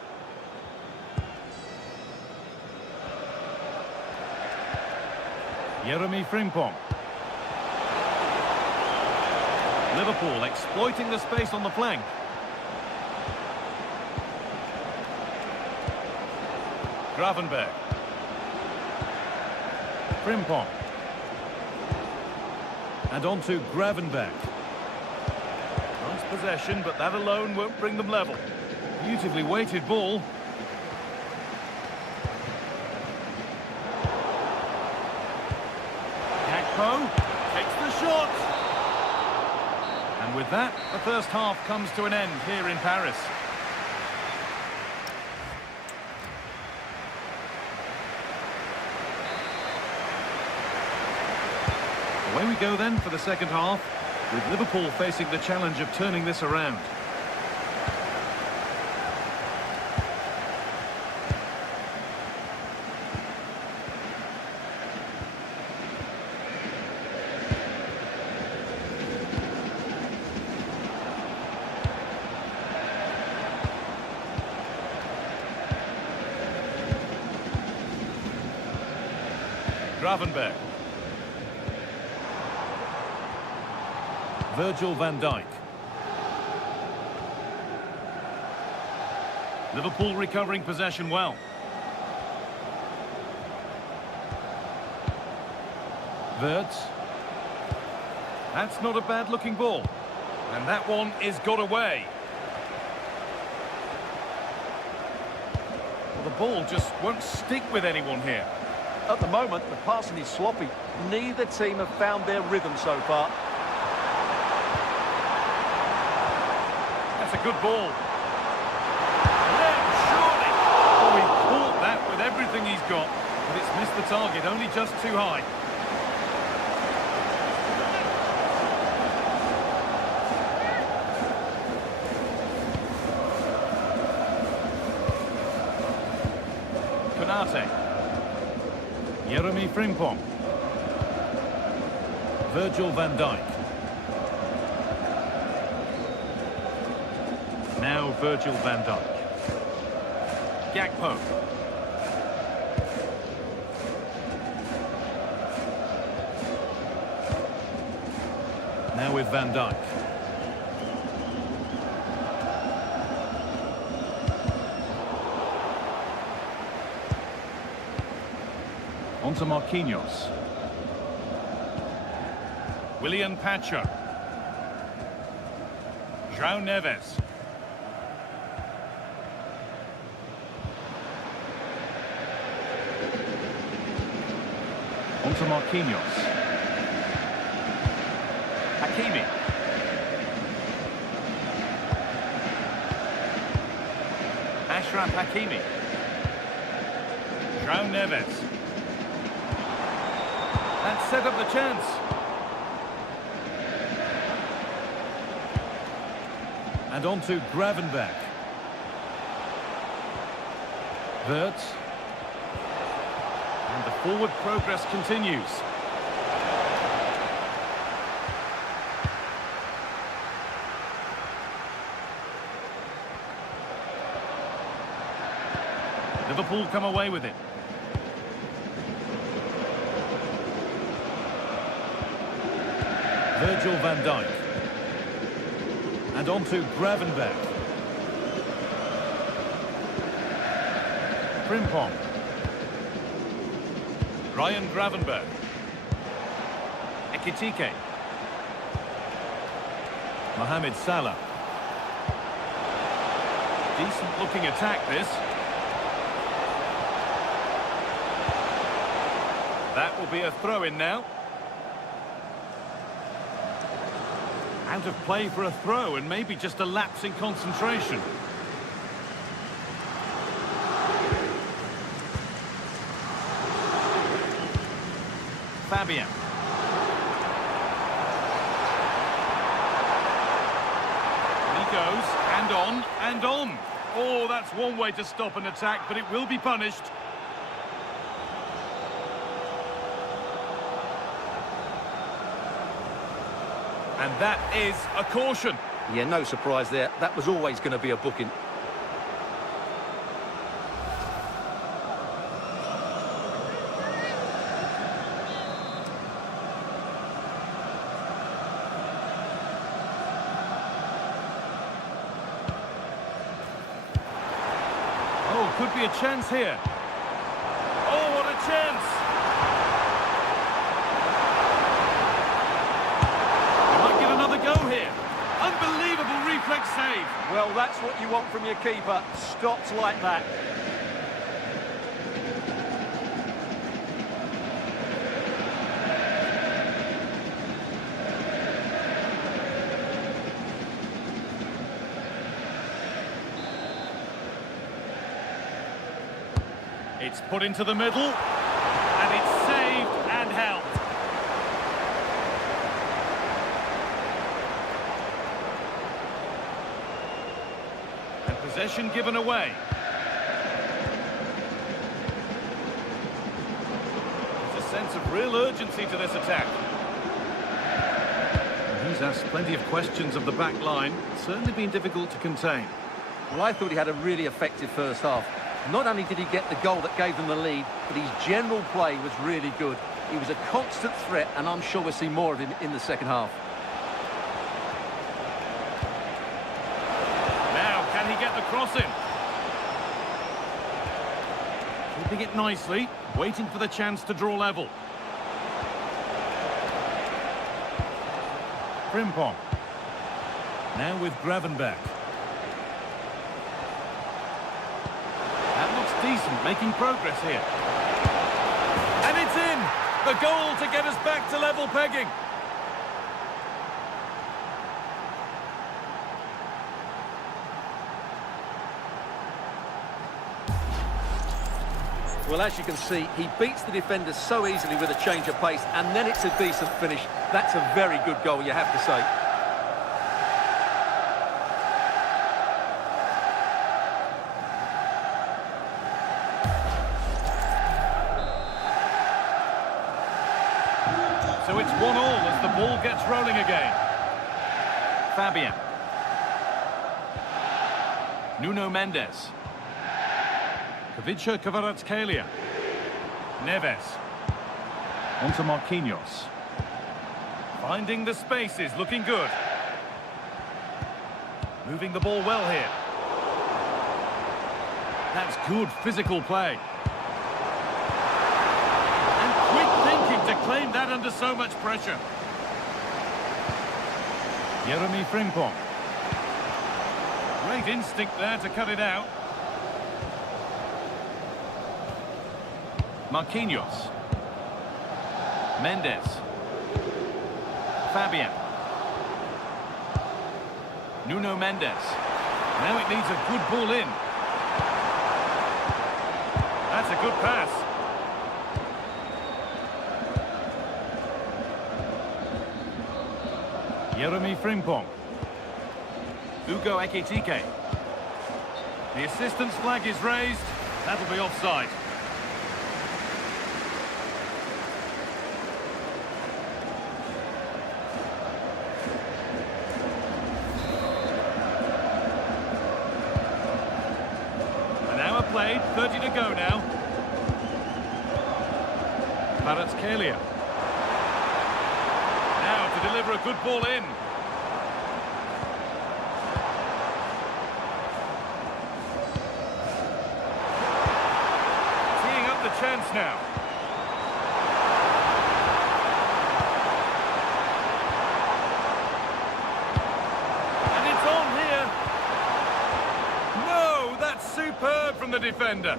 Frimpong. Liverpool exploiting the space on the flank. Gravenberg. Frimpong. And on to Gravenberg. Nice possession, but that alone won't bring them level. Beautifully weighted ball. Gakpo takes the shot. And with that, the first half comes to an end here in Paris. Away we go then for the second half, with Liverpool facing the challenge of turning this around. Gravenberg. Virgil van Dijk. Liverpool recovering possession well. Wirtz. That's not a bad looking ball. And that one is got away. Well, the ball just won't stick with anyone here. At the moment, the passing is sloppy. Neither team have found their rhythm so far. That's a good ball. Then, surely. Oh, he caught that with everything he's got. But it's missed the target, only just too high. Konate. Frimpong. Virgil van Dijk. Now Virgil van Dijk. Gakpo. Now with Van Dijk. On to Marquinhos. Willian Pacho. João Neves. On to Marquinhos. Hakimi. Ashraf Hakimi. João Neves. That set up the chance. And on to Gravenberg. Wirtz. And the forward progress continues. Liverpool come away with it. Virgil van Dijk. And on to Gravenberg. Frimpong. Ryan Gravenberg. Ekitike. Mohamed Salah. Decent looking attack this. That will be a throw-in now. Out of play for a throw and maybe just a lapse in concentration. Fabian. He goes, and on, and on. Oh, that's one way to stop an attack, but it will be punished. And that is a caution. Yeah, no surprise there. That was always going to be a booking. Oh, could be a chance here. Oh, what a chance! Might get another go here. Unbelievable reflex save. Well, that's what you want from your keeper. Stops like that. It's put into the middle, and it's saved and held. And possession given away. There's a sense of real urgency to this attack. He's asked plenty of questions of the back line. It's certainly been difficult to contain. Well, I thought he had a really effective first half. Not only did he get the goal that gave them the lead, but his general play was really good. He was a constant threat, and I'm sure we'll see more of him in the second half. Now, can he get the cross in? Keeping it nicely, waiting for the chance to draw level. Frimpong. Now with Gravenberch. That looks decent, making progress here. And it's in! The goal to get us back to level pegging. Well, as you can see, he beats the defender so easily with a change of pace, and then it's a decent finish. That's a very good goal, you have to say. So it's 1-1 as the ball gets rolling again. Fabian. Nuno Mendes. Kavica Kvaratskhelia. Neves. Onto Marquinhos. Finding the spaces, looking good. Moving the ball well here. That's good physical play. And quick thinking to claim that under so much pressure. Jeremy Frimpong. Great instinct there to cut it out. Marquinhos. Mendes. Fabian. Nuno Mendes. Now it needs a good ball in. That's a good pass. Jeremy Frimpong. Ugo Ekitike. The assistant's flag is raised. That'll be offside. Played, 30 to go now. Kvaratskhelia. Now to deliver a good ball in. Teeing up the chance now. And it's on here. No, that's superb from the defender.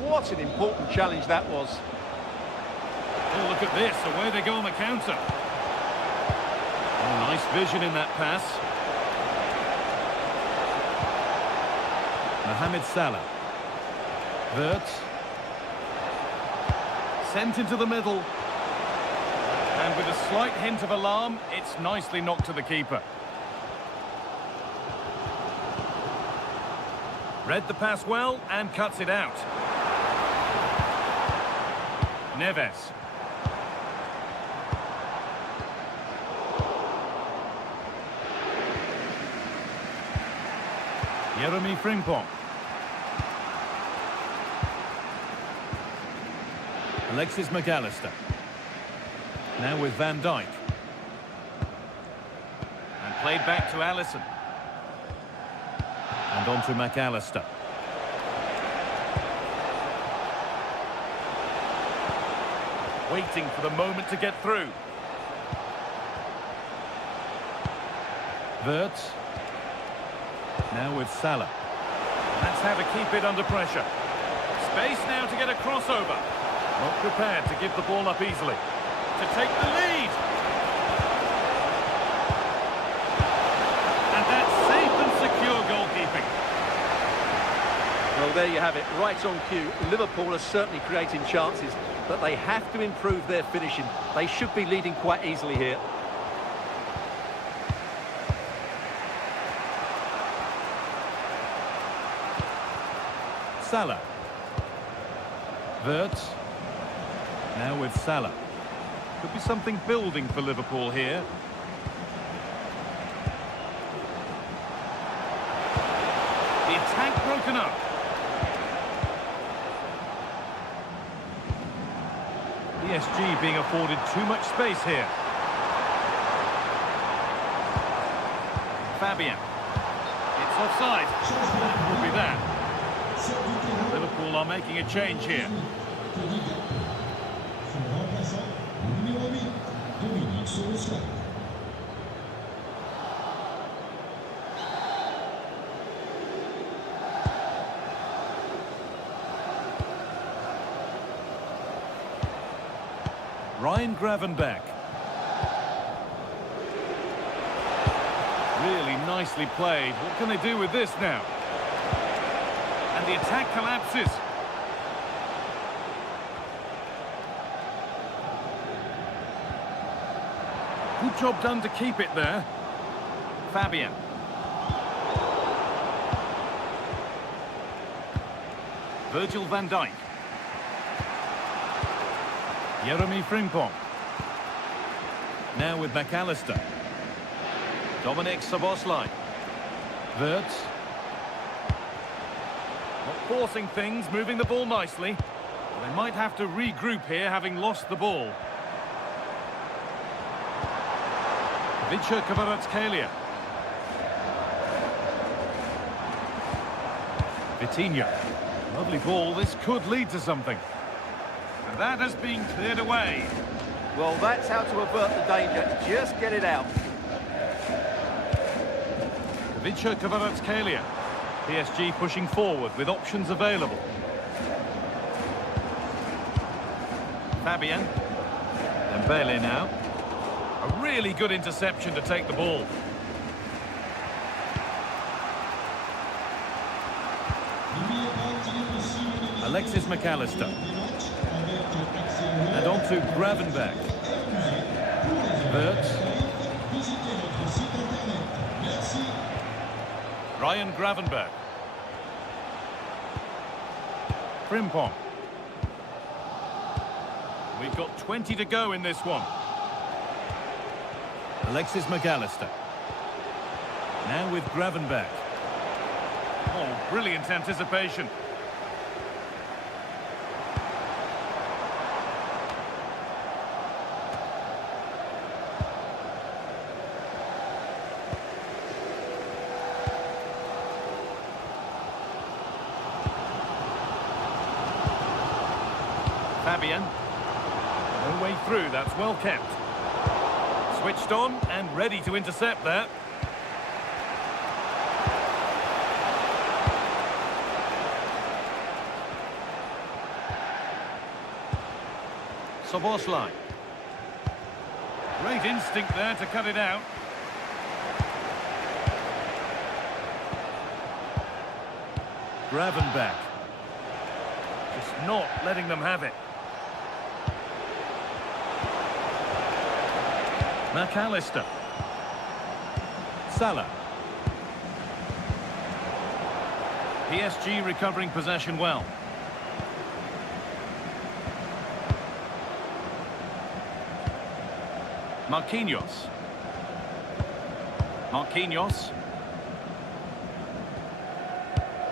What an important challenge that was. Oh, look at this, away they go on the counter. Oh, nice vision in that pass. Mohamed Salah. Wirtz. Sent into the middle. And with a slight hint of alarm, it's nicely knocked to the keeper. Read the pass well and cuts it out. Neves. Jeremy Frimpong. Alexis McAllister. Now with Van Dijk. And played back to Alisson. And on to McAllister. Waiting for the moment to get through. Wirtz. Now with Salah. That's how to keep it under pressure. Space now to get a crossover. Not prepared to give the ball up easily. To take the lead. And that's safe and secure goalkeeping. Well, there you have it, right on cue. Liverpool are certainly creating chances, but they have to improve their finishing. They should be leading quite easily here. Salah. Wirtz. Now with Salah. Could be something building for Liverpool here. The attack broken up. PSG being afforded too much space here. Fabian. It's offside. That would be that. Liverpool are making a change here. Ryan Gravenberch. Really nicely played. What can they do with this now? And the attack collapses. Good job done to keep it there. Fabian. Virgil van Dijk. Jeremy Frimpong. Now with McAllister. Dominic Szoboszlai. Wirtz. Not forcing things, moving the ball nicely. They might have to regroup here, having lost the ball. Vicha Kvaratskhelia. Vitinha. Lovely ball, this could lead to something. And that has been cleared away. Well, that's how to avert the danger. Just get it out. Vicha Kvaratskhelia. PSG pushing forward with options available. Fabian. Dembele now. A really good interception to take the ball. Alexis McAllister. And on to Gravenberch. Wirtz. Ryan Gravenberch. Frimpong. We've got 20 to go in this one. Alexis McAllister. Now with Gravenberch. Oh, brilliant anticipation. Fabian. No way through, that's well kept. Switched on and ready to intercept there. Szoboszlai. Great instinct there to cut it out. Gravenberch. Just not letting them have it. McAllister. Salah. PSG recovering possession well. Marquinhos. Marquinhos.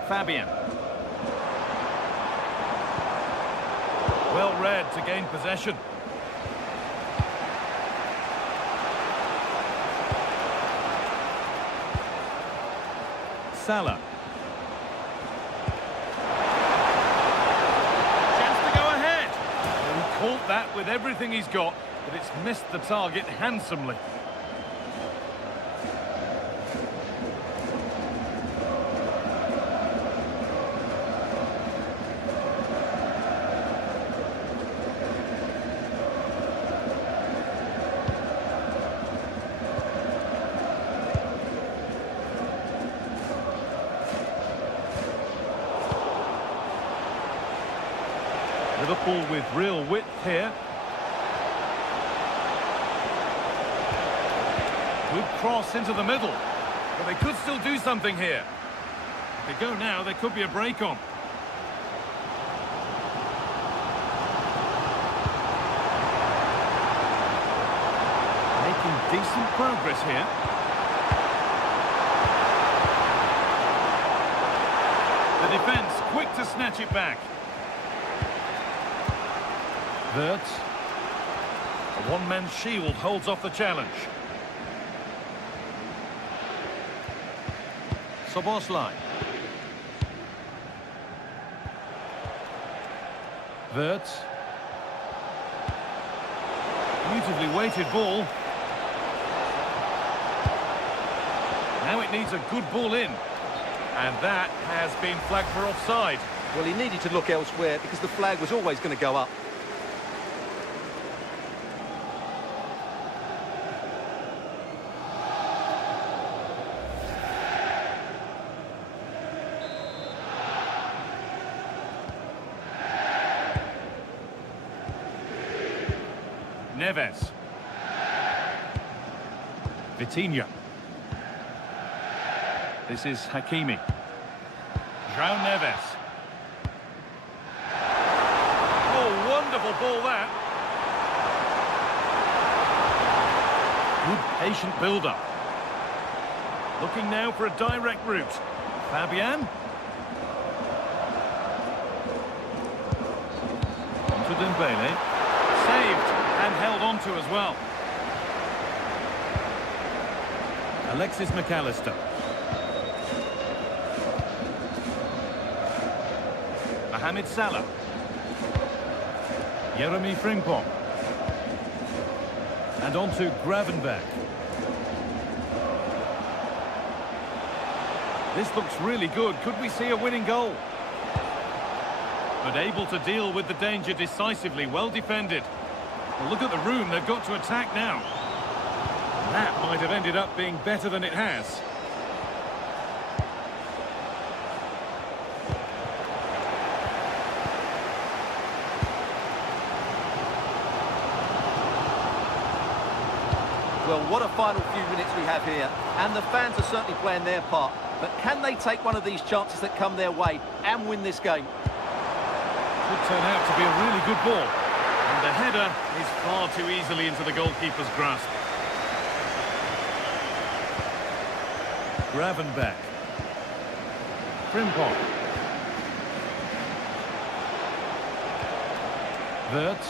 Fabian. Well read to gain possession. Salah. Chance to go ahead. He caught that with everything he's got, but it's missed the target handsomely. Liverpool with real width here. Good cross into the middle. But they could still do something here. If they go now, there could be a break on. Making decent progress here. The defence quick to snatch it back. Wirtz. A one-man shield holds off the challenge. Szoboszlai. Wirtz. Beautifully weighted ball. Now it needs a good ball in. And that has been flagged for offside. Well, he needed to look elsewhere because the flag was always going to go up. Neves. Vitinha. This is Hakimi. João Neves. Oh, wonderful ball that. Good patient build-up. Looking now for a direct route. Fabian. Onto Dembele. Saved. And held on to as well. Alexis McAllister. Mohamed Salah. Jeremy Frimpong. And on to Gravenberch. This looks really good. Could we see a winning goal? But able to deal with the danger decisively. Well defended. Well, look at the room they've got to attack now. That might have ended up being better than it has. Well, what a final few minutes we have here. And the fans are certainly playing their part. But can they take one of these chances that come their way and win this game? Could turn out to be a really good ball. And the header is far too easily into the goalkeeper's grasp. Gravenberch. Frimpong. Wirtz.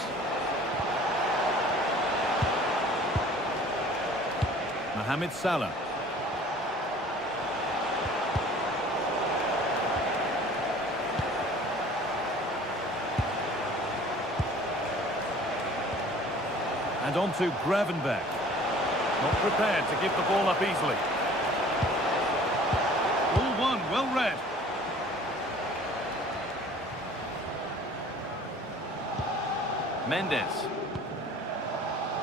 Mohamed Salah. And on to Gravenberch. Not prepared to give the ball up easily. Ball one, well read. Mendes.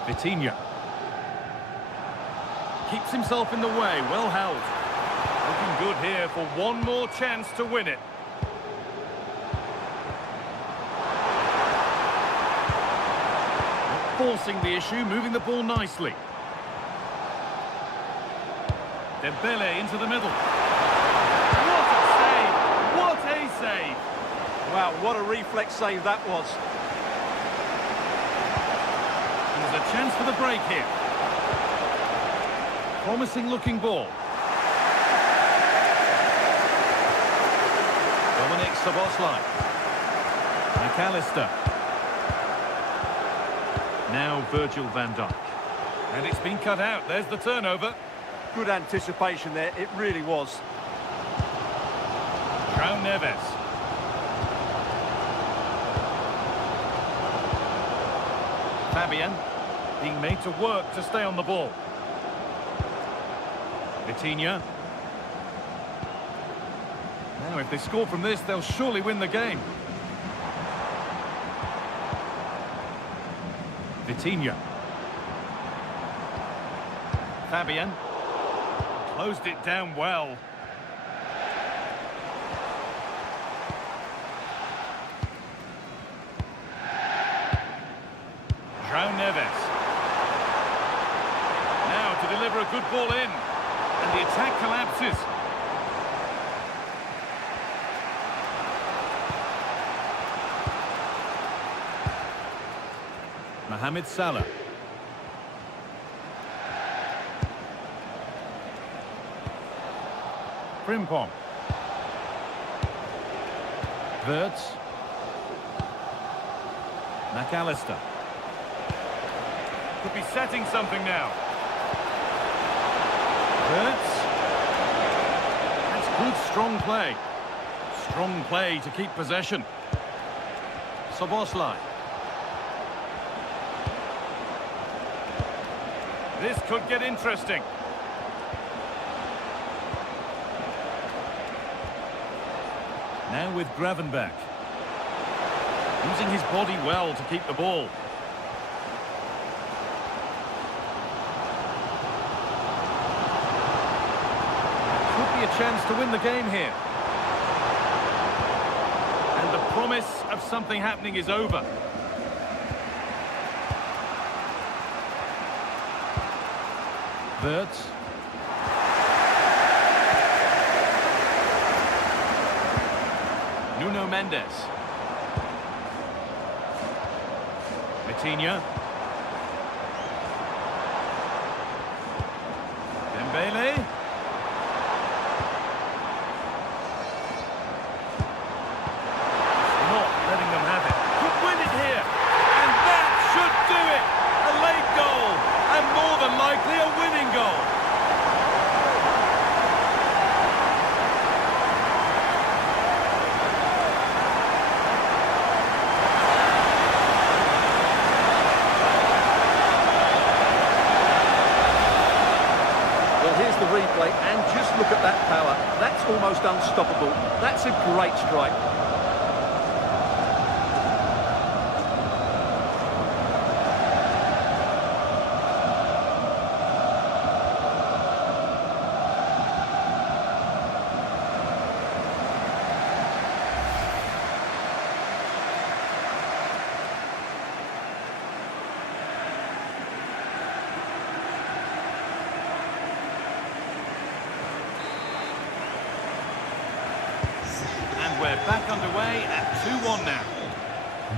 Vitinha. Keeps himself in the way, well held. Looking good here for one more chance to win it. Forcing the issue, moving the ball nicely. Dembele into the middle. What a save! What a save! Wow, what a reflex save that was. And there's a chance for the break here. Promising looking ball. Dominic Szoboszlai. McAllister. Now Virgil van Dijk. And it's been cut out. There's the turnover. Good anticipation there, it really was. João Neves. Fabian being made to work to stay on the ball. Vitinha. Now, if they score from this, they'll surely win the game. Vitinha. Fabian. Closed it down well. João Neves. Now to deliver a good ball in. And the attack collapses. Mohamed Salah. Frimpong. Wirtz. McAllister. Could be setting something now. Wirtz. That's good, strong play. Strong play to keep possession. Szoboszlai. This could get interesting. Now with Gravenberch. Using his body well to keep the ball. Could be a chance to win the game here. And the promise of something happening is over. Wirtz. Nuno Mendes. Vitinha. Dembele. Not letting them have it. Could win it here. And that should do it. A late goal. And more than likely a winning goal. Well, here's the replay, and just look at that power. That's almost unstoppable. That's a great strike. And we're back underway at 2-1 now.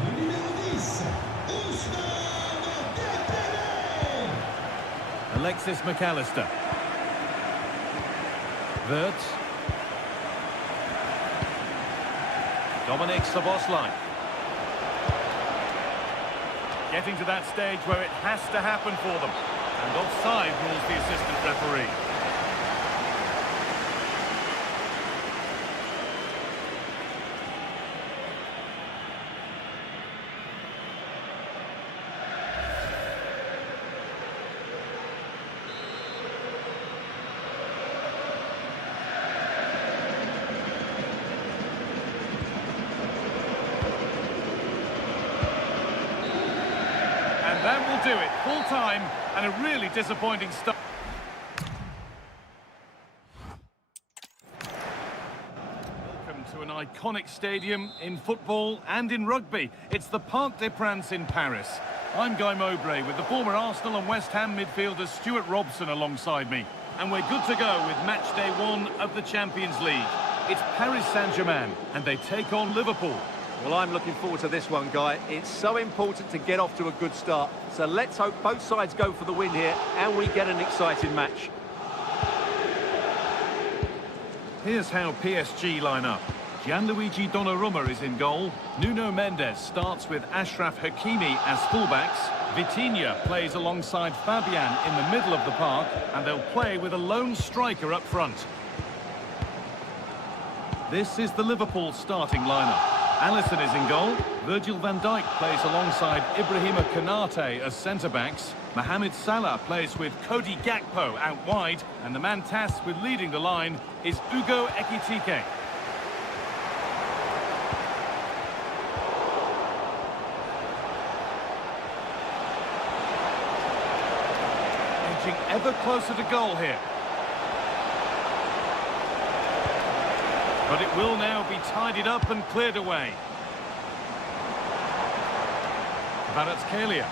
Le numéro 10, Ousmane Dembélé. Alexis McAllister. Wirtz. Dominic Szoboszlai. Getting to that stage where it has to happen for them. And offside rules the assistant referee. And that will do it. Full time and a really disappointing start. Welcome to an iconic stadium in football and in rugby. It's the Parc des Princes in Paris. I'm Guy Mowbray with the former Arsenal and West Ham midfielder Stuart Robson alongside me. And we're good to go with match day 1 of the Champions League. It's Paris Saint-Germain and they take on Liverpool. Well, I'm looking forward to this one, Guy. It's so important to get off to a good start. So let's hope both sides go for the win here and we get an exciting match. Here's how PSG line up. Gianluigi Donnarumma is in goal. Nuno Mendes starts with Achraf Hakimi as fullbacks. Vitinha plays alongside Fabian in the middle of the park, and they'll play with a lone striker up front. This is the Liverpool starting lineup. Alisson is in goal. Virgil van Dijk plays alongside Ibrahima Konate as centre-backs. Mohamed Salah plays with Cody Gakpo out wide. And the man tasked with leading the line is Ugo Ekitike. Edging ever closer to goal here. But it will now be tidied up and cleared away. Kvaratskhelia.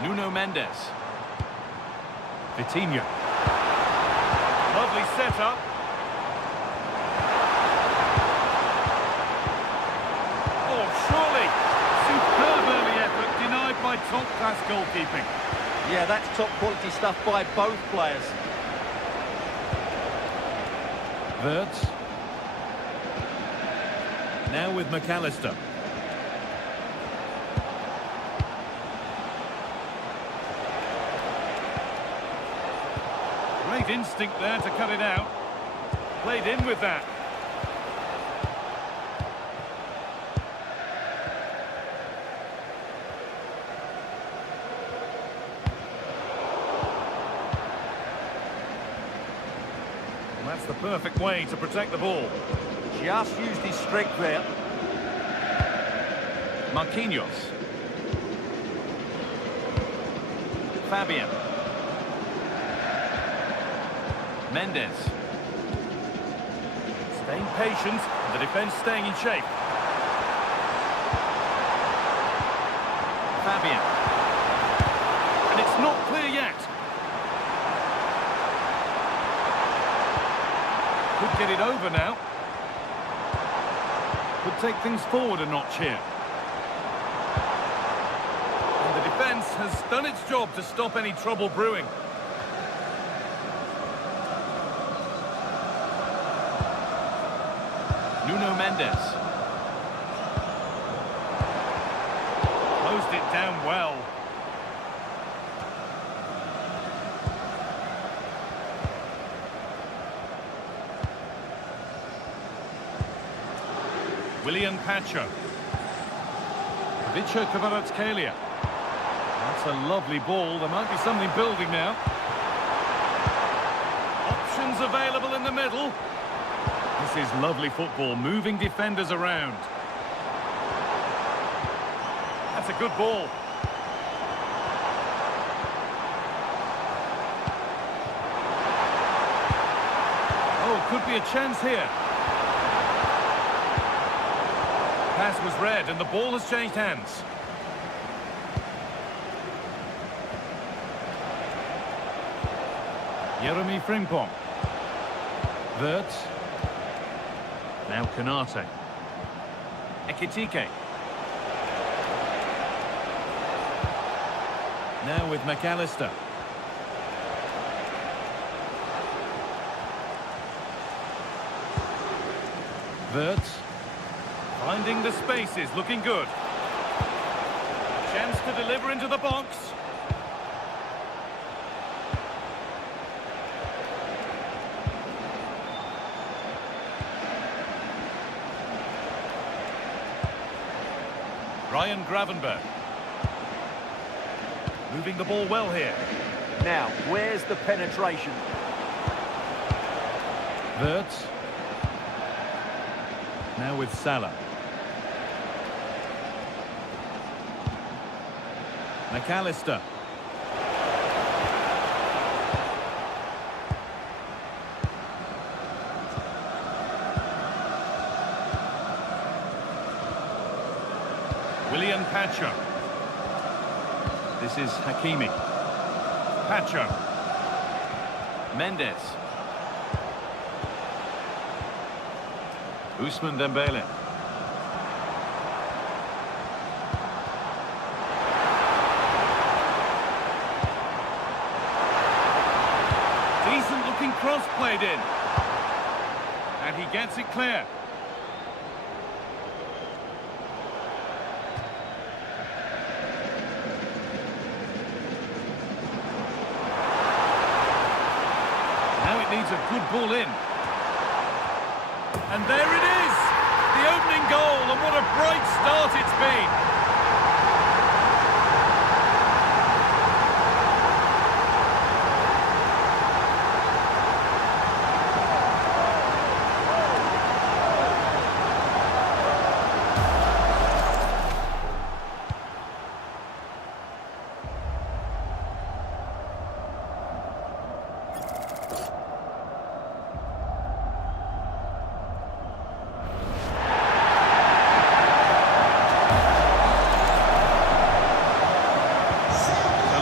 Nuno Mendes. Vitinha. Lovely setup. Oh, surely. Superb early effort, denied by top-class goalkeeping. Yeah, that's top quality stuff by both players. Wirtz. Now with McAllister. Great instinct there to cut it out. Played in with that. And that's the perfect way to protect the ball. Just used his strength there. Marquinhos. Fabian. Mendes. Staying patient, and the defence staying in shape. Fabian. And it's not clear yet. Could get it over now. Could take things forward a notch here. And the defence has done its job to stop any trouble brewing. Nuno Mendes. Closed it down well. William Pacho. Ivica Kvaratskhelia. That's a lovely ball. There might be something building now. Options available in the middle. This is lovely football, moving defenders around. That's a good ball. Oh, could be a chance here. Pass was read and the ball has changed hands. Jeremy Frimpong. Wirtz. Now Konate. Ekitike. Now with McAllister. Wirtz. Finding the spaces, looking good. Chance to deliver into the box. Ryan Gravenberch. Moving the ball well here. Now, where's the penetration? Wirtz. Now with Salah. McAllister. William Pacho. This is Hakimi. Pacho. Mendes. Ousmane Dembele. Decent looking cross played in. And he gets it clear. Now it needs a good ball in. And there it is! The opening goal, and what a bright start it's been!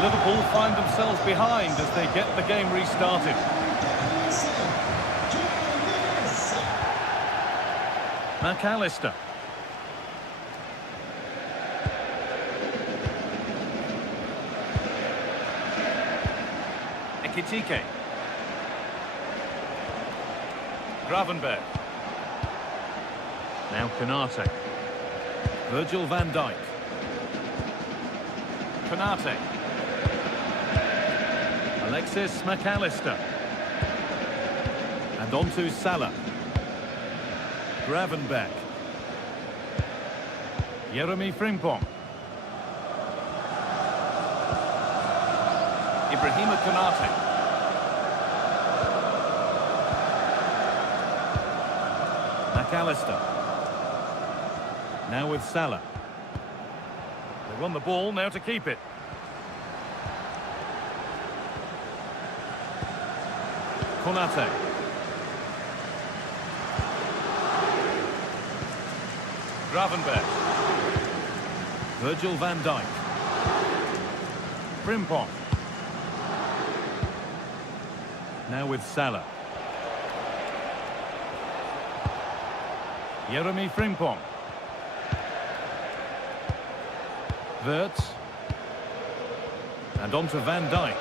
Liverpool find themselves behind as they get the game restarted. McAllister. Ekitike. Gravenberg. Now Konate. Virgil van Dijk. Konate. Alexis McAllister. And on to Salah. Gravenberg. Jeremy Frimpong. Ibrahima Konate. McAllister. Now with Salah. They won the ball, now to keep it. Konate. Gravenberg. Virgil van Dijk. Frimpong. Now with Salah. Jeremy Frimpong. Wirtz. And on to Van Dijk.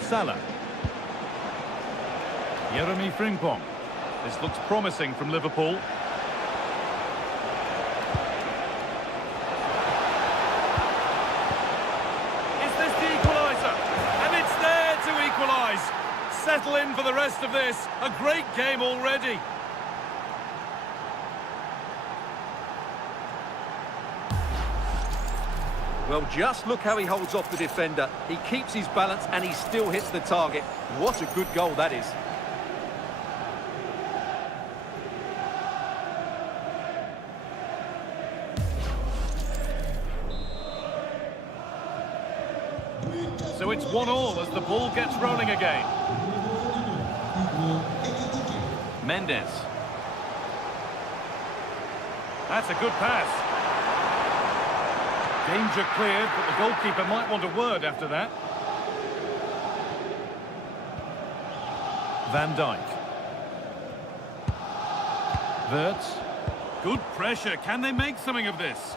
Salah. Jeremy Frimpong. This looks promising from Liverpool. Is this the equaliser? And it's there to equalise. Settle in for the rest of this. A great game already. Well, just look how he holds off the defender. He keeps his balance and he still hits the target. What a good goal that is. So it's 1-1 as the ball gets rolling again. Mendes. That's a good pass. Danger cleared, but the goalkeeper might want a word after that. Van Dijk. Wirtz. Good pressure. Can they make something of this?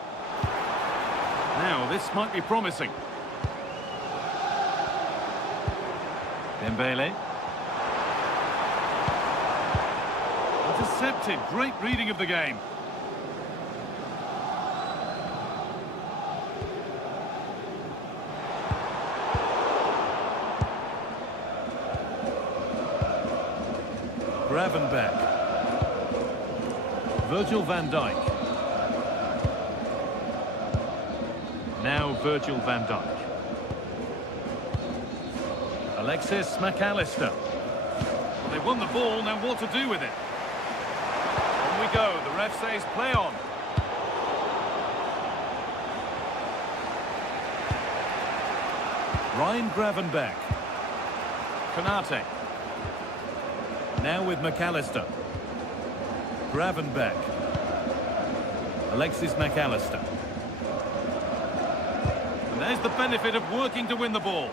Now, this might be promising. Dembele. Intercepted. Great reading of the game. Gravenberg. Virgil van Dijk. Now Virgil van Dijk. Alexis McAllister. Well, they won the ball, now what to do with it? On we go, the ref says play on. Ryan Gravenberg. Konate. Now with McAllister. Gravenberg. Alexis McAllister. And there's the benefit of working to win the ball.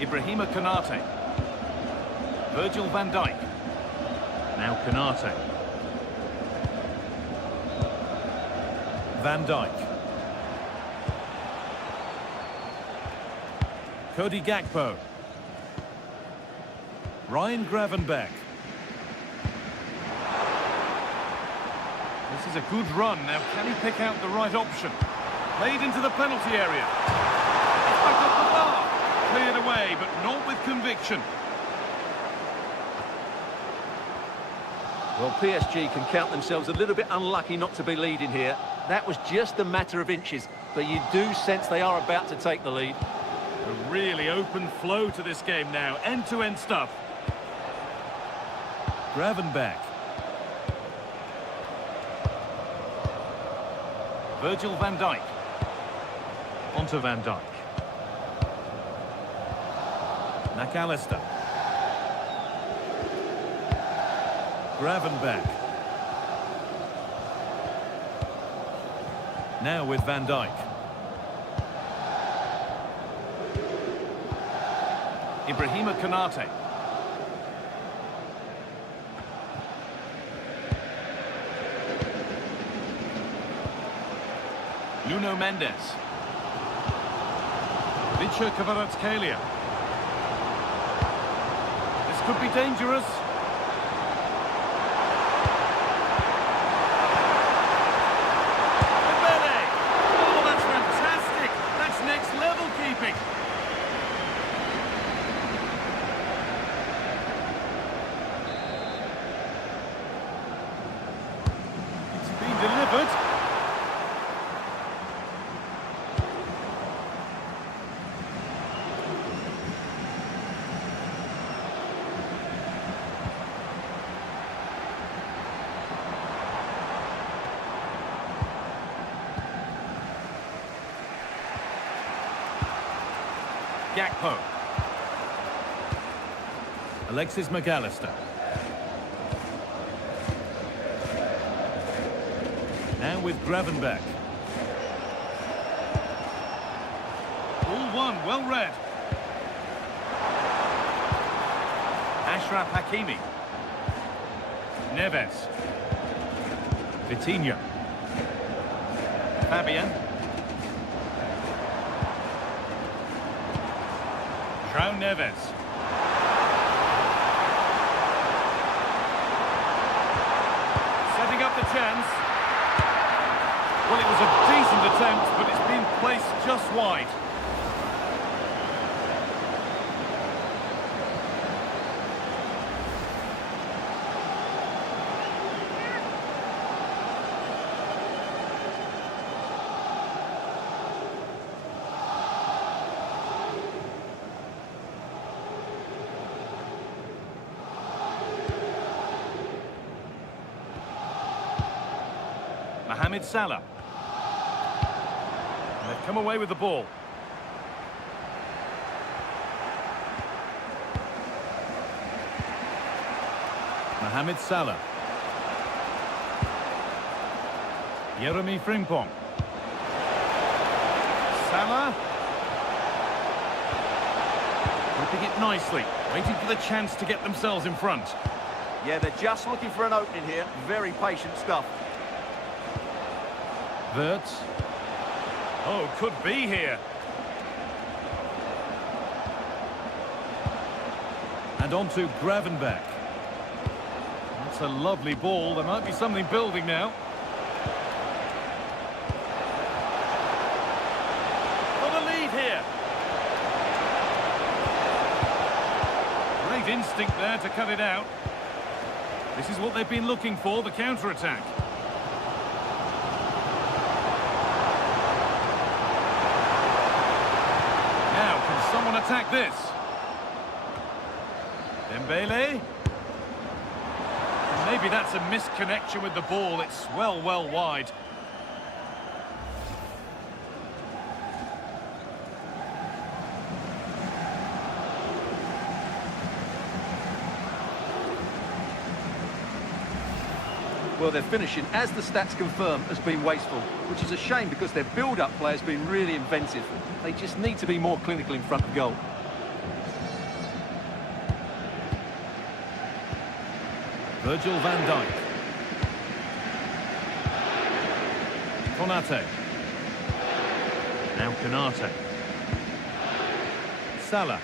Ibrahima Konate. Virgil van Dijk. Now Konate. Van Dijk. Cody Gakpo. Ryan Gravenberg. This is a good run. Now, can he pick out the right option? Played into the penalty area. It's back up the bar. Cleared away, but not with conviction. Well, PSG can count themselves a little bit unlucky not to be leading here. That was just a matter of inches, but you do sense they are about to take the lead. A really open flow to this game now. End-to-end stuff. Gravenberch. Virgil van Dijk. Onto Van Dijk. McAllister. Gravenberch. Now with Van Dijk. Ibrahima Konate. Nuno Mendes. Vicha Kvaratskhelia. This could be dangerous. Dembele. Oh, that's fantastic. That's next level keeping. It's been delivered. Gakpo. Alexis McAllister. Now with Gravenberch. All one, well read. Ashraf Hakimi. Neves. Vitinha. Fabian. João Neves. Setting up the chance. Well, it was a decent attempt, but it's been placed just wide. Mohamed Salah. And they've come away with the ball. Mohamed Salah. Jeremy Frimpong. Salah. Whipping it nicely, waiting for the chance to get themselves in front. Yeah, they're just looking for an opening here. Very patient stuff. Wirtz. Oh, could be here. And on to Gravenberch. That's a lovely ball. There might be something building now. Got a lead here. Great instinct there to cut it out. This is what they've been looking for, the counter-attack. Now, can someone attack this? Dembele. Maybe that's a misconnection with the ball. It's well wide. Well, their finishing, as the stats confirm, has been wasteful, which is a shame because their build-up play has been really inventive. They just need to be more clinical in front of goal. Virgil van Dijk. Konate. Now Konate. Salah.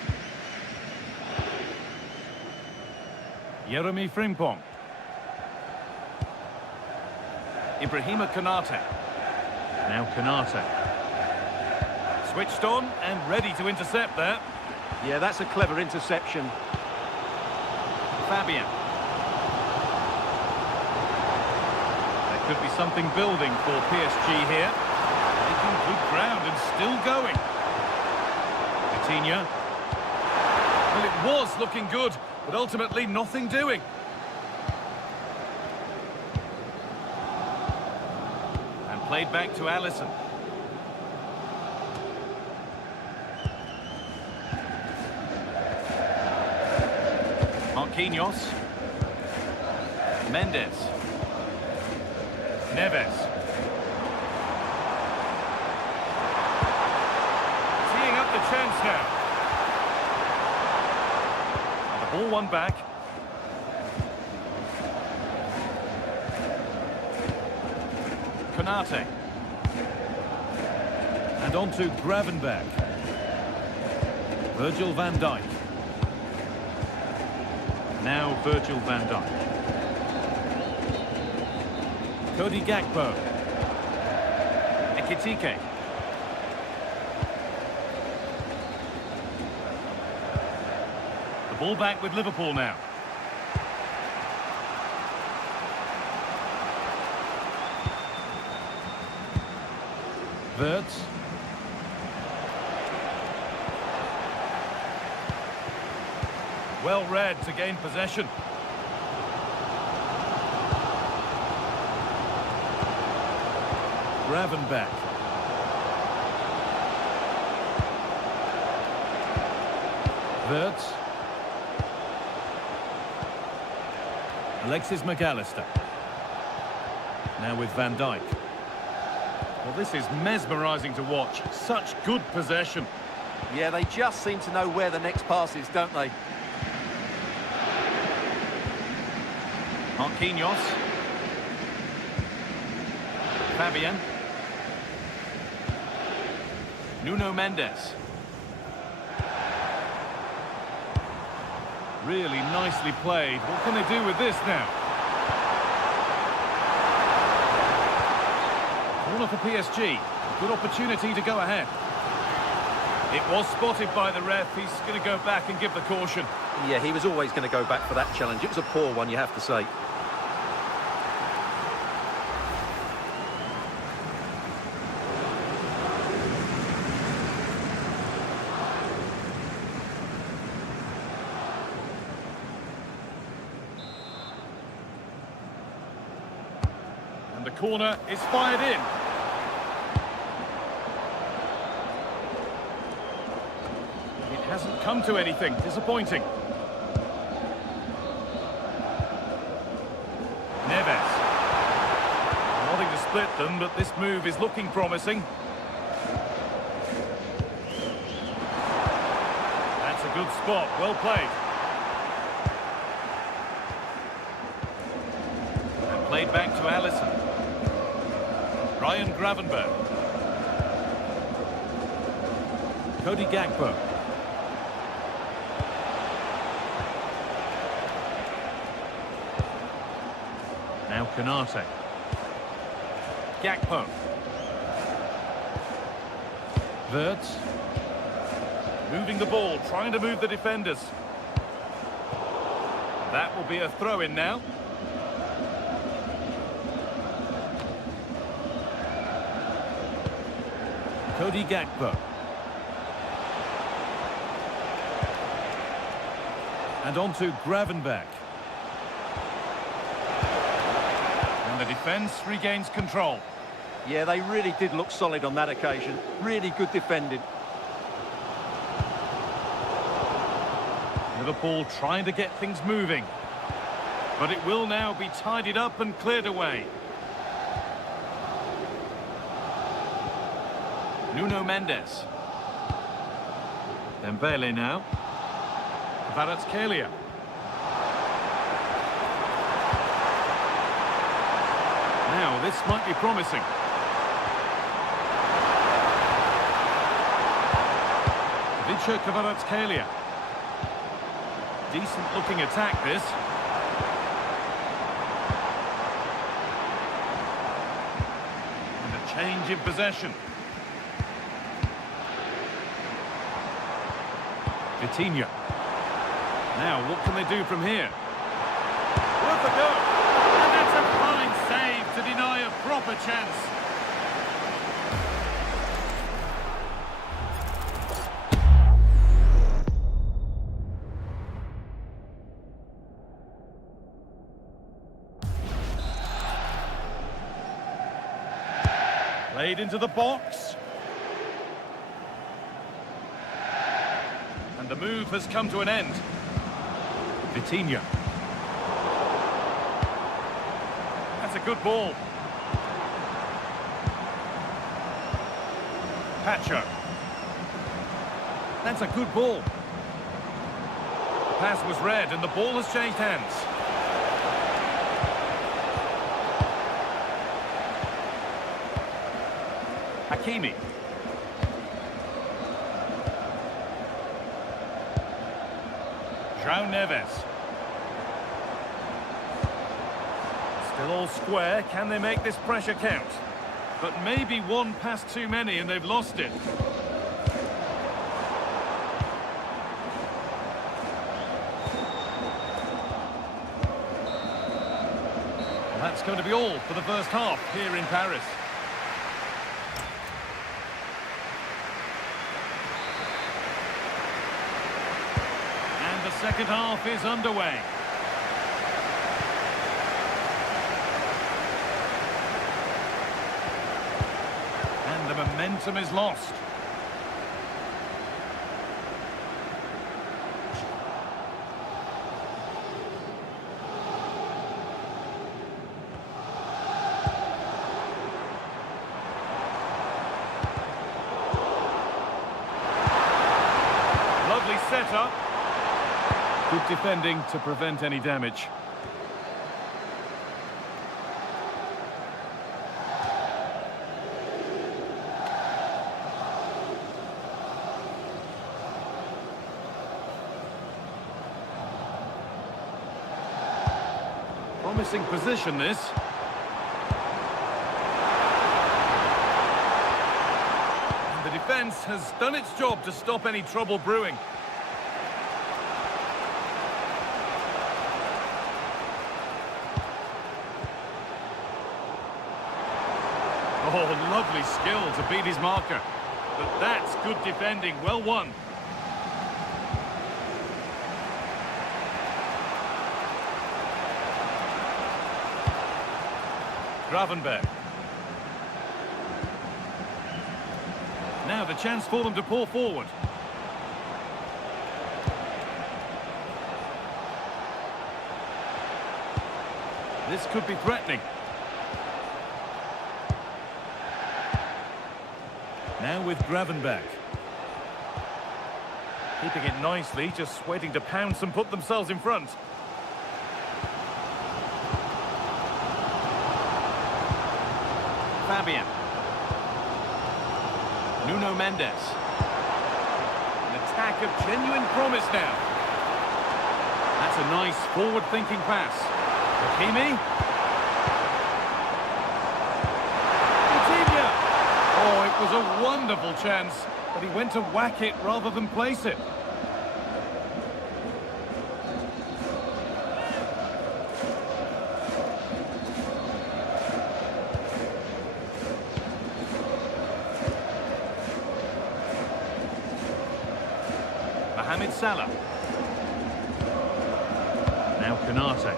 Jeremy Frimpong. Ibrahima Konate. Now Konate. Switched on and ready to intercept there. Yeah, that's a clever interception. Fabian. There could be something building for PSG here. Making good ground and still going. Coutinho. Well, it was looking good, but ultimately nothing doing. And played back to Alisson. Marquinhos. Mendes. Neves. Teeing up the chance now. And the ball won back. Konate. And on to Gravenberch. Virgil van Dijk. Now Virgil van Dijk. Cody Gakpo. Ekitike. The ball back with Liverpool now. Wirtz. Well read to gain possession. Gravenberch. Wirtz. Alexis McAllister. Now with Van Dijk. Well, this is mesmerising to watch. Such good possession. Yeah, they just seem to know where the next pass is, don't they? Marquinhos. Fabian. Nuno Mendes. Really nicely played. What can they do with this now? Corner for PSG. Good opportunity to go ahead. It was spotted by the ref. He's going to go back and give the caution. Yeah, he was always going to go back for that challenge. It was a poor one, you have to say. And the corner is fired in. It hasn't come to anything. Disappointing. Neves. Nothing to split them, but this move is looking promising. That's a good spot. Well played. And played back to Alisson. Ryan Gravenberch. Cody Gakpo. Now Konate. Gakpo. Wirtz. Moving the ball, trying to move the defenders. That will be a throw-in now. Cody Gakpo. And on to Gravenberch. And the defence regains control. Yeah, they really did look solid on that occasion. Really good defending. Liverpool trying to get things moving. But it will now be tidied up and cleared away. Nuno Mendes. Dembele now. Kvaratskhelia. Now this might be promising. Vicha Kvaratskhelia. Decent looking attack this. Change in possession. Vitinha. Now, what can they do from here? Worth a go. And that's a fine save to deny a proper chance. Played into the box. And the move has come to an end. Vitinha. That's a good ball. Pacho. That's a good ball. The pass was read and the ball has changed hands. Hakimi. João Neves. Still all square. Can they make this pressure count? But maybe one pass too many and they've lost it. Well, that's going to be all for the first half here in Paris. Second half is underway. And the momentum is lost. Lovely setup. Good defending to prevent any damage. Promising position, this. And the defence has done its job to stop any trouble brewing. Oh, lovely skill to beat his marker. But that's good defending, well won. Gravenberg. Now the chance for them to pour forward. This could be threatening. Now with Gravenberg. Keeping it nicely, just waiting to pounce and put themselves in front. Fabian. Nuno Mendes. An attack of genuine promise now. That's a nice forward-thinking pass. Hakimi. Oh, it was a wonderful chance, but he went to whack it rather than place it. Mohamed Salah. Now Konate.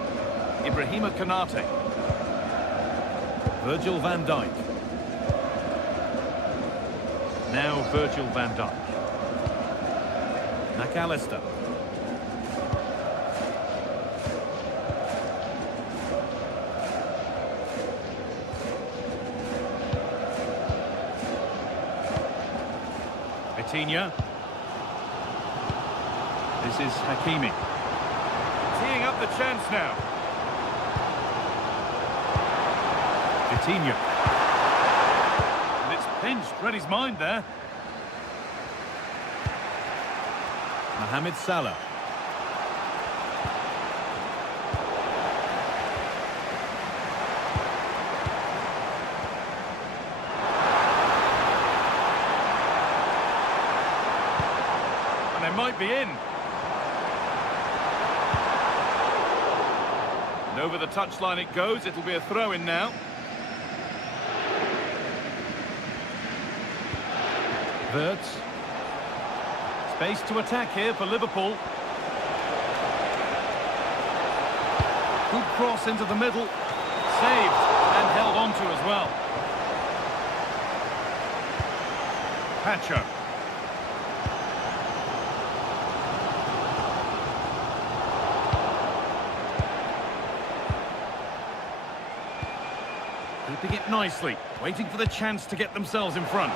Ibrahima Konate. Virgil van Dijk. Now Virgil van Dijk. McAllister. Vitinha. This is Hakimi. Teeing up the chance now. Vitinha. And it's pinched, read his mind there. Mohamed Salah. might be in. And over the touchline it goes. It'll be a throw-in now. Wirtz. Space to attack here for Liverpool. Good cross into the middle. Saved and held on to as well. Pacho. Keeping it nicely, waiting for the chance to get themselves in front.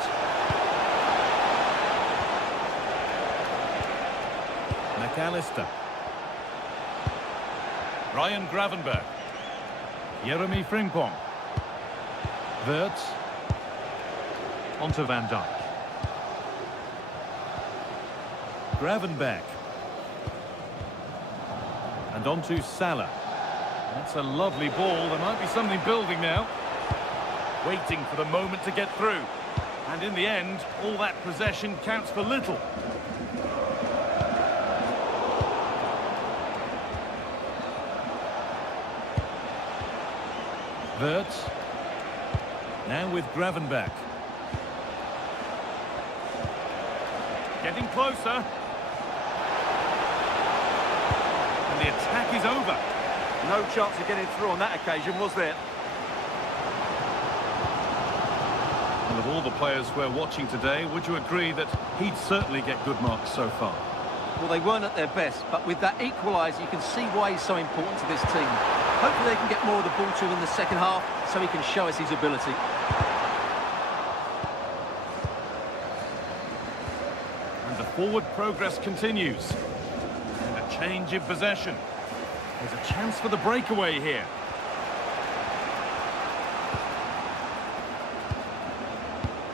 McAllister. Ryan Gravenberch. Jeremy Frimpong. Wirtz. Onto Van Dijk. Gravenberch. And onto Salah. That's a lovely ball. There might be something building now. Waiting for the moment to get through. And in the end, all that possession counts for little. Wirtz. Now with Gravenberch. Getting closer. And the attack is over. No chance of getting through on that occasion, was there? And of all the players we're watching today, would you agree that he'd certainly get good marks so far? Well, they weren't at their best, but with that equaliser, you can see why he's so important to this team. Hopefully they can get more of the ball to him in the second half, so he can show us his ability. And the forward progress continues. And a change in possession. There's a chance for the breakaway here.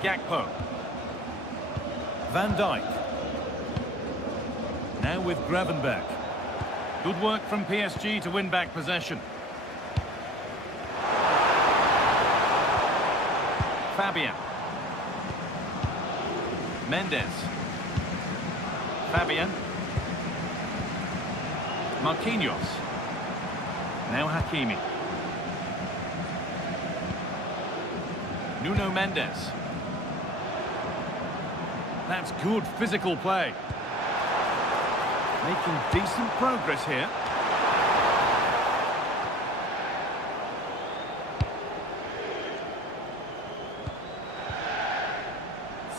Gakpo. Van Dijk. Now with Gravenberch. Good work from PSG to win back possession. Fabian. Mendes. Fabian. Marquinhos. Now Hakimi. Nuno Mendes. That's good physical play. Making decent progress here.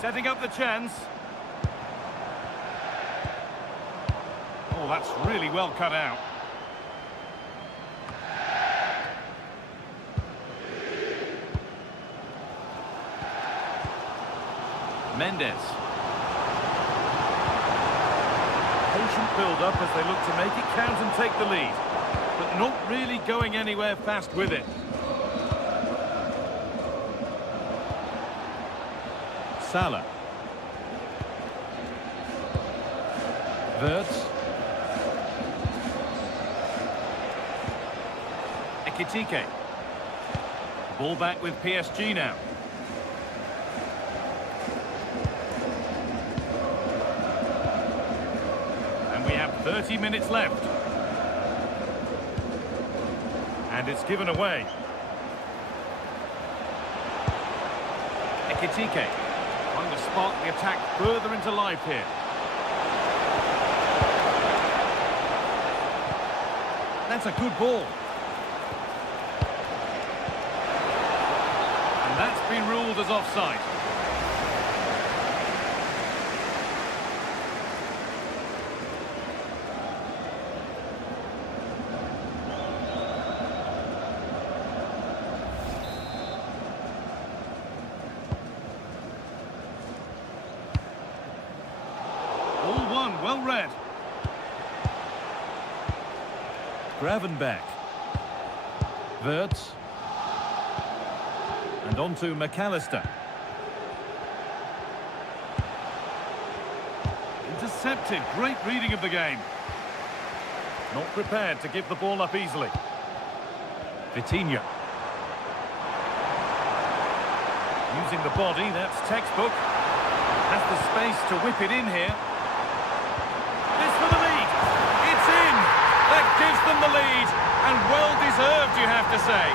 Setting up the chance. Oh, that's really well cut out. Mendes. Patient build-up as they look to make it count and take the lead. But not really going anywhere fast with it. Salah. Wirtz. Ekitike. Ball back with PSG now. And we have 30 minutes left. And it's given away. Ekitike. Trying to spark the attack further into life here. That's a good ball. And that's been ruled as offside. Well read. Gravenberch. Wirtz. And on to McAllister. Intercepted. Great reading of the game. Not prepared to give the ball up easily. Vitinha. Using the body, that's textbook. Has the space to whip it in here. them the lead, and well deserved, you have to say.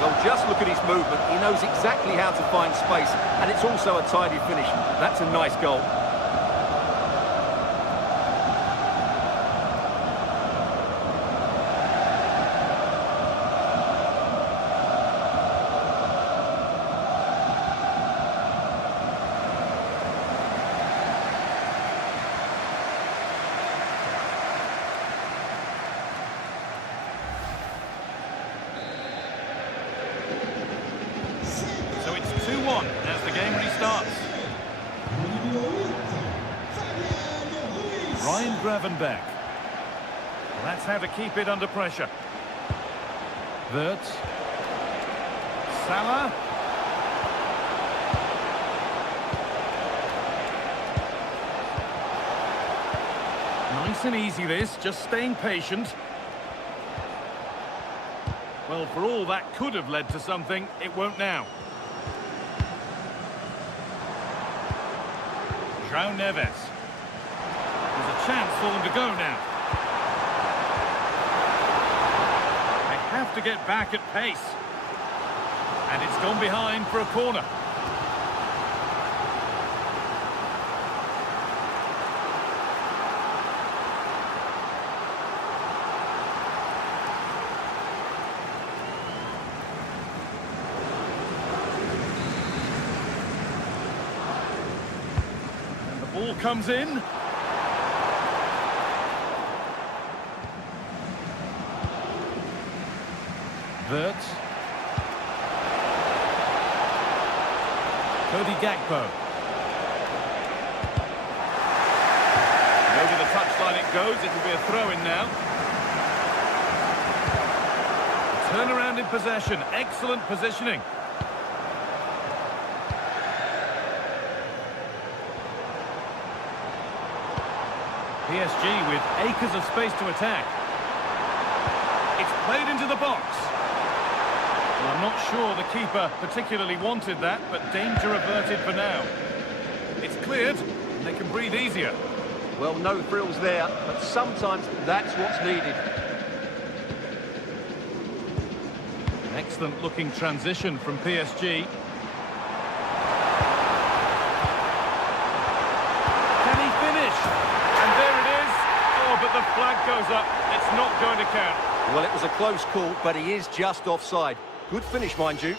Well, just look at his movement. He knows exactly how to find space, and it's also a tidy finish. That's a nice goal. So it's 2-1 as the game restarts. Ryan Gravenberch. Well, that's how to keep it under pressure. Wirtz. Salah. Nice and easy this, just staying patient. Well, for all that could have led to something, it won't now. João Neves. There's a chance for them to go now. They have to get back at pace. And it's gone behind for a corner. Ball comes in. Wirtz. Cody Gakpo. Over the touchline it goes. It will be a throw-in now. Turnaround in possession. Excellent positioning. PSG with acres of space to attack. It's played into the box. Well, I'm not sure the keeper particularly wanted that, but danger averted for now. It's cleared, and they can breathe easier. Well, no frills there, but sometimes that's what's needed. An excellent looking transition from PSG. Can he finish? And there it is. Oh, but the flag goes up. It's not going to count. Well, it was a close call, but he is just offside. Good finish, mind you.